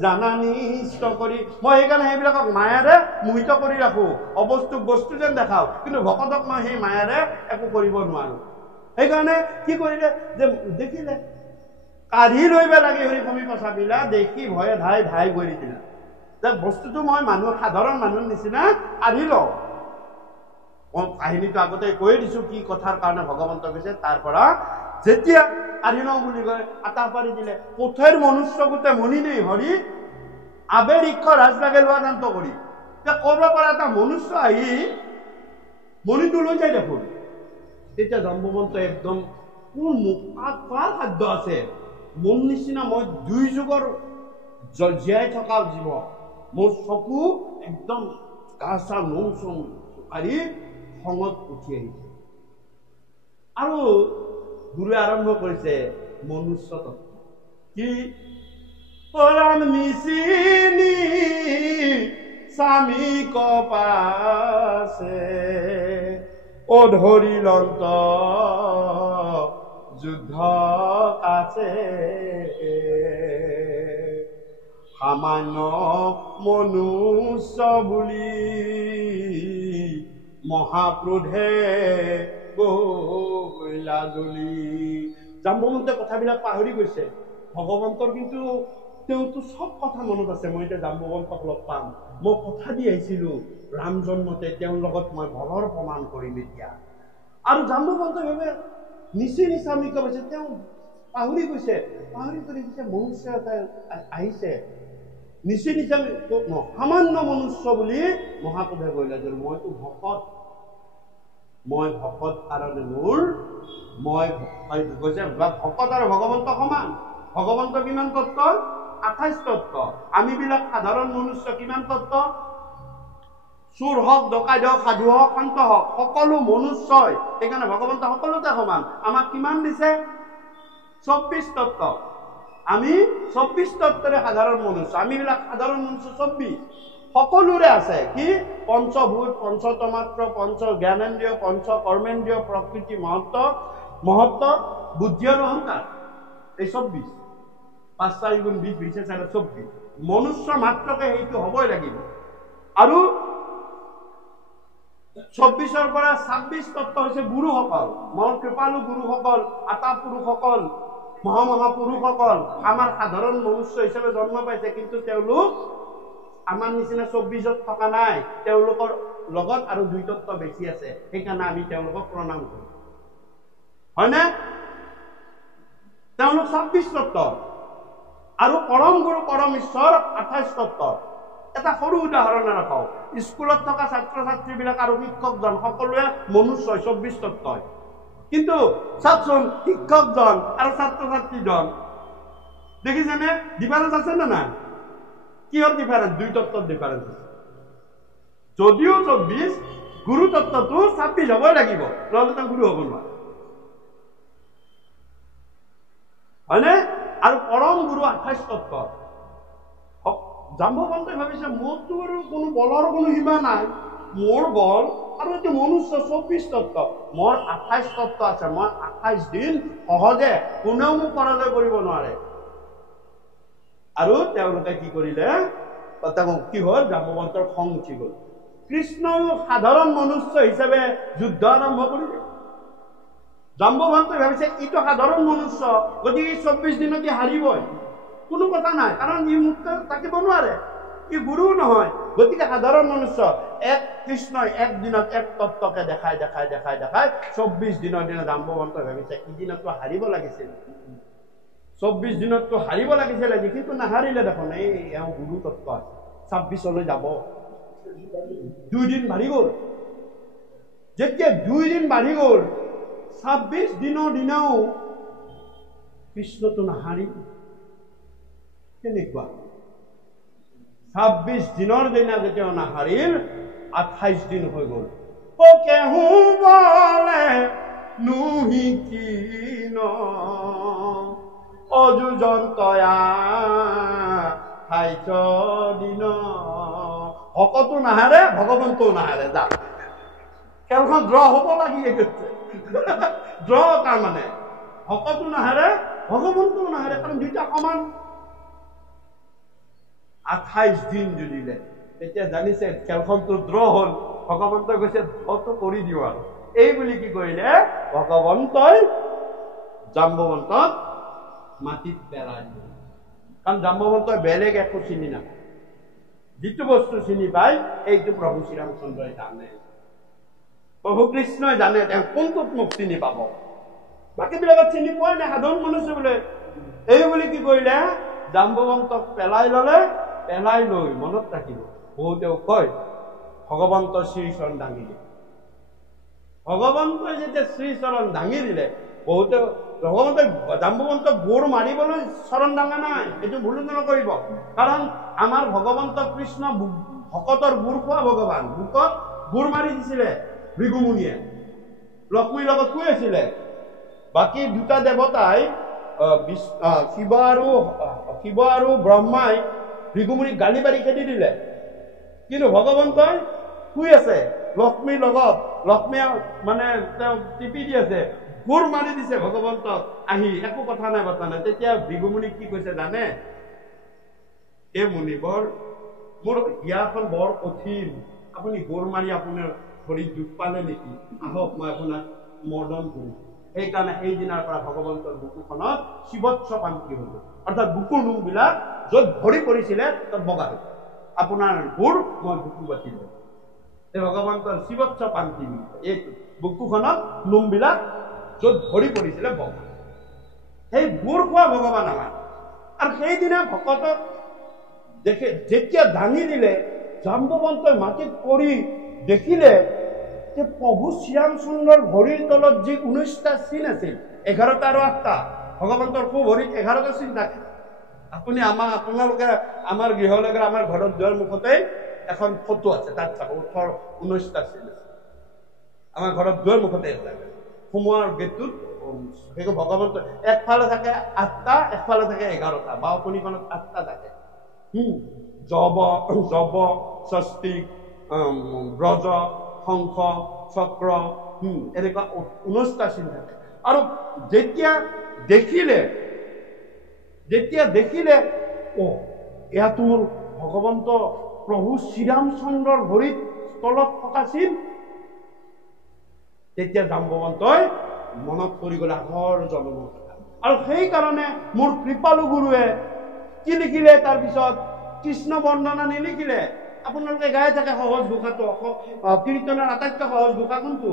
জানা নিষ্ট কৰি মই সেইকাৰণে সেইবিলাকক মায়াৰে মোহিত কৰি ৰাখো অবস্তুক বস্তু যেন দেখাও কিন্তু ভকতক মই সেই মায়াৰে একো কৰিব নোৱাৰো সেইকাৰণে কি কৰিলে যে দেখিলে কাঢ়ি লৈ লাগি হৰি সমীপ চাবিলা দেখি ভয়ে ধাই ধাই গৈ দিলা যে বস্তুটো মই মানুহ সাধাৰণ মানুহৰ নিচিনা কাঢ়ি লওঁ মই কাহিনীটো আগতে কৈ দিছো কি কথাৰ কাৰণে ভগৱন্ত কৈছে তাৰ পৰা যেতিয়া কাঢ়ি লওঁ বুলি কয় আটা পাৰি দিলে পথেৰ মনুষ্য গোটে মনি নেই হৰি আবেৰ ইক্ষ ৰাজ লাগে লোৱা জান্ত কৰি ক'ৰ পৰা এটা মনুষ্য আহি মণিটো লৈ যায় দেখোন তেতিয়া জাম্বৱন্ত একদম কোন কাৰ খাদ্য আছে মোৰ নিচিনা মই 2 যুগৰ জীয়াই থকা জীৱ মোৰ চকু একদম কাঁচা নোম চোম পাৰি খঙত উঠি আহিছে আৰু গুৰুৱে আৰম্ভ কৰিছে মনুষ্য তত্ত্ব কি পৰাণ মিচিনি স্বামী কপাছে অধৰিলন্ত যুদ্ধ আছে সামান্য মনুষ্য বুলি মহাক্ৰোধে গৈলা জ্বলি। জাম্বৱন্তে কথাবিলাক পাহৰি গৈছে। ভগৱন্তৰ কিন্তু তেওঁতো চব কথা মনত আছে। মই এতিয়া জাম্বৱন্তক লগ পাম, মই কথা দি আহিছিলো ৰাম জন্মতে তেওঁৰ লগত মই বলৰ প্ৰমাণ কৰিম এতিয়া। আৰু জাম্বৱন্তই ভাবে নিচে নিচামিকা হৈছে, তেওঁ পাহৰি গৈছে। পাহৰি কৰি গৈছে মনুষ্য এটা আহিছে, নিচে নিচামি সামান্য মনুষ্য বুলি মহাপুৰুষে কৈলে যে মইতো ভকত, মই ভকত কাৰণে মোৰ মই কৈছে ভকত আৰু ভগৱন্ত সমান। ভগৱন্ত কিমান তত্ত্ব? 28 তত্ত্ব। আমি বিলাক সাধাৰণ মনুষ্য কিমান তত্ত্ব? চোৰ হওক, ডকাইত হওক, সাধু হওক, শান্ত হওক, সকলো মনুষ্যই। সেইকাৰণে ভগৱন্ত সকলোতে সমান। আমাক কিমান দিছে? 24 তত্ত্ব। আমি 24 তত্ত্বৰে সাধাৰণ মনুষ্য। আমি বিলাক সাধাৰণ মনুষ্য 24। সকলোৰে আছে কি? পঞ্চভূত, পঞ্চতমাত্ৰ, পঞ্চ জ্ঞানেন্দ্ৰিয়, পঞ্চ কৰ্মেন্দ্ৰিয়, প্ৰকৃতি, মহত্ব, বুদ্ধি আৰু অহংকাৰ। এই 24। 5 4 গুণ 20, 20 4 24। মনুষ্য মাত্ৰকে সেইটো হবই লাগিব। আৰু 24ৰ পৰা 26 তত্ত্ব হৈছে গুৰুসকল। মোৰ কৃপালু গুৰুসকল, আতা পুৰুষসকল, মহামহাপুৰুষসকল আমাৰ সাধাৰণ মনুষ্য হিচাপে জন্ম পাইছে, কিন্তু তেওঁলোক আমাৰ নিচিনা 24ত থকা নাই। তেওঁলোকৰ লগত আৰু 2 তত্ত্ব বেছি আছে। সেইকাৰণে আমি তেওঁলোকক প্ৰণাম কৰো, হয়নে? তেওঁলোক 26 তত্ত্ব আৰু পৰম গুৰু পৰম ঈশ্বৰ 28 তত্ত্ব। এটা সৰু উদাহৰণ ৰাখো। স্কুলত থকা ছাত্ৰ ছাত্ৰীবিলাক আৰু শিক্ষকজন সকলোৱে মনুষ্য 24 তত্ত্ব। কিন্তু চাওকচোন শিক্ষকজন আৰু ছাত্ৰ ছাত্ৰীজন দেখিছেনে ডিফাৰেন্স আছে নে নাই? কিহৰ ডিফাৰেন্স? 2 তত্ত্বৰ ডিফাৰেন্স আছে। যদিও 24, গুৰু তত্ত্বটো 26 হবই লাগিব, নহলে তেওঁ গুৰু হব নোৱাৰে, হয়নে? আৰু পৰম গুৰু 28 তত্ত্ব। জাম্বৱন্তই ভাবিছে মোৰতো আৰু কোনো বলৰ কোনো সীমা নাই, মোৰ বল আৰু এইটো মনুষ্য 24 তত্ত্ব, মোৰ 28 তত্ত্ব আছে। মই 28 দিন সহজে কোনেও মোক পৰাজয় কৰিব নোৱাৰে। আৰু তেওঁলোকে কি কৰিলে? কি হল? জাম্বৱন্তৰ খং উঠি গল। কৃষ্ণ সাধাৰণ মনুষ্য হিচাপে যুদ্ধ আৰম্ভ কৰিলে। জাম্বৱন্তই ভাবিছে ইটো সাধাৰণ মনুষ্য, গতিকে 24 দিনত হাৰিবই, কোনো কথা নাই, কাৰণ ই মুক্ত থাকিব নোৱাৰে, ই গুৰু নহয়। গতিকে সাধাৰণ মনুষ্য কৃষ্ণই এক দিনত এক তত্ত্বকে দেখাই দেখাই দেখাই দেখাই 24 দিনৰ দিনা জাম্বৱন্তই ভাবিছে ইদিনতো হাৰিব লাগিছিল, 24 দিনততো হাৰিব লাগিছিল, কিন্তু নাহাৰিলে দেখোন। এই এওঁ গুৰু তত্ত্ব আছে, 26লৈ যাব। 2 দিন বাঢ়ি গল। যেতিয়া 2 দিন বাঢ়ি গল, 26 দিনৰ দিনাও কৃষ্ণটো নাহাৰিল। কেনেকুৱা? 26 দিনৰ দিনা যেতিয়া নাহাৰিল, 28 দিন হৈ গল। কেহু বলে নুহিকিন অযুজন তয়া 28 দিন। ভকতো নাহাৰে, ভগৱন্তও নাহাৰে। যা খেলখন ড্ৰ হব লাগি গৈছে। ড্ৰ তাৰমানে ভকতো নাহাৰে, ভগৱন্তও নাহাৰে, কাৰণ দুইটা সমান। 28 দিন জুৰিলে। তেতিয়া জানিছে খেলখনটো ড্ৰ হল। ভগৱন্তই কৈছে ড্ৰটো কৰি দিওঁ আৰু। এই বুলি কি কৰিলে? ভগৱন্তই জাম্বৱন্তক মাটিত পেলাই দিলে। কাৰণ জাম্বৱন্তই বেলেগ একো চিনি নাপায়, যিটো বস্তু চিনি পায় এইটো প্ৰভু শ্ৰীৰামচন্দ্ৰই জানে, প্ৰভু কৃষ্ণই জানে তেওঁ কোনটোত মোক চিনি পাব। বাকী বিলাকত চিনি পোৱাই নাই, সাধাৰণ মনুষ্য বোলে। এই বুলি কি কৰিলে? জাম্বৱন্তক পেলাই ললে। পেলাই লৈ মনত ৰাখিব, বহুতেও কয় ভগৱন্তৰ শ্ৰীচৰণ দাঙি দিলে। ভগৱন্তই যেতিয়া শ্ৰীচৰণ দাঙি দিলে, বহুতে ভগৱন্তই জাম্বৱন্তক গোৰ মাৰিবলৈ চৰণ দাঙা নাই, এইটো ভুল নকৰিব। কাৰণ আমাৰ ভগৱন্ত কৃষ্ণ ভকতৰ গোৰ খোৱা ভগৱান। বুকত গোৰ মাৰি দিছিলে ভৃগুমুনিয়ে, লক্ষ্মীৰ লগত শুই আছিলে। বাকী 2টা দেৱতাই শিৱ আৰু ব্ৰহ্মাই ভৃগুমুনিক গালি পাৰি খেদি দিলে, কিন্তু ভগৱন্তই শুই আছে লক্ষ্মীৰ লগত। লক্ষ্মীয়ে মানে তেওঁ টিপি দি আছে, গোৰ মাৰি দিছে ভগৱন্তক আহি, একো কথা নাই বতা নাই। তেতিয়া ভৃগুমুনিক কি কৈছে জানে? এই মুনিবৰ, মোৰ হিয়াখন বৰ কঠিন, আপুনি গোৰ মাৰি আপোনাৰ ভৰিত দুখ পালে নেকি? আহক মই আপোনাক মৰ্দন কৰিলে। সেইকাৰণে সেইদিনাৰ পৰা ভগৱন্তৰ বুকুখনত শিৱচ্ছ পান্তি হ'ল, অৰ্থাৎ বুকুৰ নোমবিলাক য'ত ভৰি পৰিছিলে তাত বগা হ'ল। আপোনাৰ ভুৰ মই বুকু বাতি দিলোঁ, এই ভগৱন্তৰ শিৱচ্ছ পান্তি এইটো বুকুখনত নোমবিলাক য'ত ভৰি পৰিছিলে বগা, সেই বুৰ খোৱা ভগৱান আমাৰ। আৰু সেইদিনা ভকতক দেখে যেতিয়া দাঙি দিলে, জাম্বৱন্তই মাটিত পৰি দেখিলে যে প্ৰভু শ্ৰীৰামচন্দ্ৰৰ ভৰিৰ তলত যি 19টা চিন আছিল, 11টা আৰু 8টা, ভগৱন্তৰ সু ভৰিত 11টা চিন থাকে। আপুনি আপোনালোকে আমাৰ গৃহলৈকে আমাৰ ঘৰত যোৱাৰ মুখতে এখন ফটো আছে, তাত চাব 19টা চিন আছে। আমাৰ ঘৰত যোৱাৰ মুখতে থাকে, সোমোৱাৰ গেটটোত সেইটো ভগৱন্ত একফালে থাকে 8টা, একফালে থাকে 11টা, বাওঁকণীখনত 8টা থাকে। জব, স্বস্তিক, ব্ৰজ, শংখ, চক্ৰ, এনেকুৱা 19টা চিন থাকে। আৰু যেতিয়া দেখিলে এয়াতো মোৰ ভগৱন্ত প্ৰভু শ্ৰীৰামচন্দ্ৰৰ ভৰিত তলত থকা চিন, তেতিয়া জাম্বৱন্তই মনত পৰি গ'ল আগৰ জন্মৰ কথা। আৰু সেইকাৰণে মোৰ কৃপালু গুৰুৱে কি লিখিলে, তাৰপিছত কৃষ্ণ বন্দনা নিলিখিলে। আপোনালোকে গাই থাকে সহজ ঘোষাটো, কীৰ্তনৰ আটাইতকৈ সহজ ঘোষা কোনটো?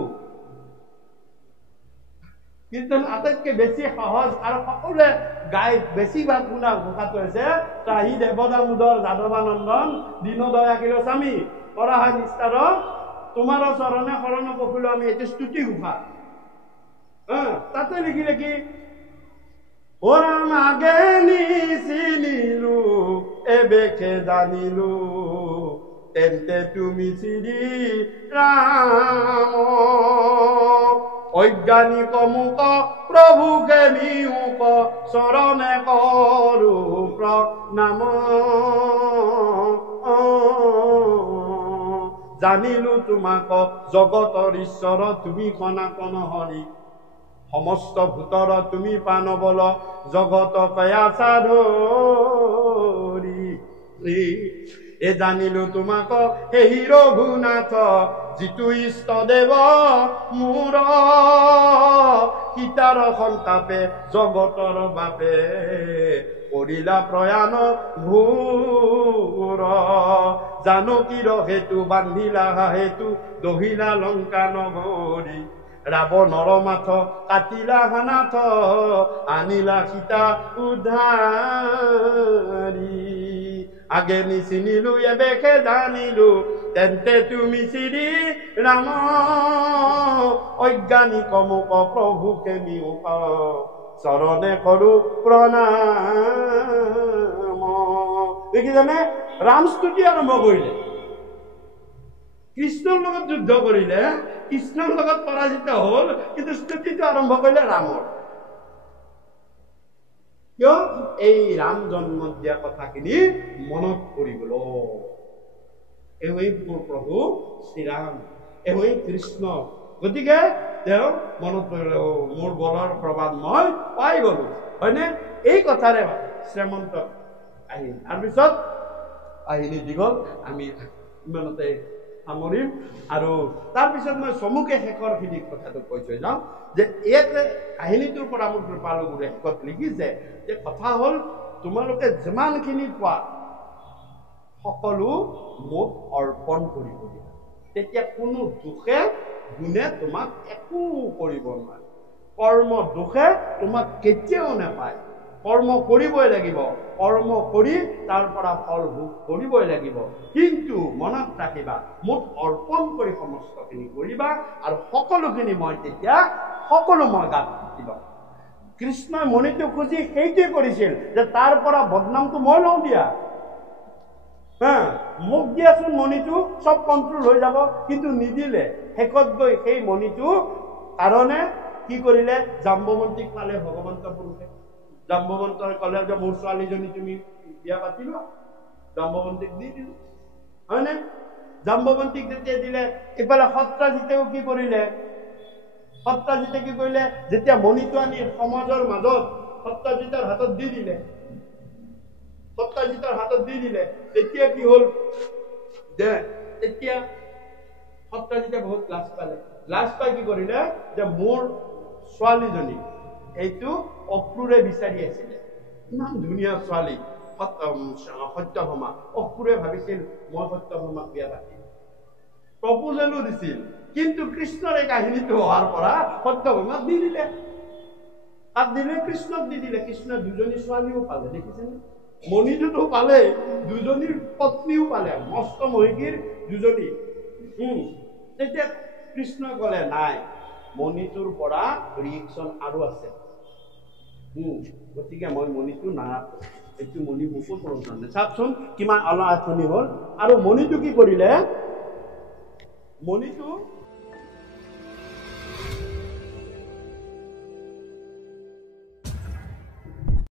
কীৰ্তন আটাইতকৈ বেছি সহজ আৰু সকলোৱে গাই বেছিভাগ শুনা ঘোষাটো হৈছে ত্ৰাহি দেৱদামোদৰ যাদৱানন্দন দীনদয়া কিল স্বামী পৰাহায় নিস্তাৰ তোমাৰ চৰণে শৰণ পখিলো আমি। এইটো স্তুতি ঘোষা। তাতে লিখিলে কি, ওৰাম আগে নিচিনিলো এবেকে জানিলো তেন্তে তুমি শ্ৰী ৰাম। অজ্ঞানিক মুক প্ৰভুকে মিউক চৰণে কৰো প্ৰণাম। জানিলো তোমাক জগতৰ ঈশ্বৰ তুমি সনাতন হৰি, সমস্ত ভূতৰ তুমি পানবল জগত কয়াছা ধৰি। এ জানিলো তোমাক সেই ৰঘুনাথ যিটো ইষ্ট দেৱ মোৰ, সীতাৰ সন্তাপে জগতৰ বাপে কৰিলা প্ৰয়াণ ঘোৰ। জানকীৰ হেতু বান্ধিলা হেতু দহিলা লংকা নগৰী, ৰাৱণৰ মাথ কাটিলা হানাথ আনিলা সীতা উদ্ধাৰী। আগে নিচিনিলো এবেকে জানিলো তেন্তে তুমি শ্ৰী ৰাম। অজ্ঞানিক মুক প্ৰভুকে মিউক চৰণে কৰো প্ৰণাম। দেখিছানে, ৰামস্তুতি আৰম্ভ কৰিলে, কৃষ্ণৰ লগত যুদ্ধ কৰিলে, কৃষ্ণৰ লগত পৰাজিত হল, কিন্তু স্তুতিটো আৰম্ভ কৰিলে ৰামৰ। কিয়? এই ৰাম জন্ম দিয়া কথাখিনি মনত পৰি গল। এওঁই মোৰ প্ৰভু শ্ৰীৰাম, এওঁই কৃষ্ণ। গতিকে তেওঁ মনত পৰিল, মোৰ বলৰ প্ৰবাদ মই পাই গলো, হয়নে? এই কথাৰে শ্ৰীমন্ত আহিল। তাৰপিছত আহিলি দীঘল, আমি ইমানতে সামৰিম। আৰু তাৰপিছত মই চমুকে শেষৰ খিনি কথাটো কৈ থৈ যাওঁ যে ইয়াতে কাহিনীটোৰ পৰা মোৰ কৃপালু গুৰুৱে শেষত লিখিছে যে কথা হ'ল, তোমালোকে যিমানখিনি পোৱা সকলো মোক অৰ্পণ কৰিব দিয়া, তেতিয়া কোনো দুখে গুণে তোমাক একো কৰিব নোৱাৰে। কৰ্ম দুখে তোমাক কেতিয়াও নাপায়। কৰ্ম কৰিবই লাগিব, কৰ্ম কৰি তাৰ পৰা ফল ভোগ কৰিবই লাগিব। কিন্তু মনত ৰাখিবা, মোক অৰ্পণ কৰি সমস্তখিনি কৰিবা, আৰু সকলোখিনি মই তেতিয়া মই গাত পুতি ল'ম। কৃষ্ণই মণিটো খুজি সেইটোৱে কৰিছিল যে তাৰ পৰা বদনামটো মই লওঁ দিয়া, মোক দিয়াচোন মণিটো, চব কণ্ট্ৰল হৈ যাব। কিন্তু নিদিলে। শেষত গৈ সেই মণিটো কাৰণে কি কৰিলে, জাম্বৱন্তীক পালে ভগৱন্ত পুৰুষে। জাম্বৱন্তই ক'লে যে মোৰ ছোৱালীজনী তুমি বিয়া পাতি লোৱা, জাম্বৱন্তীক দি দিলো, হয়নে? জাম্বৱন্তীক যেতিয়া দিলে, ইফালে সত্ৰাজিতেও কি কৰিলে, সত্ৰাজিতে কি কৰিলে, যেতিয়া মণিটো আনি সমাজৰ মাজত সত্ৰাজিতৰ হাতত দি দিলে, সত্ৰাজিতৰ হাতত দি দিলে, তেতিয়া কি হ'ল যে তেতিয়া সত্যজিতে বহুত লাজ পাই কি কৰিলে যে মোৰ ছোৱালীজনী এইটো অক্ৰূৰে বিচাৰি আছিলে ইমান ধুনীয়া ছোৱালী সত্যভামা অক্ৰূৰে ভাবিছিল মই সত্যভামাক বিয়া পাতিম প্ৰপোজেলো দিছিল কিন্তু কৃষ্ণৰ এই কাহিনীটো হোৱাৰ পৰা সত্যভামাক দি দিলে তাত দিলে কৃষ্ণক দি দিলে কৃষ্ণ দুজনী ছোৱালীও পালে দেখিছেনে মণিটোতো পালে দুজনীৰ পত্নীও পালে মস্ত মহিষীৰ দুজনী তেতিয়া কৃষ্ণ কলে নাই মণিটোৰ পৰা ৰিয়েকশ্যন আৰু আছে গতিকে মই মণিটো নাৰাখো এইটো মণি মোকো প্ৰয়োজন নাই চাওকচোন কিমান আলোচনী হ'ল আৰু মণিটো কি কৰিলে মণিটো